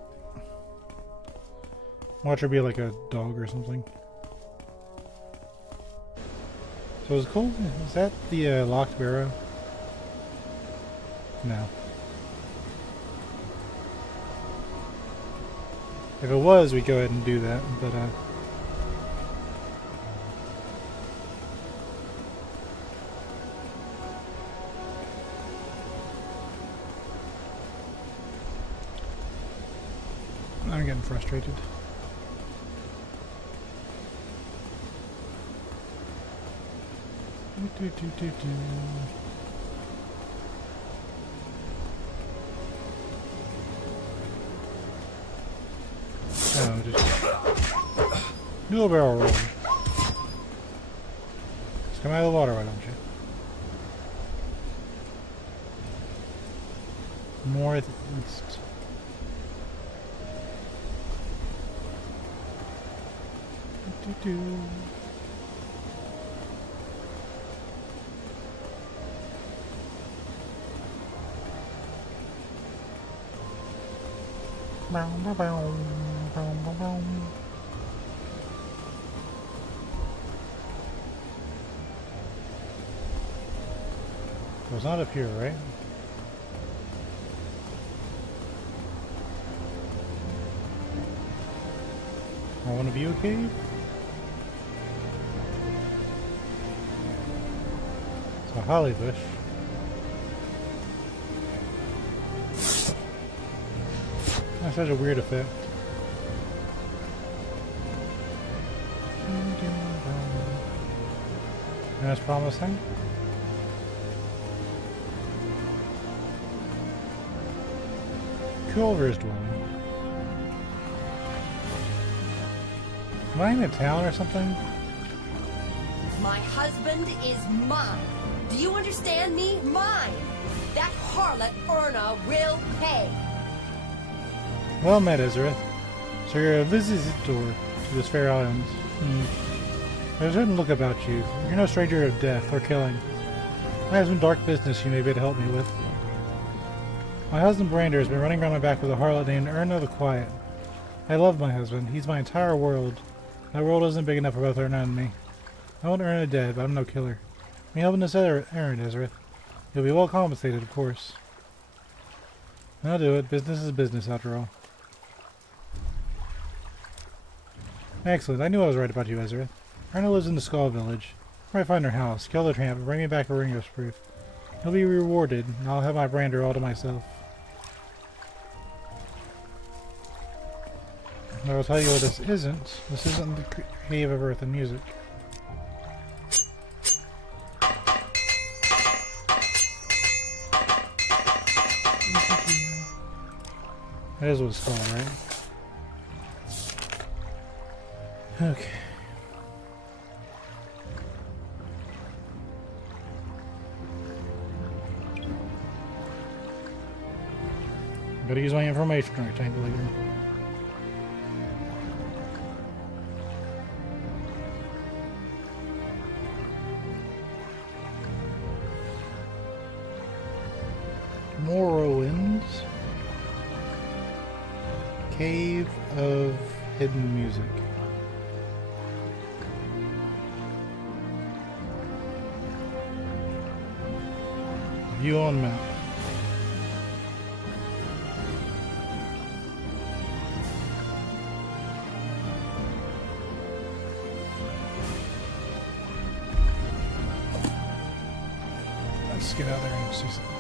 Watch her be like a dog or something. So is cool? Is that the locked barrow? No. If it was, we'd go ahead and do that, but I'm getting frustrated. Oh, just do a barrel roll. Just come out of the water, why don't you? Northeast. Do. Bow, bow, bow, bow, bow, bow. Well, it's not up here, right? I want to view a cave? It's a holly bush. That's such a weird effect. And that's promising. Culver's dwelling. Am I in a town or something? My husband is mine. Do you understand me? Mine. That harlot Erna will pay. Well met, Ezerith. So you're a visitor to this fair island. There's a certain look about you. You're no stranger of death or killing. I have some dark business you may be able to help me with. My husband Brander has been running around my back with a harlot named Erna the Quiet. I love my husband. He's my entire world. That world isn't big enough for both Erna and me. I want Erna dead, but I'm no killer. Me helping this errand, Ezerith. You'll be well compensated, of course. I'll do it. Business is business, after all. Excellent. I knew I was right about you, Ezerith. Erna lives in the Skull Village. Where I find her house, kill the tramp, and bring me back a Ringos proof. You'll be rewarded, and I'll have my Brander all to myself. I will tell you what this isn't. This isn't the Cave of Earth and Music. That is what it's called, right? Okay. Gotta use my information rectangle again. Morrowind. Cave of Hidden Music. View on map. Let's get out there and see something.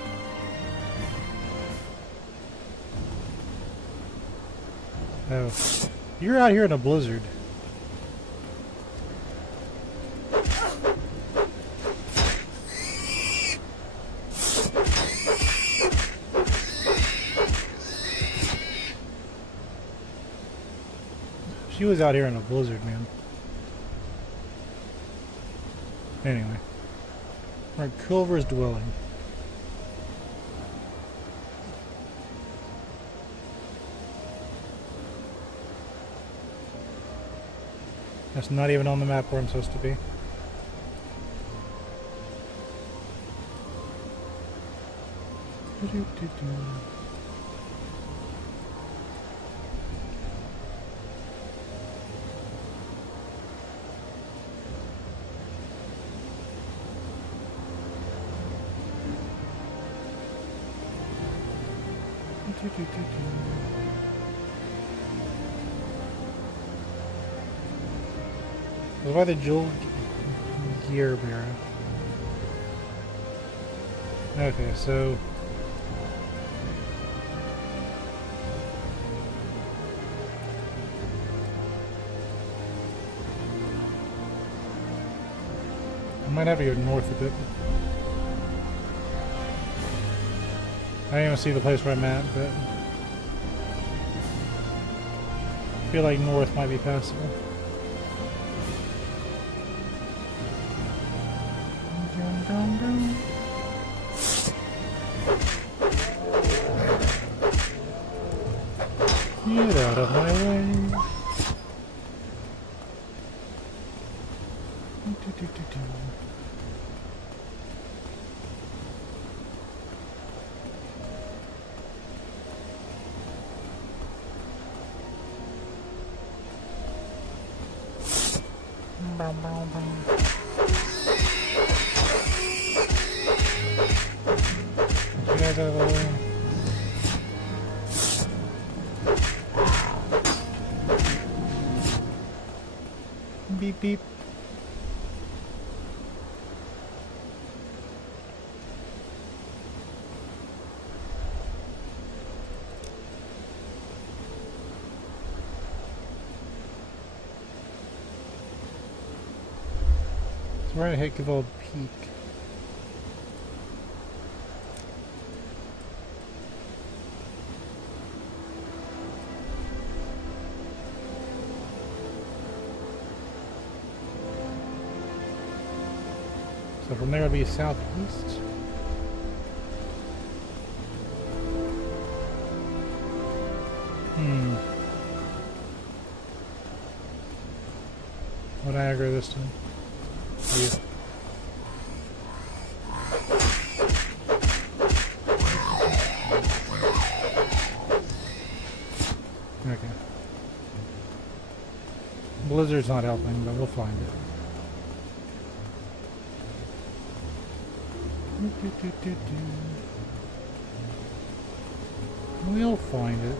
Oh, you're out here in a blizzard. She was out here in a blizzard, man. Anyway. We're at Culver's dwelling. That's not even on the map where I'm supposed to be. Why the jewel gear bearer? Okay, so I might have to go north a bit. I don't even see the place where I'm at, but I feel like north might be passable. Get out of my way. You guys out of the way. Beep beep. So we're at Hickville Peak. So from there it'll be southeast. What aggro this time? Yeah. Okay. Blizzard's not helping, but we'll find it. We'll find it.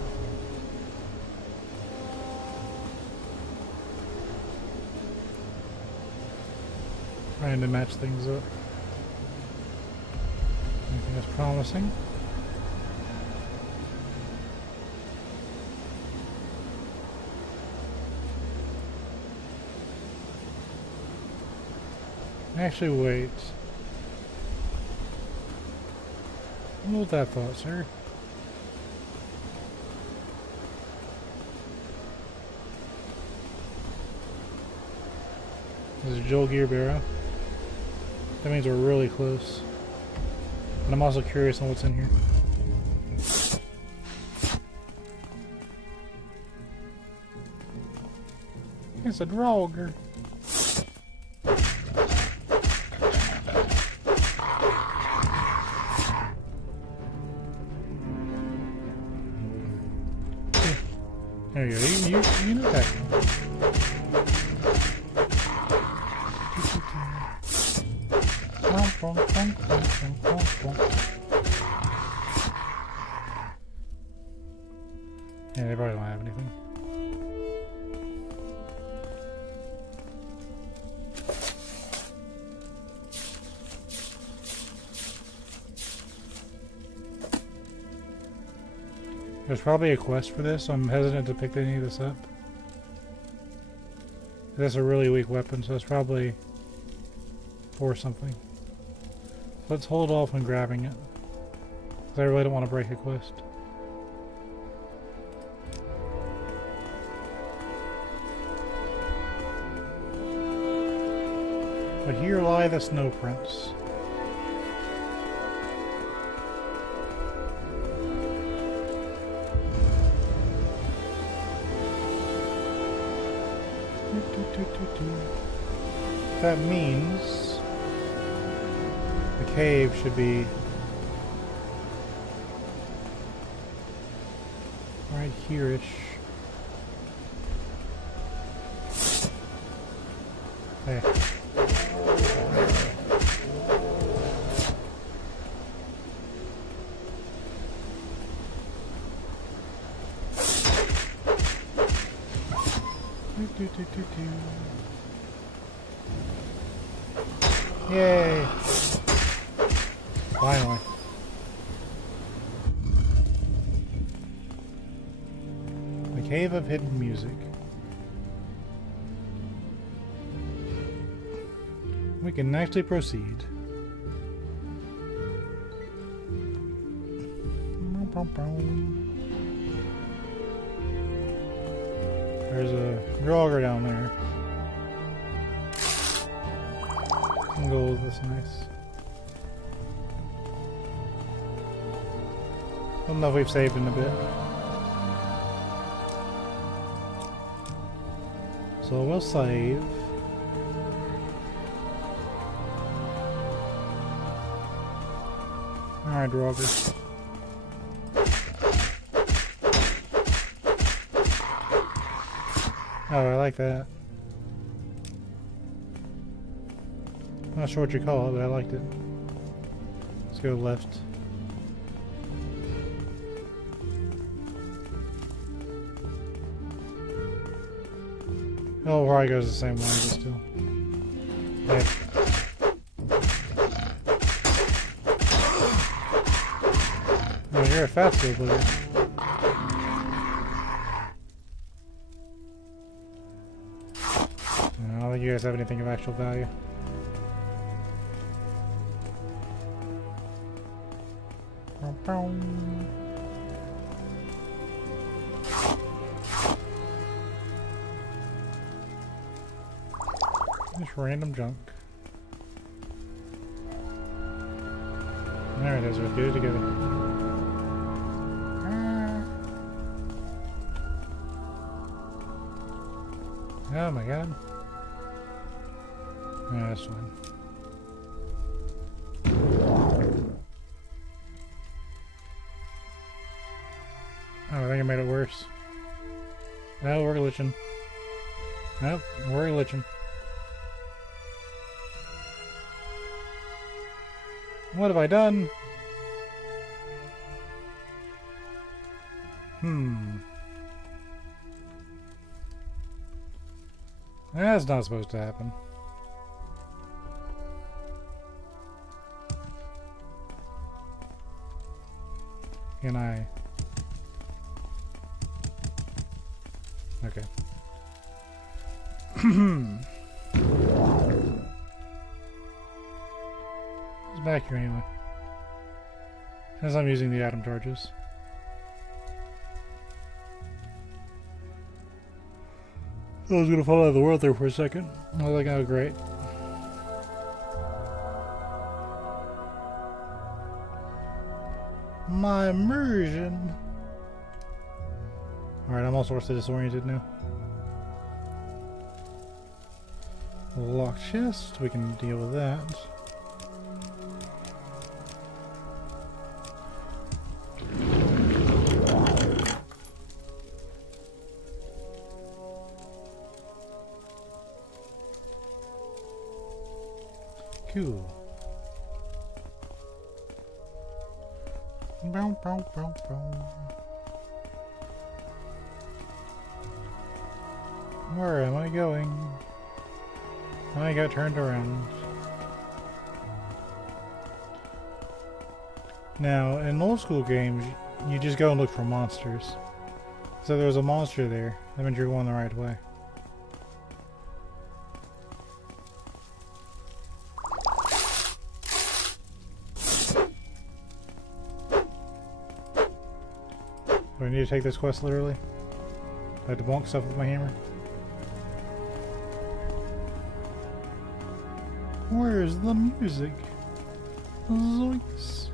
Trying to match things up. I think that's promising. Actually, wait. Hold that thought, sir. This is Joel Gearbarrow. That means we're really close. But I'm also curious on what's in here. It's a Draugr. There you go. You know that. Yeah, they probably don't have anything. There's probably a quest for this, so I'm hesitant to pick any of this up. That's a really weak weapon, so it's probably for something. Let's hold off on grabbing it, because I really don't want to break a quest. But here lie the snow prints. That means the cave should be right here-ish. Hey. Yay! Finally. The Cave of Hidden Music. We can actually proceed. There's a Draugr down there. Gold, that's nice. I don't know if we've saved in a bit. So we'll save. Alright, Draugr. Oh, I like that. I'm not sure what you call it, but I liked it. Let's go left. Oh, probably goes the same way, but still. Hey. Oh, you're a fast food player. I don't think you guys have anything of actual value. Just random junk. There it is, we'll get it together. Oh my god. Yeah, that's fine. Oh, I think I made it worse. No, we're glitching. Nope, we're glitching. What have I done? That's not supposed to happen. Can I? Okay. It's back here anyway. Since I'm using the atom torches. I was gonna fall out of the world there for a second. I was like, oh great. My immersion. Alright, I'm all sorts of disoriented now. Locked chest, we can deal with that. Cool. Bow, bow, bow, bow. Where am I going? I got turned around. Now, in old school games, you just go and look for monsters. So there was a monster there. That means you're going the right way. Do I need to take this quest literally? I have to bonk stuff with my hammer. Where's the music? Zoinks.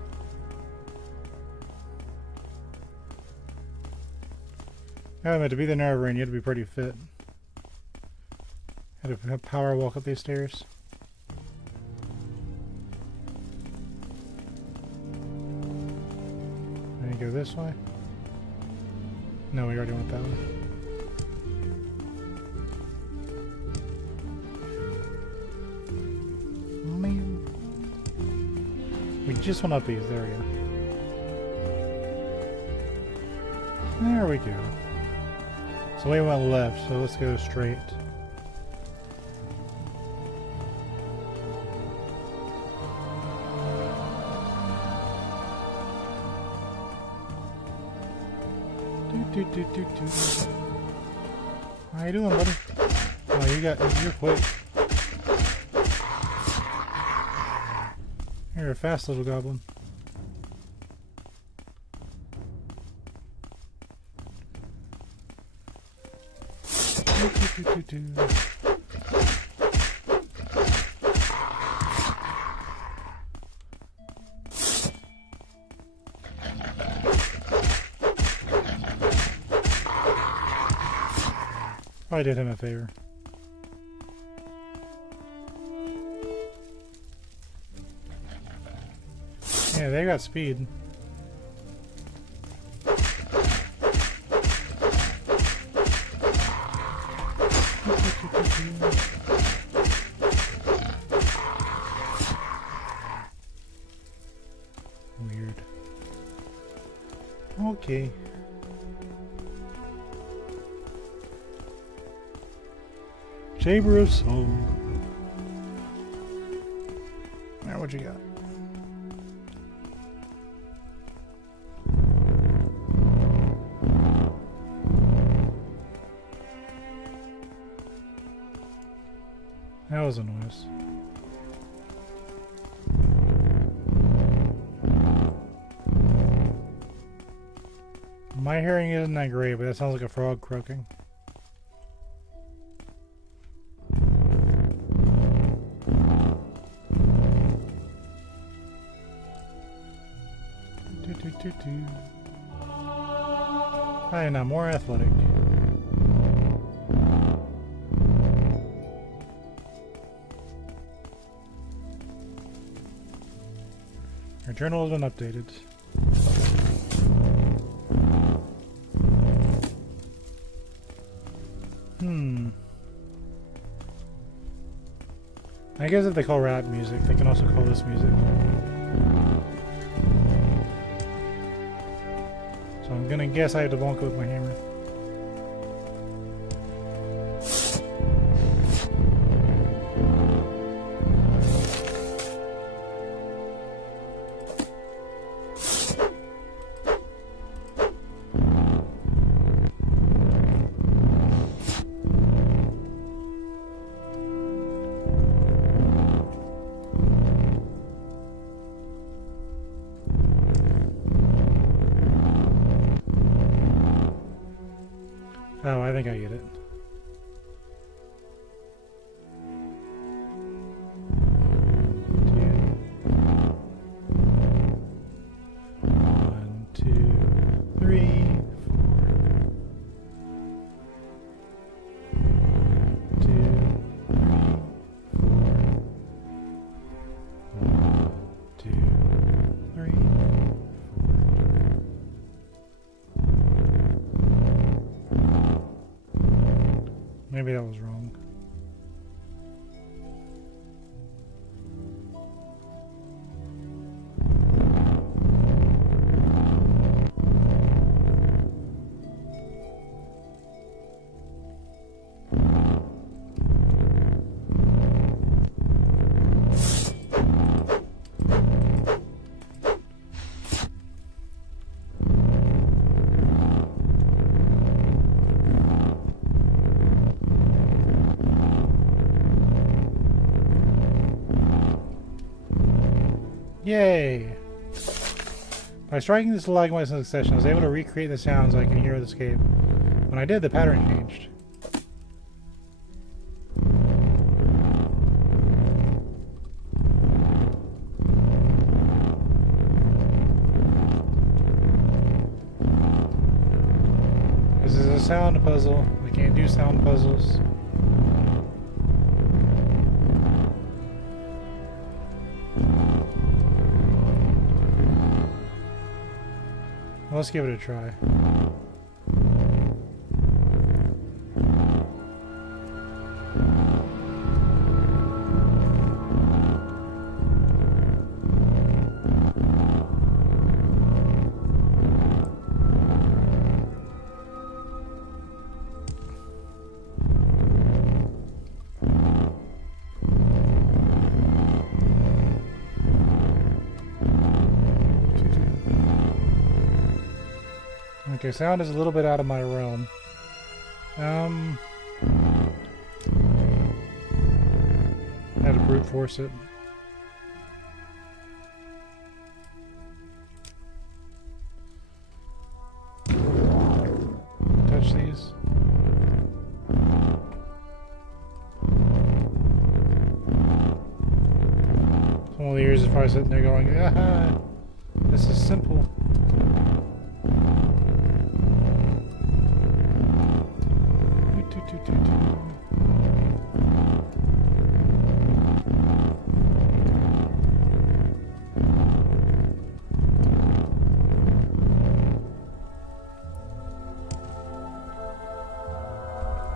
I admit, to be the Nerve-Rain, you had to be pretty fit. Had to power walk up these stairs. Can you go this way? No, we already went that way. Man. We just went up these. There we go. There we go. So we went left, so let's go straight. How you doing, buddy? Oh, you're quick. You're a fast little goblin. I did him a favor. Yeah, they got speed. Okay. Chamber of Soul. Now what you got? That was a noise. My hearing isn't that great, but that sounds like a frog croaking. Hi, now more athletic. Our journal has been updated. I guess if they call rap music, they can also call this music. So I'm gonna guess I have to bonk it with my hammer. Oh, I think I get it. One, two, three, four. 2, 3, 4. 1, 2, 3. Maybe that was wrong. Yay! By striking the stalagmites in succession, I was able to recreate the sounds I can hear with this cave. When I did, the pattern changed. This is a sound puzzle. I can't do sound puzzles. Let's give it a try. Okay, sound is a little bit out of my realm. I had to brute force it. Touch these. Some of the ears is probably sitting there going, ah, this is simple.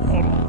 Hold on.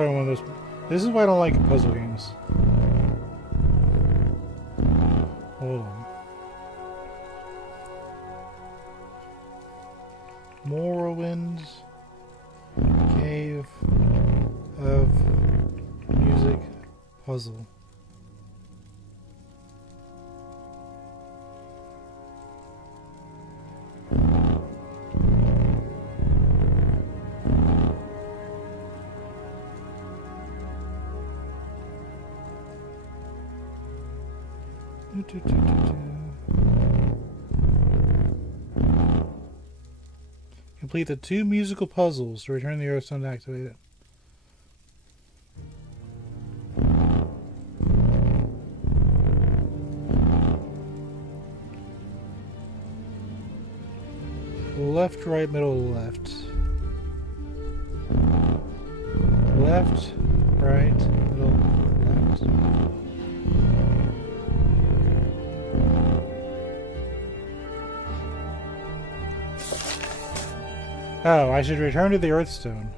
Probably one of those. This is why I don't like puzzle games. Hold on. Morrowind Cave of Music Puzzle. Complete the 2 musical puzzles to return the Earthstone to activate it. Left, right, middle, left. Left, right, middle, left. Oh, I should return to the Earthstone.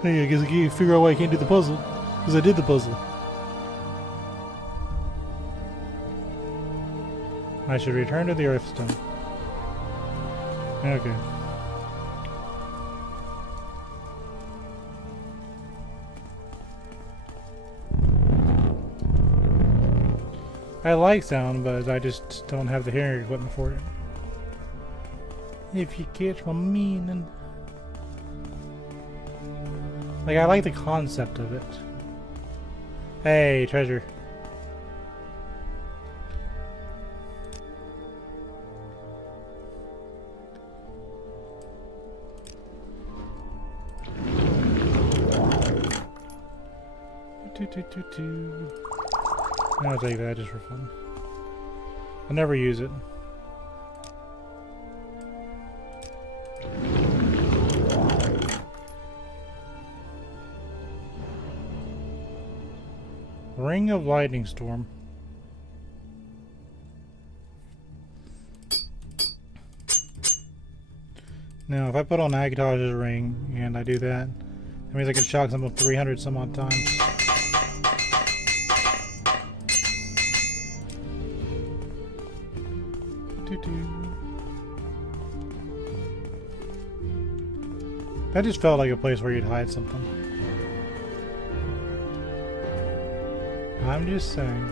Hey, I guess I can't figure out why I can't do the puzzle. Because I did the puzzle. I should return to the Earthstone. Okay. I like sound, but I just don't have the hearing equipment for it. If you catch my meaning. Like, I like the concept of it. Hey, treasure. I'll take that just for fun. I'll never use it. Ring of Lightning Storm. Now, if I put on Agataj's ring and I do that, that means I can shock someone 300 some odd times. That just felt like a place where you'd hide something. I'm just saying.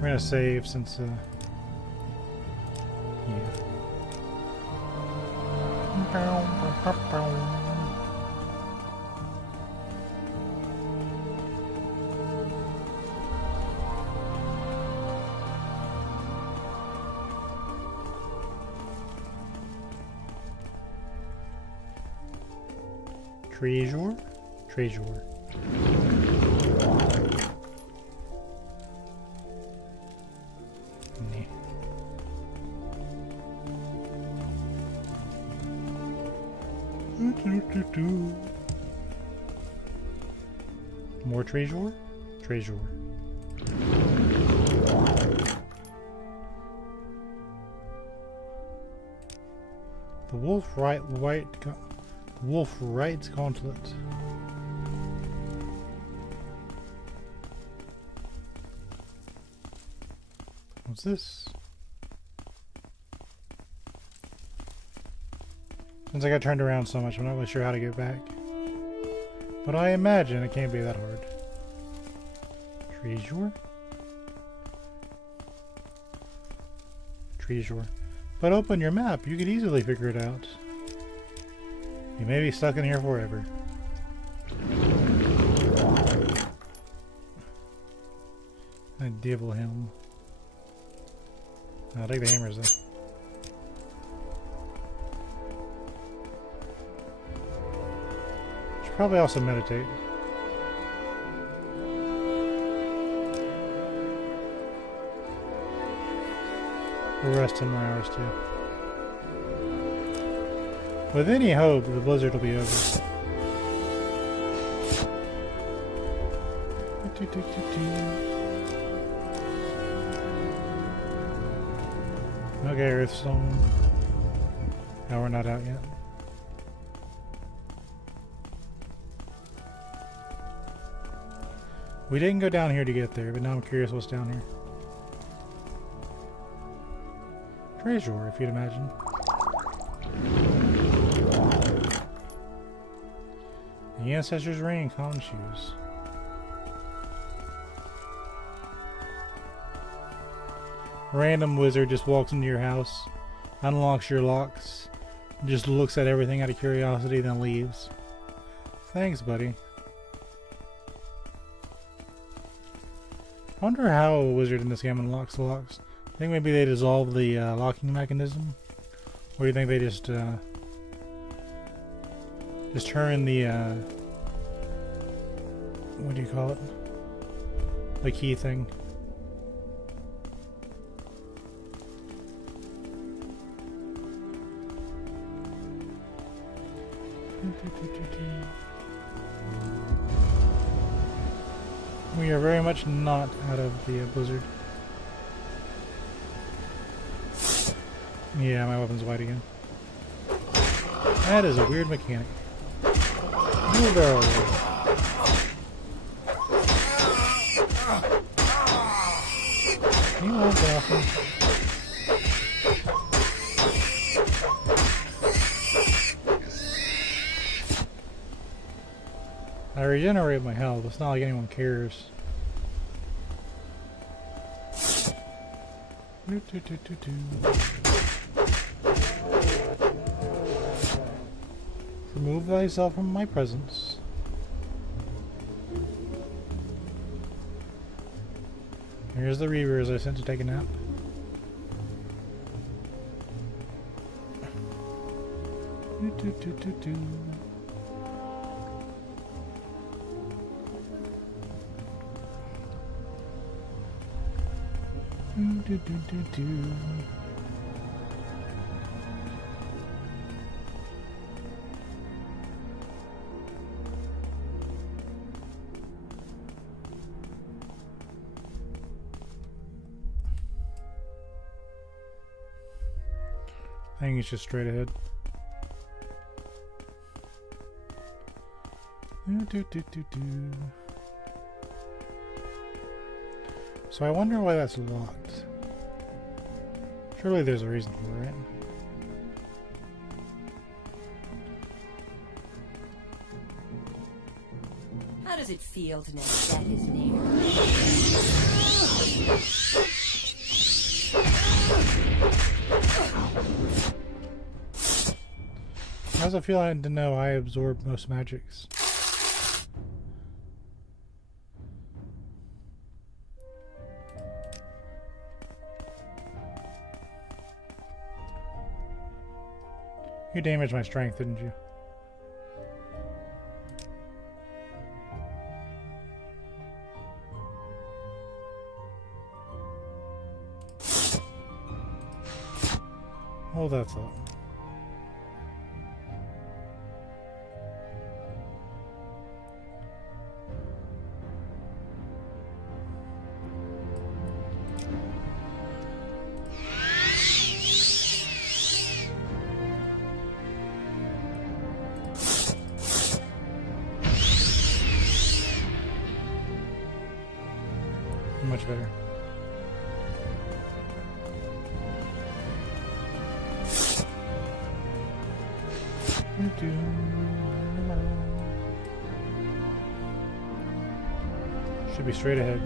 We're gonna save since, yeah. Treasure? Treasure. More treasure? Treasure. The Wolf Wright's Gauntlet. What's this? Since I got turned around so much, I'm not really sure how to get back. But I imagine it can't be that hard. Treasure? Treasure. But open your map, you could easily figure it out. You may be stuck in here forever. I devil him. I'll take the hammers though. Should probably also meditate. We'll rest 10 more hours too. With any hope, the blizzard will be over. Okay, Earthstone. No, we're not out yet. We didn't go down here to get there, but now I'm curious what's down here. Treasure, if you'd imagine. The Ancestors' Ring, Con Shoes. Random wizard just walks into your house, unlocks your locks, just looks at everything out of curiosity, then leaves. Thanks, buddy. I wonder how a wizard in this game unlocks the locks. I think maybe they dissolve the locking mechanism, or do you think they just turn the what do you call it? The key thing. We are very much not out of the blizzard. Yeah, my weapon's white again. That is a weird mechanic. Move barrel. Can you hold that off me? I regenerate my health. It's not like anyone cares. Remove thyself from my presence. Here's the Reavers I sent to take a nap. I think it's just straight ahead. So I wonder why that's locked. Surely there's a reason for it. How does it feel to know death is near? How does it feel to know I absorb most magics? You damaged my strength, didn't you? Hold that thought. Much better. Should be straight ahead.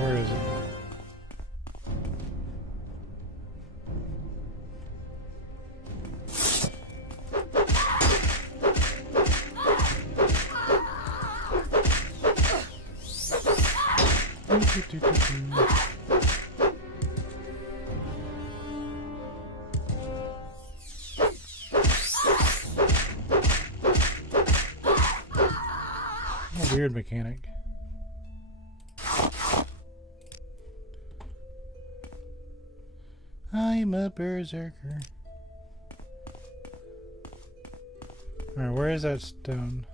Where is it? A weird mechanic. I'm a berserker. Alright, where is that stone?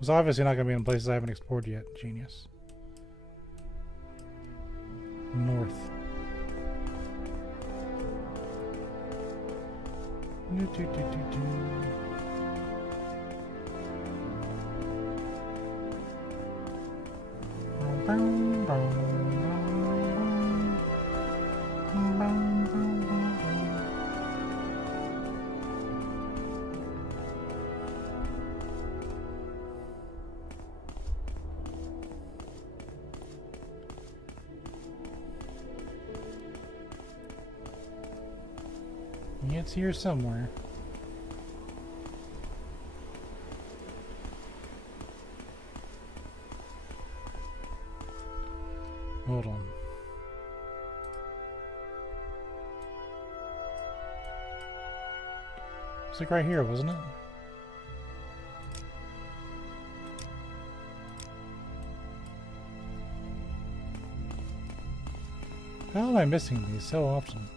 It's obviously not going to be in places I haven't explored yet. Genius. North. It's here somewhere. Hold on. It's like right here, wasn't it? How am I missing these so often?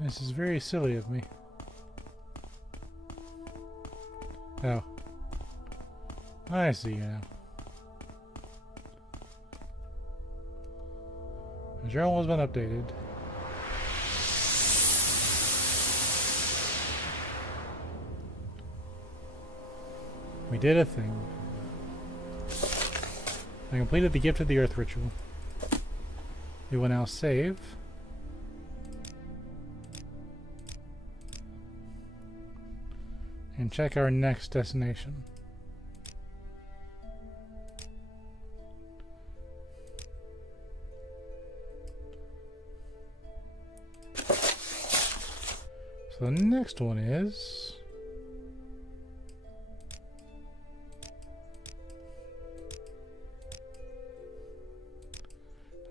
This is very silly of me. Oh. I see you now. The journal has been updated. We did a thing. I completed the Gift of the Earth ritual. We will now save. And check our next destination. So the next one is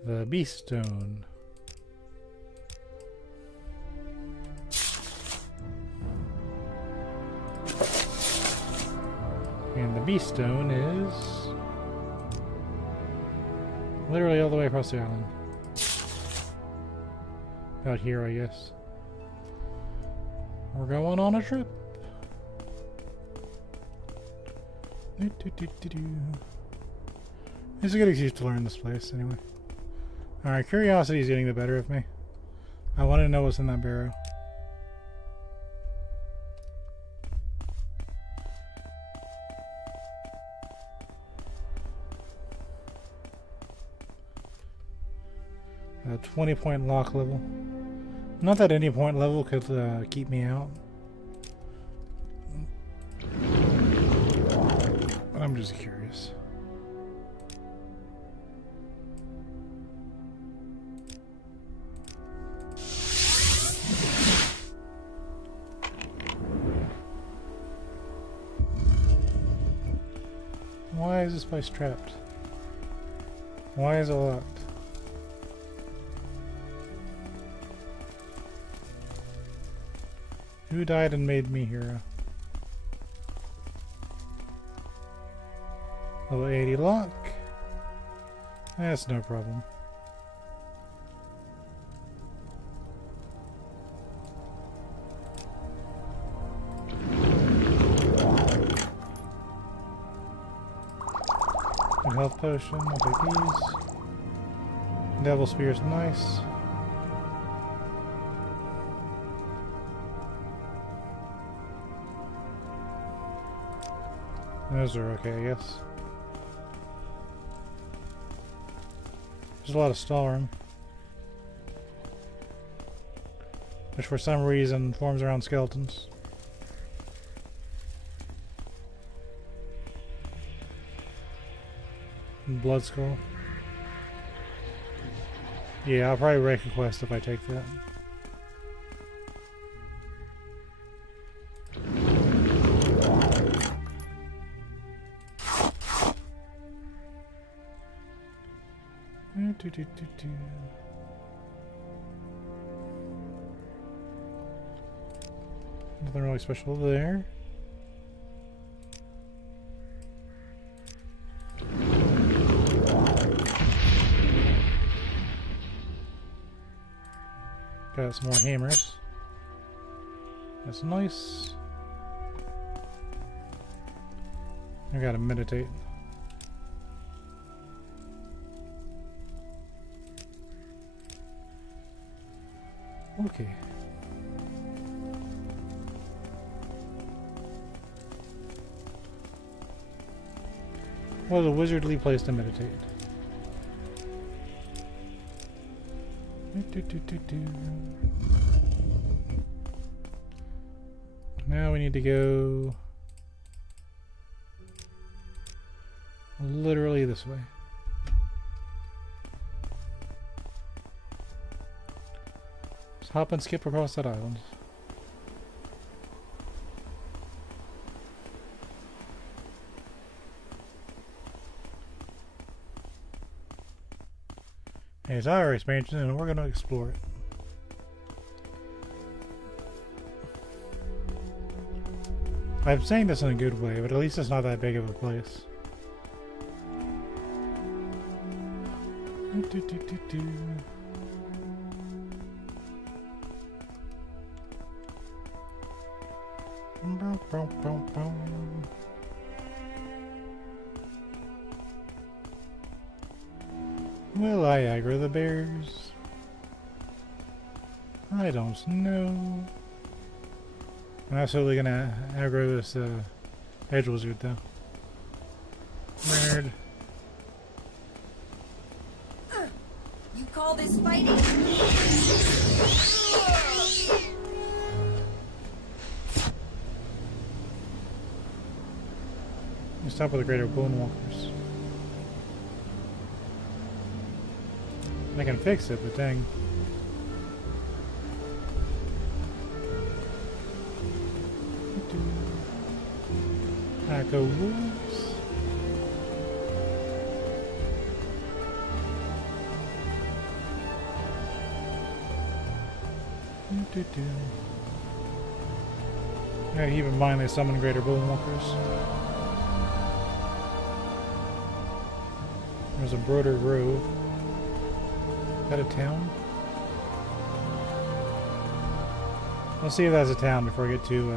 the Beast Stone. And the Beast Stone is literally all the way across the island. About here, I guess. We're going on a trip. It's a good excuse to learn this place, anyway. Alright, curiosity is getting the better of me. I want to know what's in that barrow. 20-point lock level. Not that any point level could keep me out. I'm just curious. Why is this place trapped? Why is it locked? Who died and made me hero? Level 80 lock. That's no problem. A health potion, I'll take these. Devil Spear's nice. Those are okay, I guess. There's a lot of stall room, which for some reason forms around skeletons. And Blood Skull. Yeah, I'll probably break a quest if I take that. Nothing really special there. Got some more hammers. That's nice. I gotta meditate. Okay. What a wizardly place to meditate. Now we need to go literally this way. Just hop and skip across that island. It's our expansion and we're going to explore it. I'm saying this in a good way, but at least it's not that big of a place. Will I aggro the bears? I don't know. I'm absolutely gonna aggro this edge wizard though. Nerd. You call this fighting? You stop with the greater bone walkers. I can fix it, but dang. Echo wolves. Yeah, keep in mind they summon greater bone walkers. There's a broader grove. Is that a town? Let's see if that's a town before I get too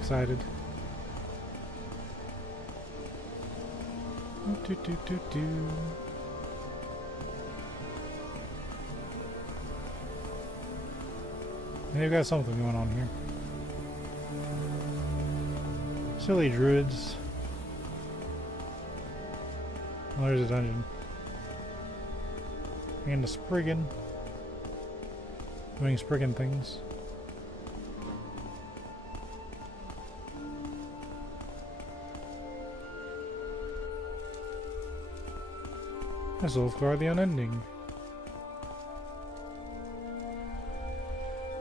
excited. They've got something going on here. Silly druids. Oh, there's a dungeon. And a Spriggan. Doing Spriggan things. A Zulfgar the Unending.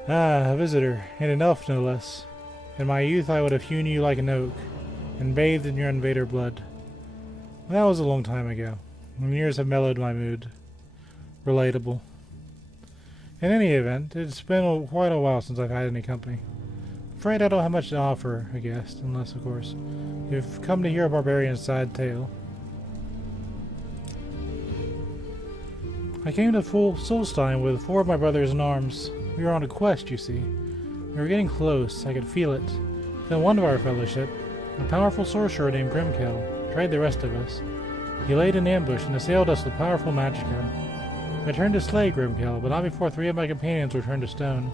Ah, a visitor, and an elf no less. In my youth I would have hewn you like an oak, and bathed in your invader blood. That was a long time ago, and years have mellowed my mood. Relatable. In any event, it's been quite a while since I've had any company. I'm afraid I don't have much to offer a guest, unless, of course, you've come to hear a barbarian's sad tale. I came to Solstheim with 4 of my brothers in arms. We were on a quest, you see. We were getting close, I could feel it. Then one of our fellowship, a powerful sorcerer named Grimkel, tried the rest of us. He laid an ambush and assailed us with powerful magicka. I turned to slay Grimkel, but not before 3 of my companions were turned to stone.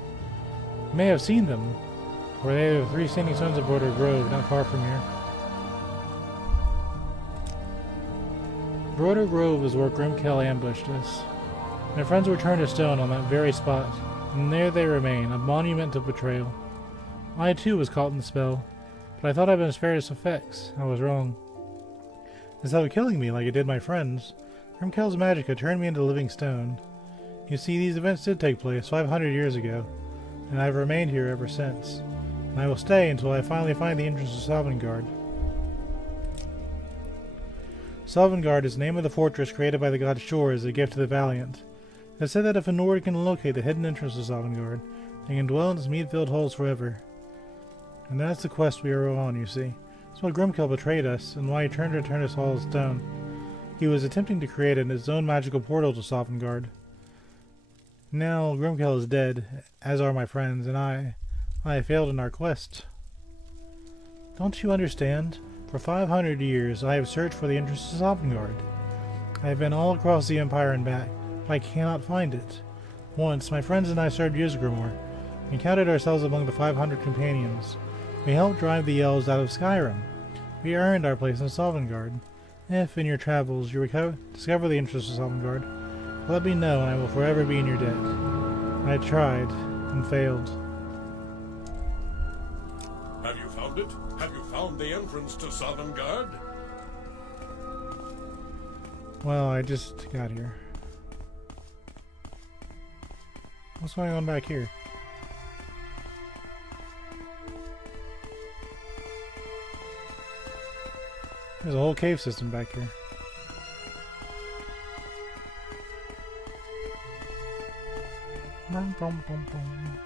You may have seen them, for they are the 3 standing stones of Border Grove, not far from here. Border Grove is where Grimkel ambushed us. My friends were turned to stone on that very spot, and there they remain, a monument of betrayal. I too was caught in the spell, but I thought I'd been spared its effects. I was wrong. Instead of killing me like it did my friends, Grimkel's magicka turned me into living stone. You see, these events did take place 500 years ago, and I've remained here ever since, and I will stay until I finally find the entrance to Sovngarde. Sovngarde is the name of the fortress created by the god Shor as a gift to the valiant. It's said that if a Nord can locate the hidden entrance to Sovngarde, they can dwell in its mead-filled halls forever. And that's the quest we are on, you see. That's why Grimkill betrayed us, and why he turned to turn us all to stone. He was attempting to create his own magical portal to Sovngarde. Now Grimkill is dead, as are my friends, and I have failed in our quest. Don't you understand? For 500 years I have searched for the entrance to Sovngarde. I have been all across the Empire and back, but I cannot find it. Once, my friends and I served Ysgrimor. We counted ourselves among the 500 companions. We helped drive the elves out of Skyrim. We earned our place in Sovngarde. If, in your travels, you discover the entrance to Sovngarde, let me know and I will forever be in your debt. I tried, and failed. Have you found it? Have you found the entrance to Sovngarde? Well, I just got here. What's going on back here? There's a whole cave system back here. Bum, bum, bum, bum.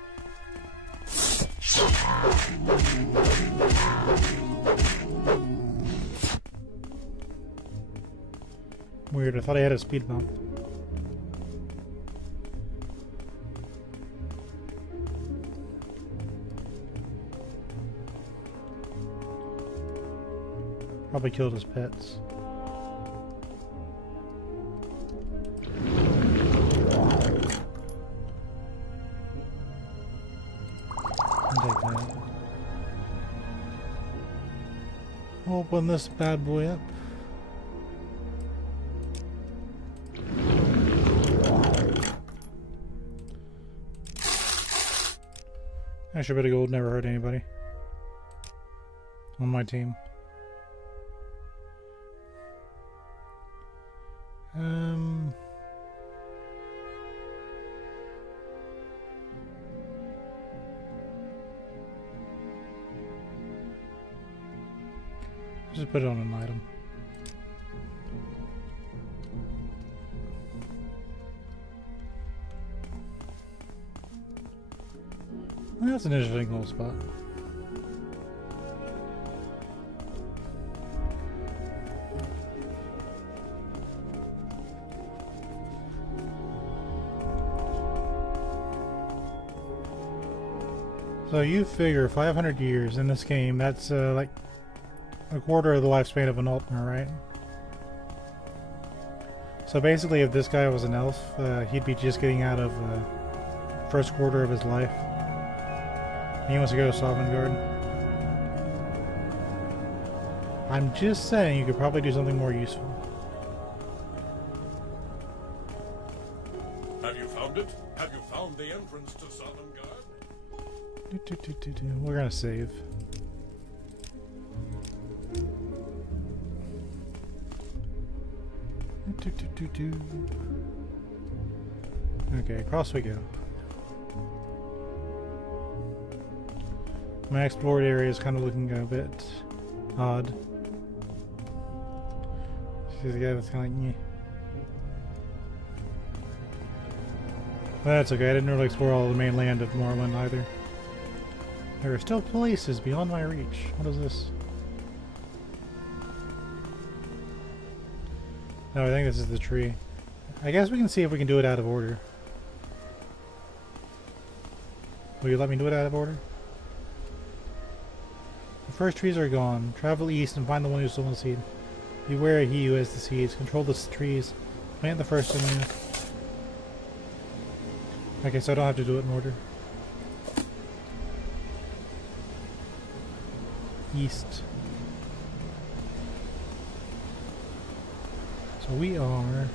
Weird, I thought I had a speed bump. Probably killed his pets. I'll take that. Open this bad boy up. Extra bit of gold never hurt anybody on my team. Just put it on an item. That's an interesting little spot. So you figure 500 years in this game, that's like a quarter of the lifespan of an Altmer, right? So basically if this guy was an elf, he'd be just getting out of first quarter of his life. He wants to go to Sovngarde. I'm just saying you could probably do something more useful. Have you found it? Have you found the entrance to Sovngarde? We're gonna save. Okay, across we go. My explored area is kind of looking a bit odd. See the guy that's kind of like, that's okay, I didn't really explore all the main land of Morrowind either. There are still places beyond my reach. What is this? No, I think this is the tree. I guess we can see if we can do it out of order. Will you let me do it out of order? The first trees are gone. Travel east and find the one who stole the seed. Beware of he who has the seeds. Control the trees. Plant the first in you. Okay, so I don't have to do it in order. East. So we are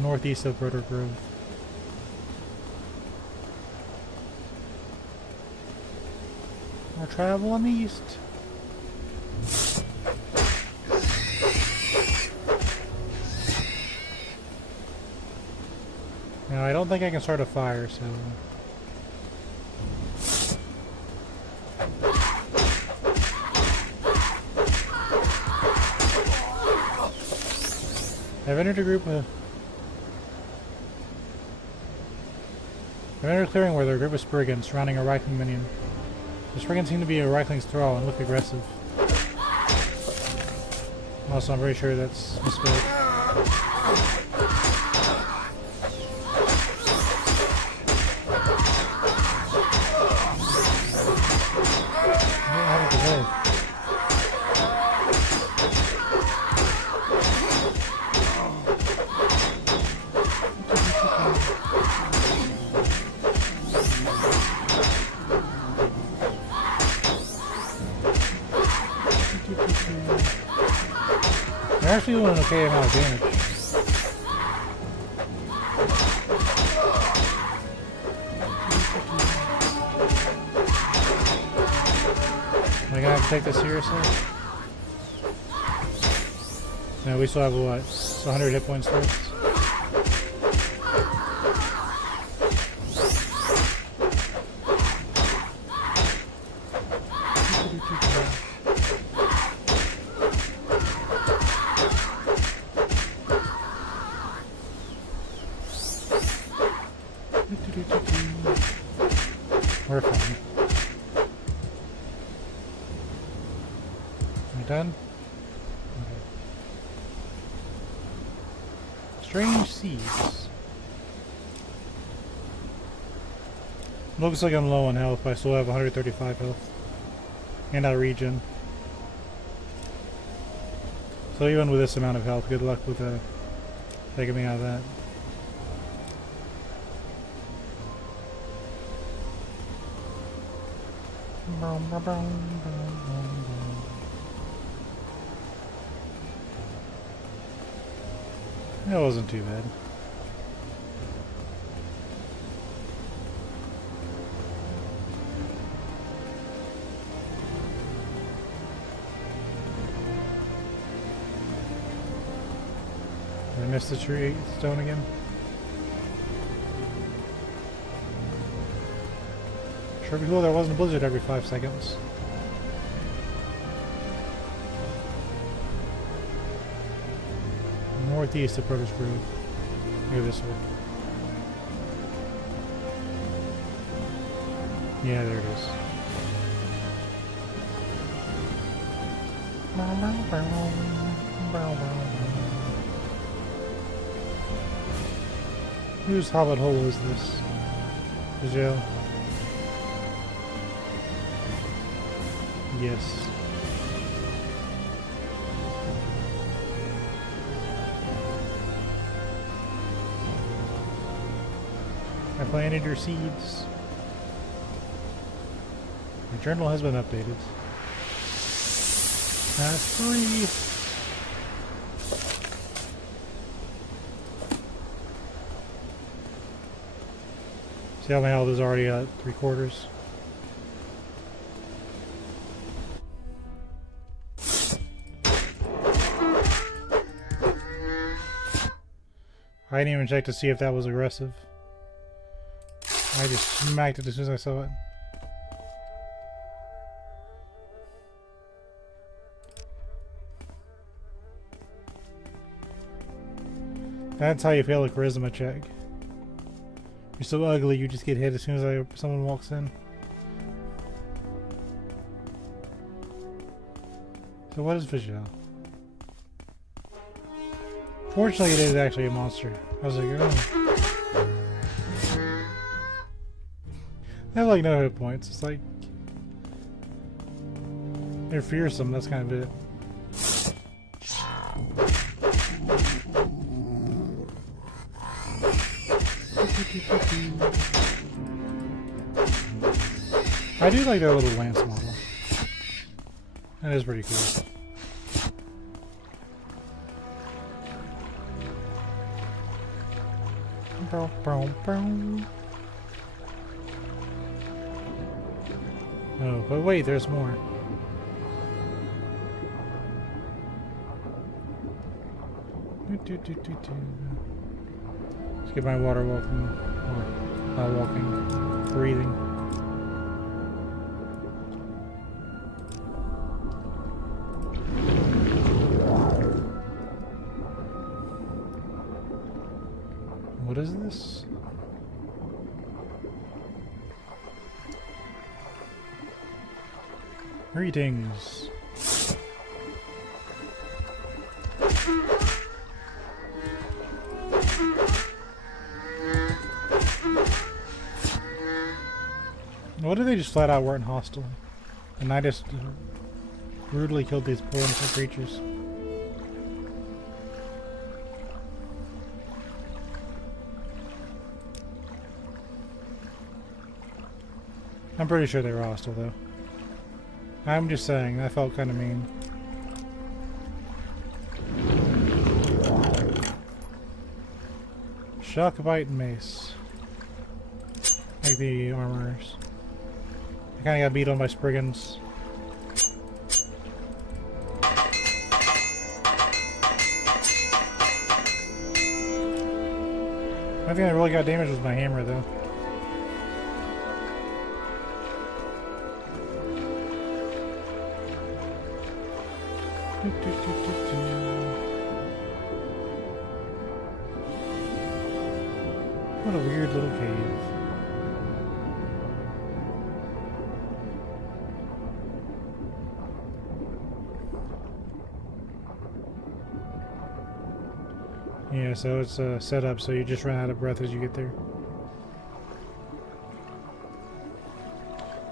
northeast of Broder Grove. More travel on the east. Now I don't think I can start a fire, so I've entered a group of... I've entered a clearing where there are a group of Spriggans surrounding a Reichling minion. The Spriggans seem to be a Reichling's thrall and look aggressive. Also, I'm very sure that's misspelled. How did it go? They're actually doing an okay amount of damage. Am I gonna have to take this seriously? No, we still have what? 100 hit points left. We're fine. Are we done? Okay. Strange seeds. Looks like I'm low on health, but I still have 135 health. And out of regen. So even with this amount of health, good luck with taking me out of that. That wasn't too bad. Did I miss the tree stone again? Sure be cool there wasn't a blizzard every 5 seconds. Northeast of Produce Grove. Near this way. Yeah, there it is. Whose hobbit hole is this? The jail? Yes. I planted your seeds. Your journal has been updated. That's free. See how my health is already at 3/4? I didn't even check to see if that was aggressive. I just smacked it as soon as I saw it. That's how you fail a charisma check. You're so ugly, you just get hit as soon as someone walks in. So what is Visual? Fortunately, it is actually a monster. I was like, oh. They have like no hit points. It's like they're fearsome. That's kind of it. I do like their little lance model. That is pretty cool. Oh, but wait, there's more. Let's get my water walking, or not walking, breathing. What is this? Greetings. What if they just flat out weren't hostile? And I just brutally killed these poor innocent creatures. I'm pretty sure they were hostile though. I'm just saying, that felt kind of mean. Shockbite and mace. Like the armorers. I kinda got beat on by Spriggans. I think I really got damaged with my hammer though. What a weird little cave. Yeah, so it's set up so you just run out of breath as you get there.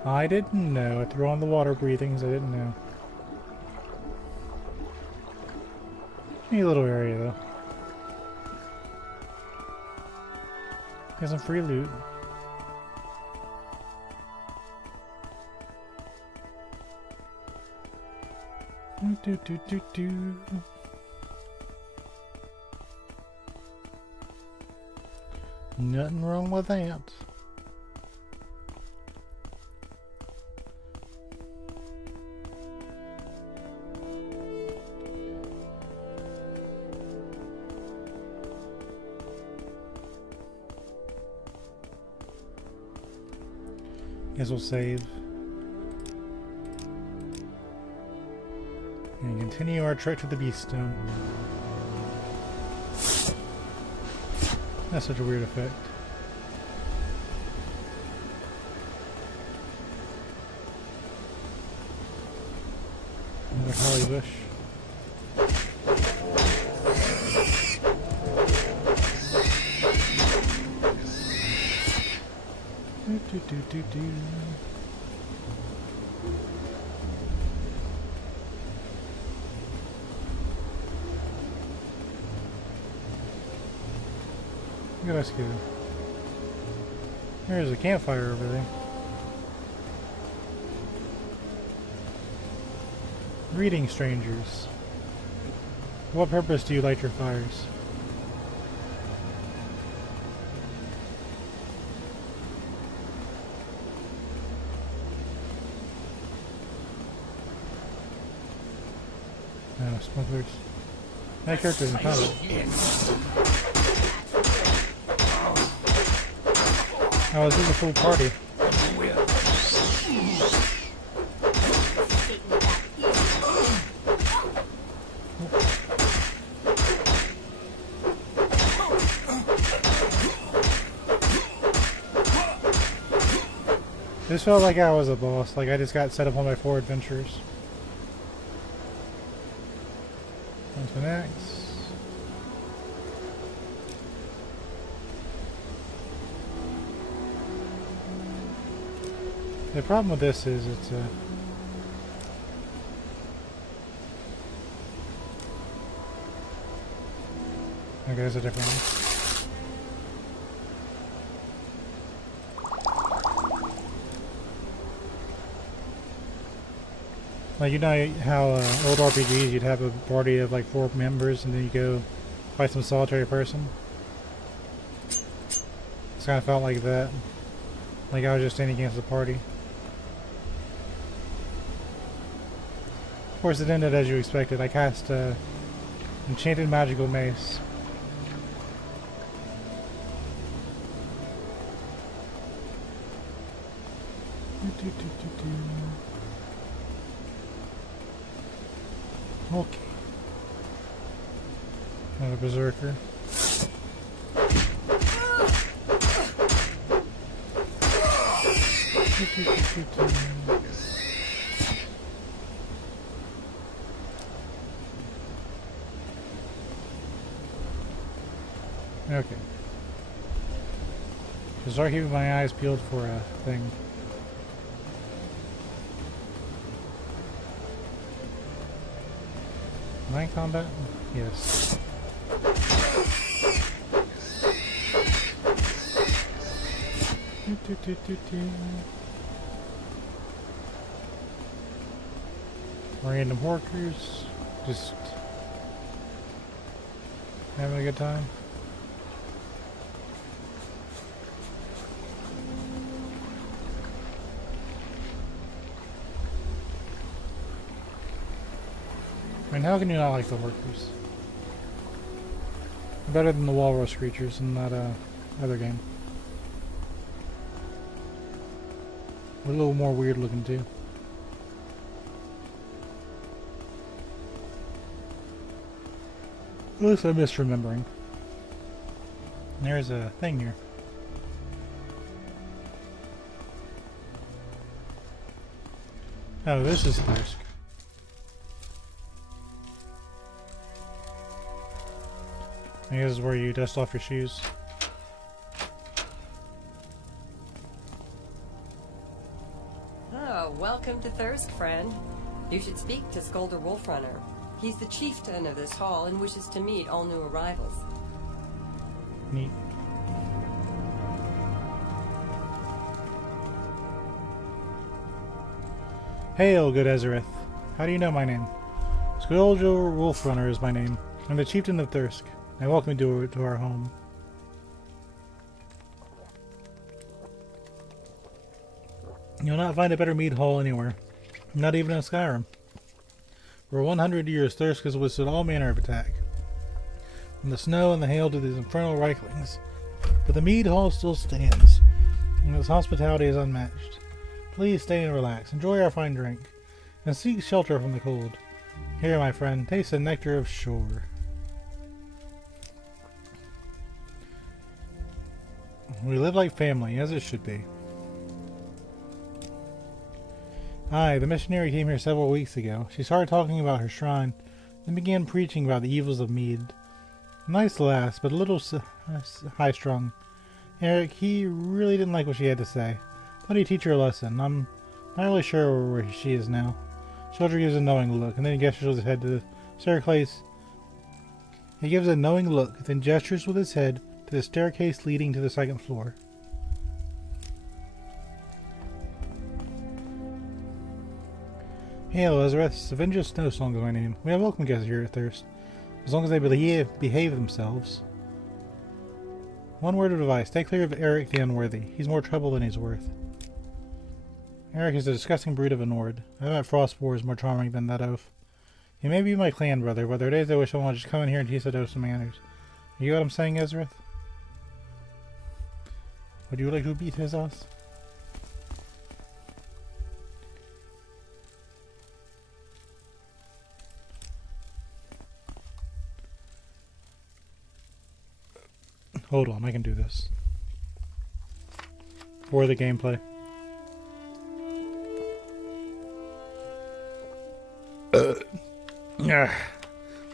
I didn't know. I threw on the water breathings. I didn't know. Neat little area though. Got some free loot. Nothing wrong with that. Guess we'll save. And continue our trek to the Beast Stone. That's such a weird effect. Another holly bush. Do. Let's go. There's a campfire over there. Greeting, strangers. What purpose do you light your fires? No, smugglers. That character's in combat. Oh, this is a full party. This felt like I was a boss, like I just got set up on my 4 adventures. That's an axe. The problem with this is it's okay, there's a different one. Like, you know how old RPGs you'd have a party of like 4 members and then you go fight some solitary person? It's kind of felt like that. Like I was just standing against the party. Of course it ended as you expected. I cast Enchanted Magical Mace. Okay. Another berserker. Okay. Just start keeping my eyes peeled for a thing. Am I in combat? Yes. Random workers, just having a good time. I mean, how can you not like the workers? Better than the walrus creatures in that other game. A little more weird looking too. At least I'm misremembering. There's a thing here. Oh, this is Thirsk. I guess this is where you dust off your shoes. Oh, welcome to Thirsk, friend. You should speak to Skolder Wolfrunner. He's the chieftain of this hall and wishes to meet all new arrivals. Neat. Hail, good Ezerith. How do you know my name? Skolder Wolfrunner is my name. I'm the chieftain of Thirsk. I welcome you to our home. You'll not find a better mead hall anywhere. Not even in Skyrim. For 100 years, Thirsk has withstood all manner of attack. From the snow and the hail to these infernal reiklings. But the mead hall still stands, and its hospitality is unmatched. Please stay and relax, enjoy our fine drink, and seek shelter from the cold. Here, my friend, taste the nectar of shore. We live like family, as it should be. Aye, the missionary came here several weeks ago. She started talking about her shrine, then began preaching about the evils of mead. Nice lass, but a little high-strung. Eric, he really didn't like what she had to say. Thought he'd teach her a lesson. I'm not really sure where she is now. Soldier gives a knowing look, and then he gestures with his head to the staircase. He gives a knowing look, then gestures with his head to the staircase leading to the second floor. Hail, Ezerith. Avenger Snowsong is my name. We have welcome guests here at Thirst, as long as they behave themselves. One word of advice. Stay clear of Eric the Unworthy. He's more trouble than he's worth. Eric is a disgusting breed of a Nord. I bet Frostboar is more charming than that oaf. He may be my clan brother, but there are days I wish I wanted to just come in here and teach a dose of manners. You know what I'm saying, Ezerith? Would you like to beat his ass? Hold on, I can do this. For the gameplay.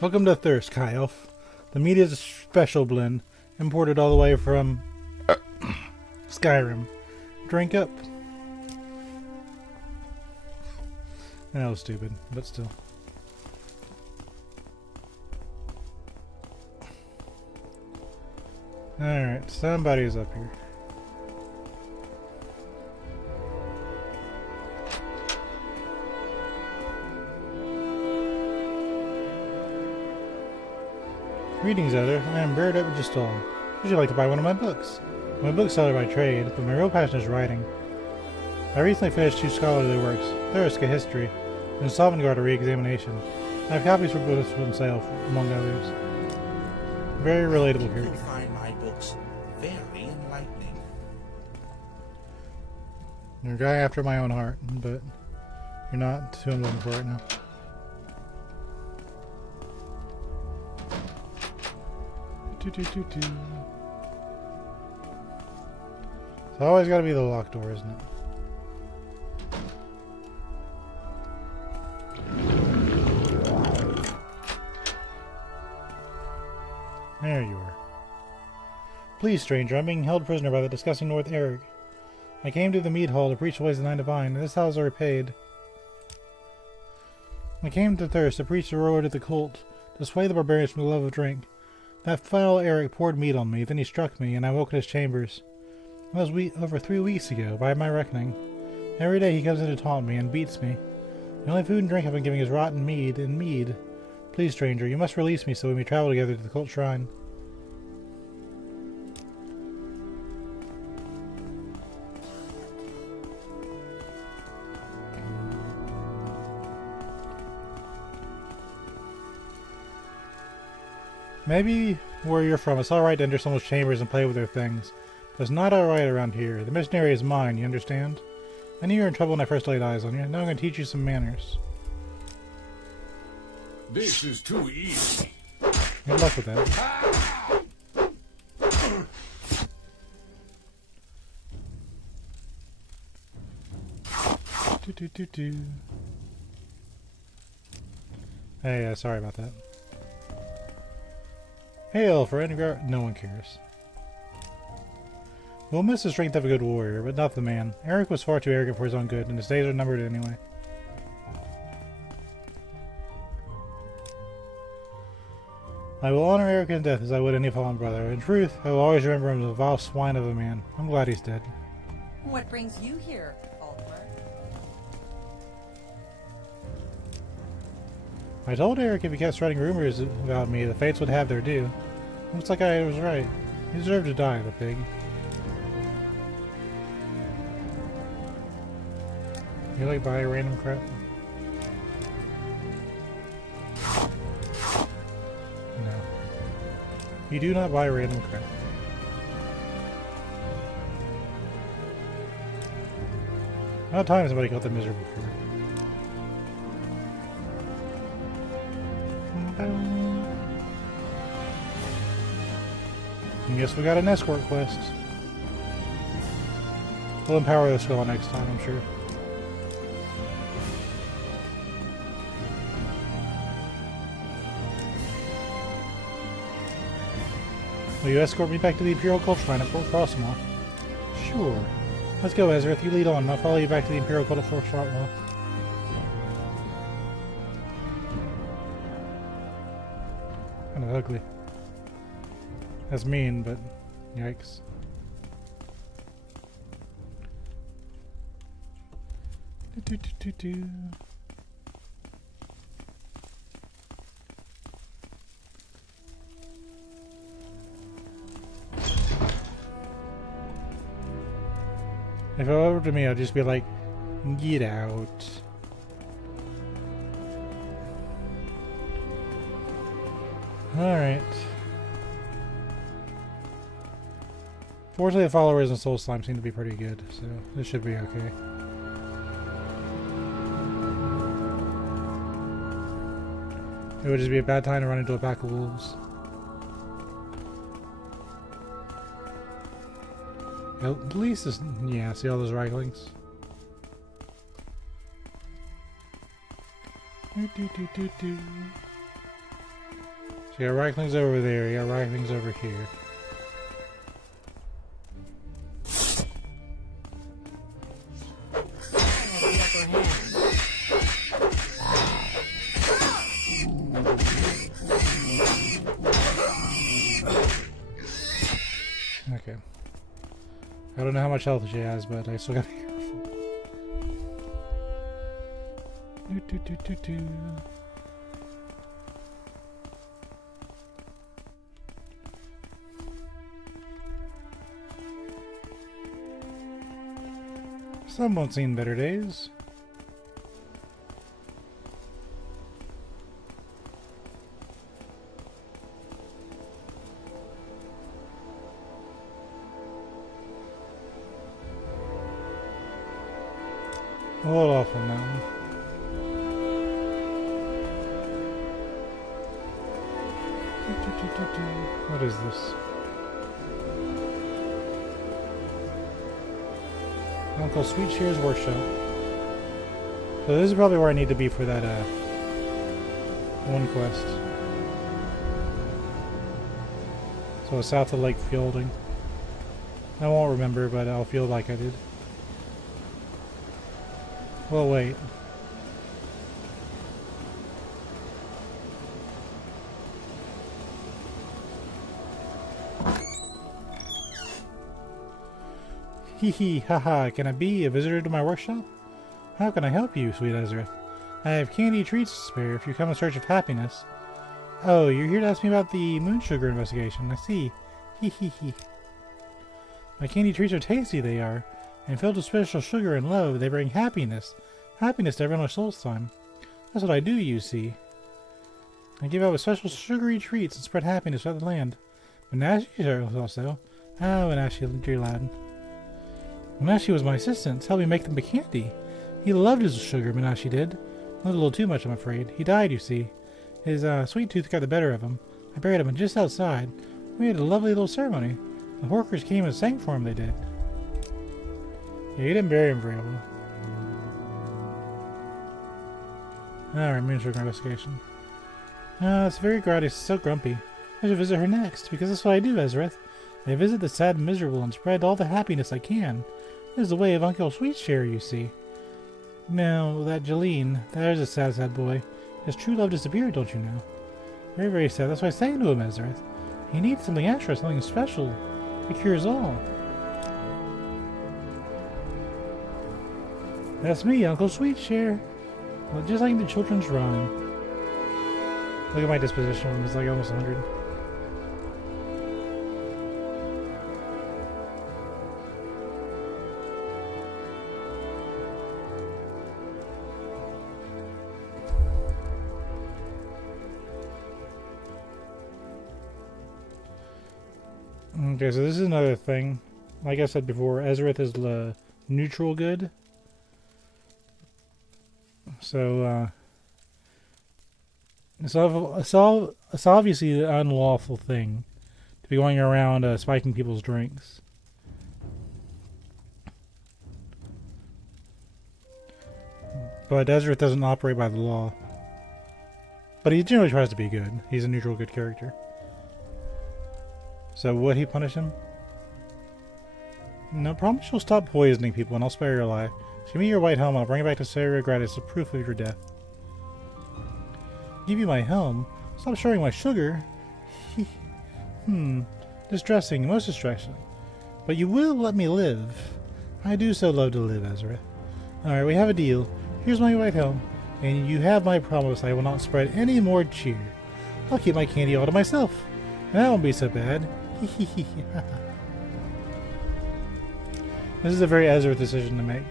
Welcome to Thirst, High Elf. The meat is a special blend, imported all the way from Skyrim. Drink up. That was stupid, but still. Alright, somebody's up here. Greetings, Ether. I am Bird at Stall. Would you like to buy one of my books? I'm a bookseller by trade, but my real passion is writing. I recently finished 2 scholarly works, Thirsk, a history, and Sovngarde, a re-examination. I have copies for books for sale, among others. Very relatable character. You'll find my books very enlightening. You're a guy after my own heart, but you're not who I'm looking for right now. It's always got to be the locked door, isn't it? There you are. Please, stranger, I'm being held prisoner by the disgusting North Eric. I came to the mead hall to preach the ways of the Nine Divine, and this house is repaid. I came to thirst, to preach the road of the cult, to sway the barbarians from the love of drink. That foul Eric poured mead on me, then he struck me, and I woke in his chambers. That was over 3 weeks ago, by my reckoning. Every day he comes in to taunt me, and beats me. The only food and drink I've been giving is rotten mead and mead. Please, stranger, you must release me so we may travel together to the cult shrine. Maybe where you're from, it's alright to enter someone's chambers and play with their things. But it's not alright around here. The missionary is mine, you understand? I knew you were in trouble when I first laid eyes on you. Now I'm going to teach you some manners. This is too easy. Good luck with that. Hey, sorry about that. Hail for any no one cares. We'll miss the strength of a good warrior, but not the man. Eric was far too arrogant for his own good, and his days are numbered anyway. I will honor Eric in death as I would any fallen brother. In truth, I will always remember him as a vile swine of a man. I'm glad he's dead. What brings you here, Altmer? I told Eric if he kept spreading rumors about me, the fates would have their due. Looks like I was right. He deserved to die, the pig. You like buy random crap? No. You do not buy random crap. About time somebody caught the miserable crew. Yes, we got an escort quest. We'll empower this girl next time, I'm sure. Will you escort me back to the Imperial Cult Shrine at Fort Frostmaw? Sure. Let's go, Ezerith. You lead on, and I'll follow you back to the Imperial Cult at Fort Frostmaw. Kind of ugly. That's mean, but yikes. If it were up to me, I'd just be like, get out. Alright. Fortunately, the followers in Solstheim seem to be pretty good, so this should be okay. It would just be a bad time to run into a pack of wolves. At least this, yeah, see all those raglings? So you got raglings over there, you got raglings over here. Okay. I don't know how much health she has, but I still gotta be careful. Someone's seen better days. A little off on that one. What is this? Uncle Sweet Shear's workshop. So this is probably where I need to be for that one quest. So south of Lake Fielding. I won't remember, but I'll feel like I did. Well, wait. Hee hee, haha, can I be a visitor to my workshop? How can I help you, sweet Ezerith? I have candy treats to spare if you come in search of happiness. Oh, you're here to ask me about the moon sugar investigation, I see. Hee hee hee. My candy treats are tasty, they are, and filled with special sugar and love, they bring happiness. Happiness to everyone with Solstheim. That's what I do, you see. I give out special sugary treats and spread happiness throughout the land. Menashe also. Oh, Menashe, dear lad. Menashe was my assistant, helped me make them candy. He loved his sugar, Menashe did. Not a little too much, I'm afraid. He died, you see. His sweet tooth got the better of him. I buried him just outside. We had a lovely little ceremony. The workers came and sang for him, they did. Yeah, you didn't bury him very well. Alright, moon sugar investigation. It's very grotty, so grumpy. I should visit her next, because that's what I do, Ezerith. I visit the sad and miserable and spread all the happiness I can. This is the way of Uncle Sweetshare, you see. Now, that Jeline, that is a sad, sad boy. His true love disappeared, don't you know? Very, very sad. That's why I sang to him, Ezerith. He needs something extra, something special. It cures all. That's me, Uncle Sweetshare. Well, just like the children's rhyme. Look at my disposition. It's like almost 100. Okay, so this is another thing. Like I said before, Ezerith is the neutral good. So, it's obviously an unlawful thing to be going around spiking people's drinks. But Ezerith doesn't operate by the law. But he generally tries to be good. He's a neutral good character. So would he punish him? No, promise you'll stop poisoning people and I'll spare your life. Give me your white helm and I'll bring it back to Sarah Gratis as proof of your death. Give you my helm? Stop sharing my sugar? Distressing, most distressing. But you will let me live. I do so love to live, Ezerith. Alright, we have a deal. Here's my white helm. And you have my promise I will not spread any more cheer. I'll keep my candy all to myself. And that won't be so bad. This is a very Ezerith decision to make.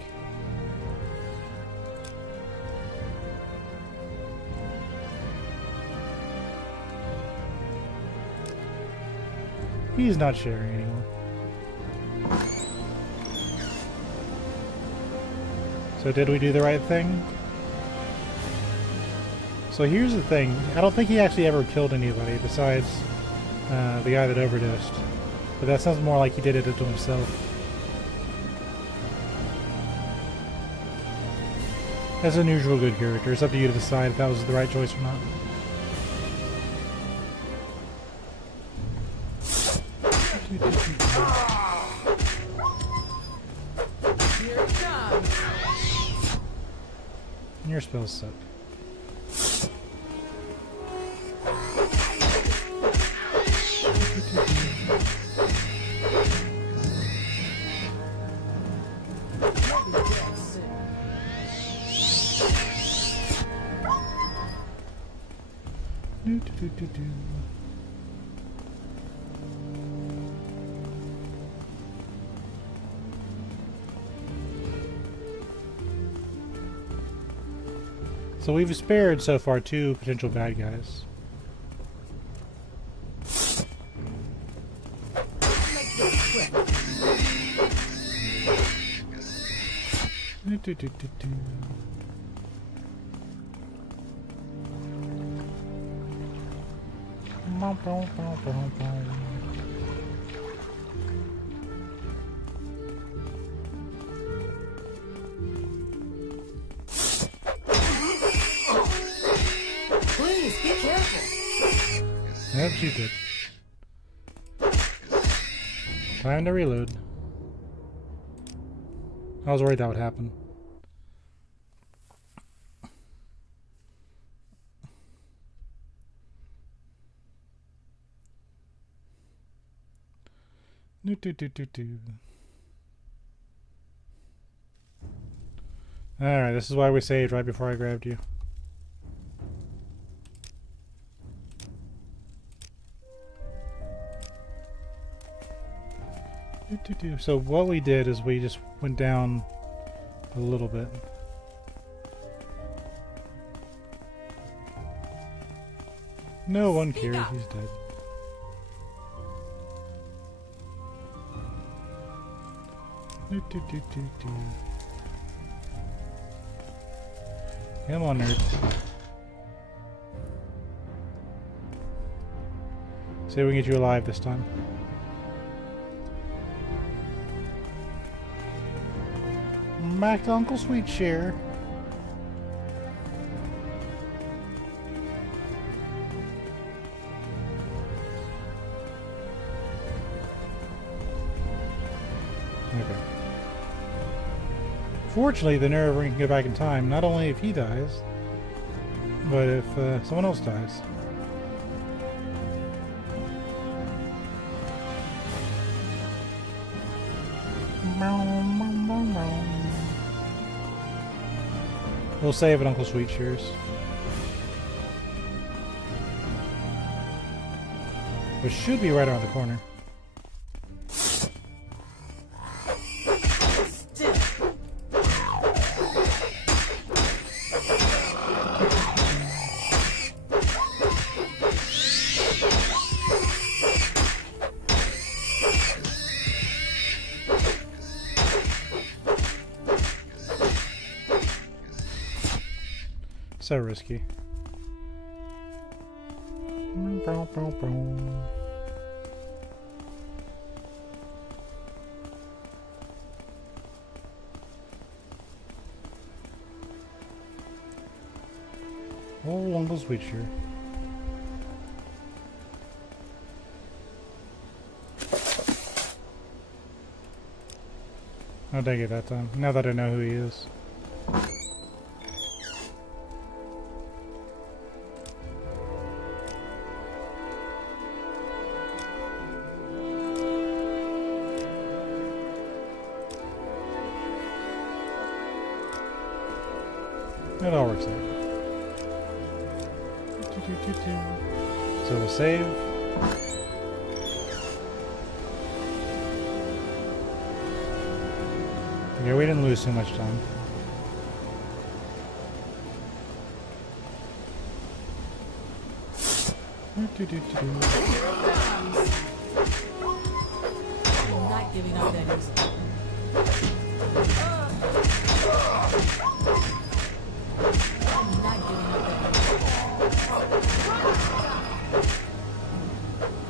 He's not sharing anymore. So did we do the right thing? So here's the thing. I don't think he actually ever killed anybody besides the guy that overdosed. But that sounds more like he did it to himself. As a neutral good character, it's up to you to decide if that was the right choice or not. Here it comes. And your spells suck. So we've spared so far 2 potential bad guys. Please, be careful. Yep, she's dead. Time to reload. I was worried that would happen. Alright, this is why we saved right before I grabbed you. So what we did is we just went down a little bit. No one cares, he's dead. Come on, nerd. See if we can get you alive this time. Back to Uncle Sweetshare. Okay. Fortunately, the nerve ring can go back in time, not only if he dies, but if someone else dies. We'll save it, Uncle Sweetshares. Which should be right around the corner. So risky. Oh, Uncle Sweetshare. I'll take it that time, now that I know who he is. It all works out. So we'll save. Yeah, we didn't lose too much time. I'm not giving up that easily.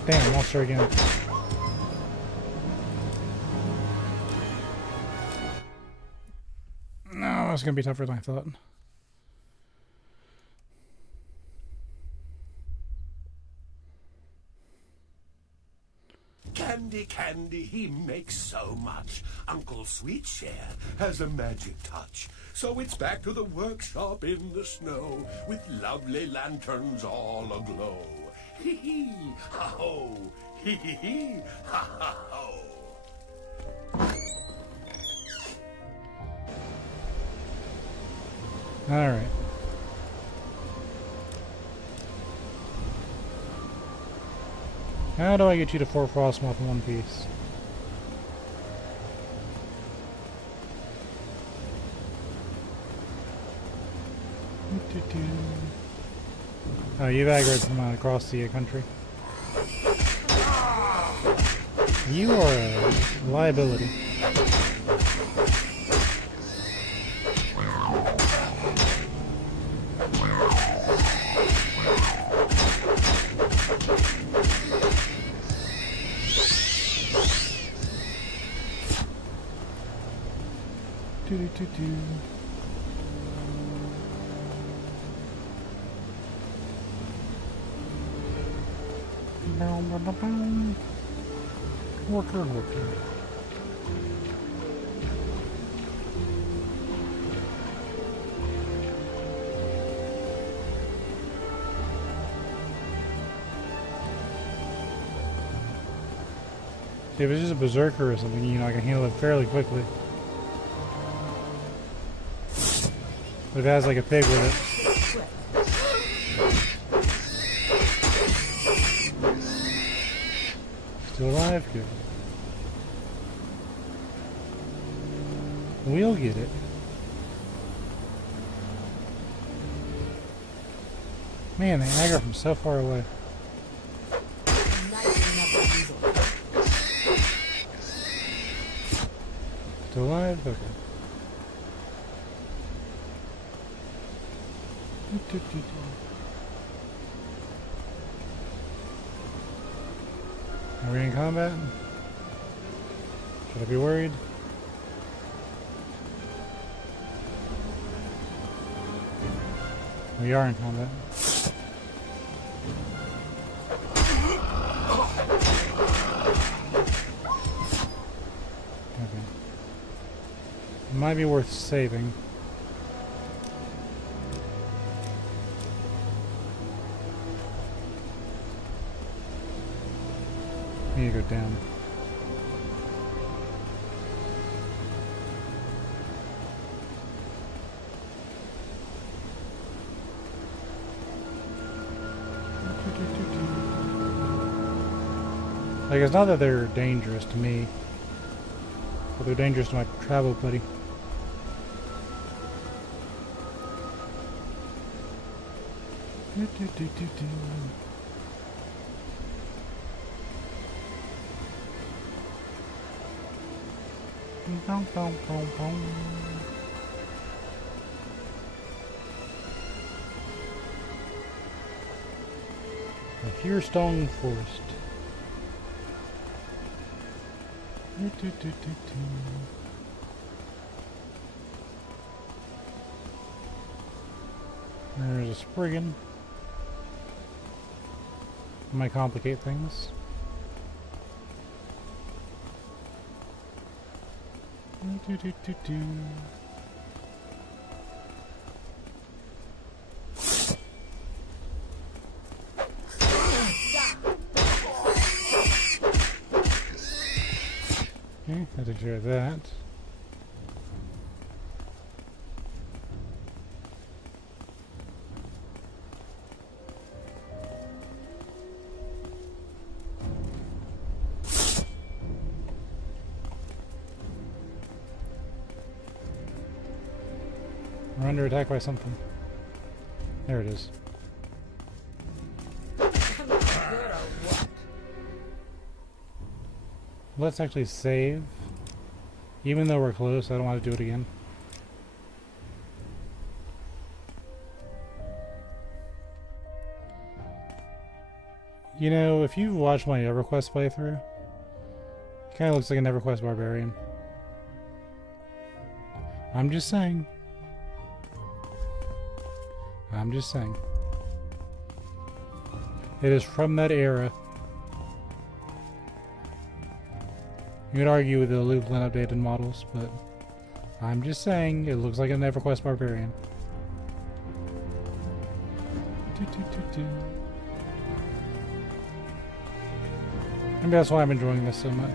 Damn, lost her again. No, it's gonna be tougher than I thought. Candy, candy, he makes so much. Uncle Sweetshare has a magic touch. So it's back to the workshop in the snow, with lovely lanterns all aglow. Hee hee, ha ho, hee hee hee, ha ha ho. All right. How do I get you to 4 Frostmoth in one piece? Oh, you've aggroed them across the country. You are a liability. Worker. If it's just a berserker or something, you know, I can handle it fairly quickly. But if it has like a pig with it. Still alive? Good. We'll get it. Man, they aggro from so far away. Still alive? Okay. Are we in combat? Should I be worried? We are in combat. Okay. It might be worth saving. I need to go down. Like, it's not that they're dangerous to me, but they're dangerous to my travel buddy. The Hearstone Forest. There's a Spriggan. Might complicate things. Okay, I took care of that. We're under attack by something. There it is. Let's actually save. Even though we're close, I don't want to do it again. You know, if you've watched my EverQuest playthrough, it kind of looks like an EverQuest barbarian. I'm just saying. I'm just saying. It is from that era. You could argue with the Lukeland updated models, but I'm just saying it looks like an EverQuest barbarian. Maybe that's why I'm enjoying this so much.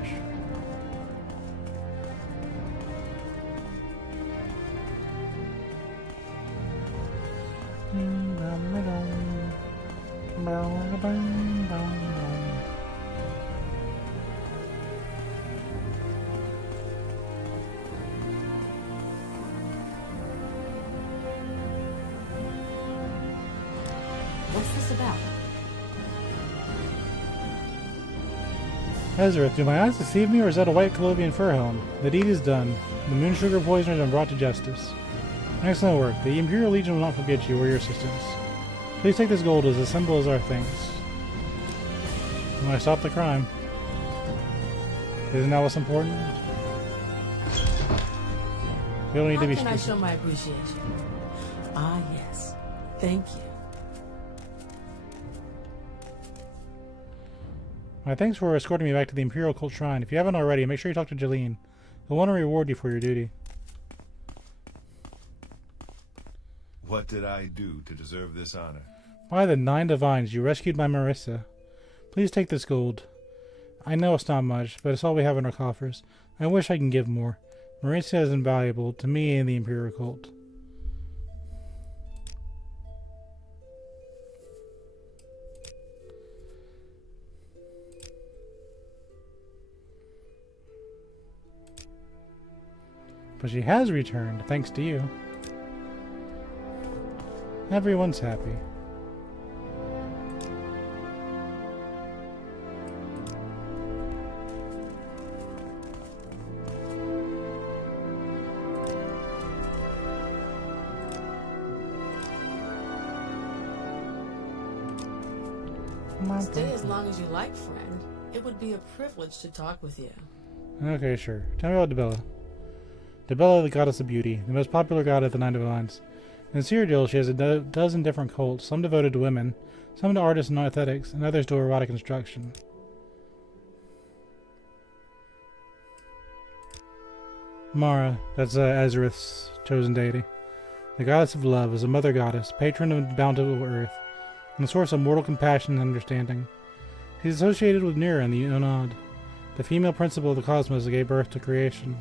What's this about? Ezerith, do my eyes deceive me, or is that a white Colovian fur helm? The deed is done. The moon sugar poisoners have been brought to justice. Excellent work. The Imperial Legion will not forget you or your assistance. Please take this gold as a symbol as our thanks. When I stop the crime. Isn't that what's important? We don't need to be How can I stupid. show my appreciation? Ah, yes. Thank you. My thanks for escorting me back to the Imperial Cult Shrine. If you haven't already, make sure you talk to Jeline. He'll want to reward you for your duty. What did I do to deserve this honor? By the 9 divines, you rescued my Marissa. Please take this gold. I know it's not much, but it's all we have in our coffers. I wish I can give more. Mauricia is invaluable to me and the Imperial cult. But she has returned, thanks to you. Everyone's happy. Stay as long as you like, friend. It would be a privilege to talk with you. Okay, sure. Tell me about Debella. Debella, the goddess of beauty, the most popular god of the Nine Divines. In Cyrodiil, she has a dozen different cults, some devoted to women, some to artists and aesthetics, and others to erotic instruction. Mara, that's Ezerith's chosen deity. The goddess of love is a mother goddess, patron of bountiful earth, and the source of mortal compassion and understanding. She is associated with Nira and the Unad, the female principle of the cosmos that gave birth to creation.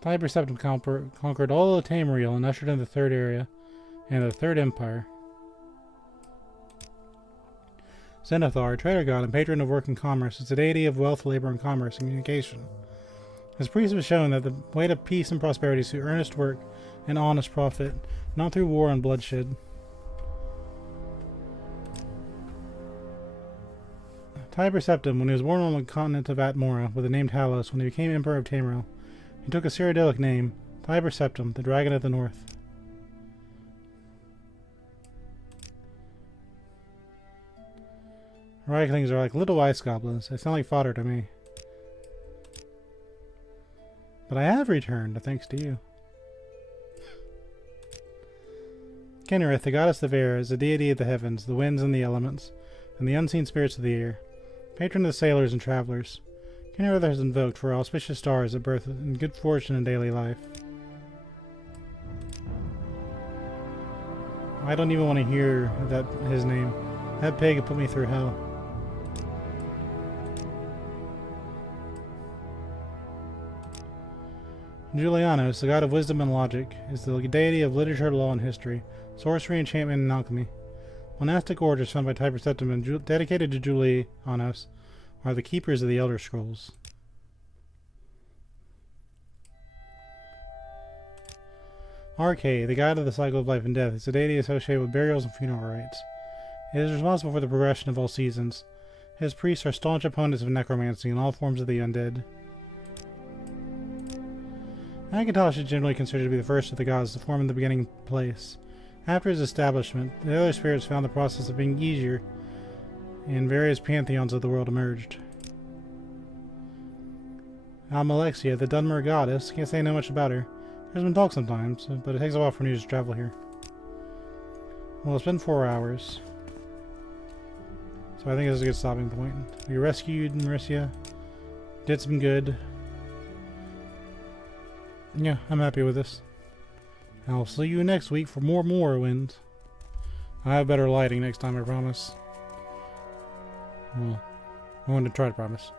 Tiber Septim conquered all of Tamriel and ushered in the Third Area and the Third Empire. Zenithar, trader god and patron of work and commerce, is the deity of wealth, labor, and commerce and communication. His priest has shown that the way to peace and prosperity is through earnest work and honest profit, not through war and bloodshed. Tiber Septim, when he was born on the continent of Atmora with the name Talos, when he became Emperor of Tamriel, he took a Cyrodiilic name, Tiber Septim, the Dragon of the North. Reiklings are like little ice goblins. They sound like fodder to me. But I have returned, thanks to you. Kennerith, the goddess of air, is the deity of the heavens, the winds and the elements, and the unseen spirits of the air. Patron of the sailors and travelers. Kennerith is invoked for auspicious stars at birth and good fortune in daily life. I don't even want to hear his name. That pig put me through hell. Julianos, the god of wisdom and logic, is the deity of literature, law, and history, sorcery, enchantment, and alchemy. Monastic orders found by Tiber Septim and dedicated to Julianos are the keepers of the Elder Scrolls. Arcade, the god of the cycle of life and death, is a deity associated with burials and funeral rites. It is responsible for the progression of all seasons. His priests are staunch opponents of necromancy and all forms of the undead. Akatosh is generally considered to be the first of the gods to form in the beginning place. After his establishment, the other spirits found the process of being easier, and various pantheons of the world emerged. Almalexia, the Dunmer goddess, can't say no much about her. There's been talk sometimes, but it takes a while for news to travel here. Well, it's been 4 hours, so I think this is a good stopping point. We rescued Mauricia, did some good. Yeah, I'm happy with this. I'll see you next week for more Morrowind. I have better lighting next time, I promise. Well, I'm going to try to promise.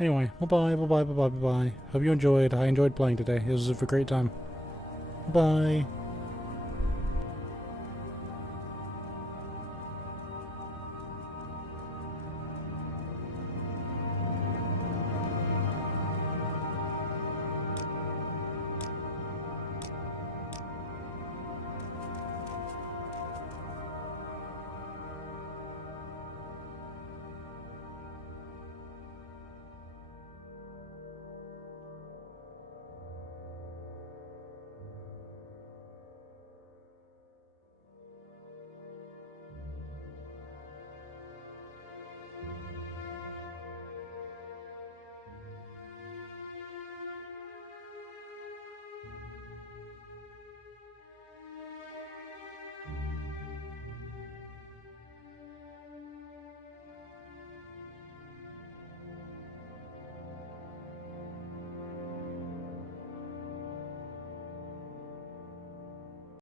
Anyway, bye-bye, bye-bye, bye-bye, bye-bye. Hope you enjoyed. I enjoyed playing today. It was a great time. Bye.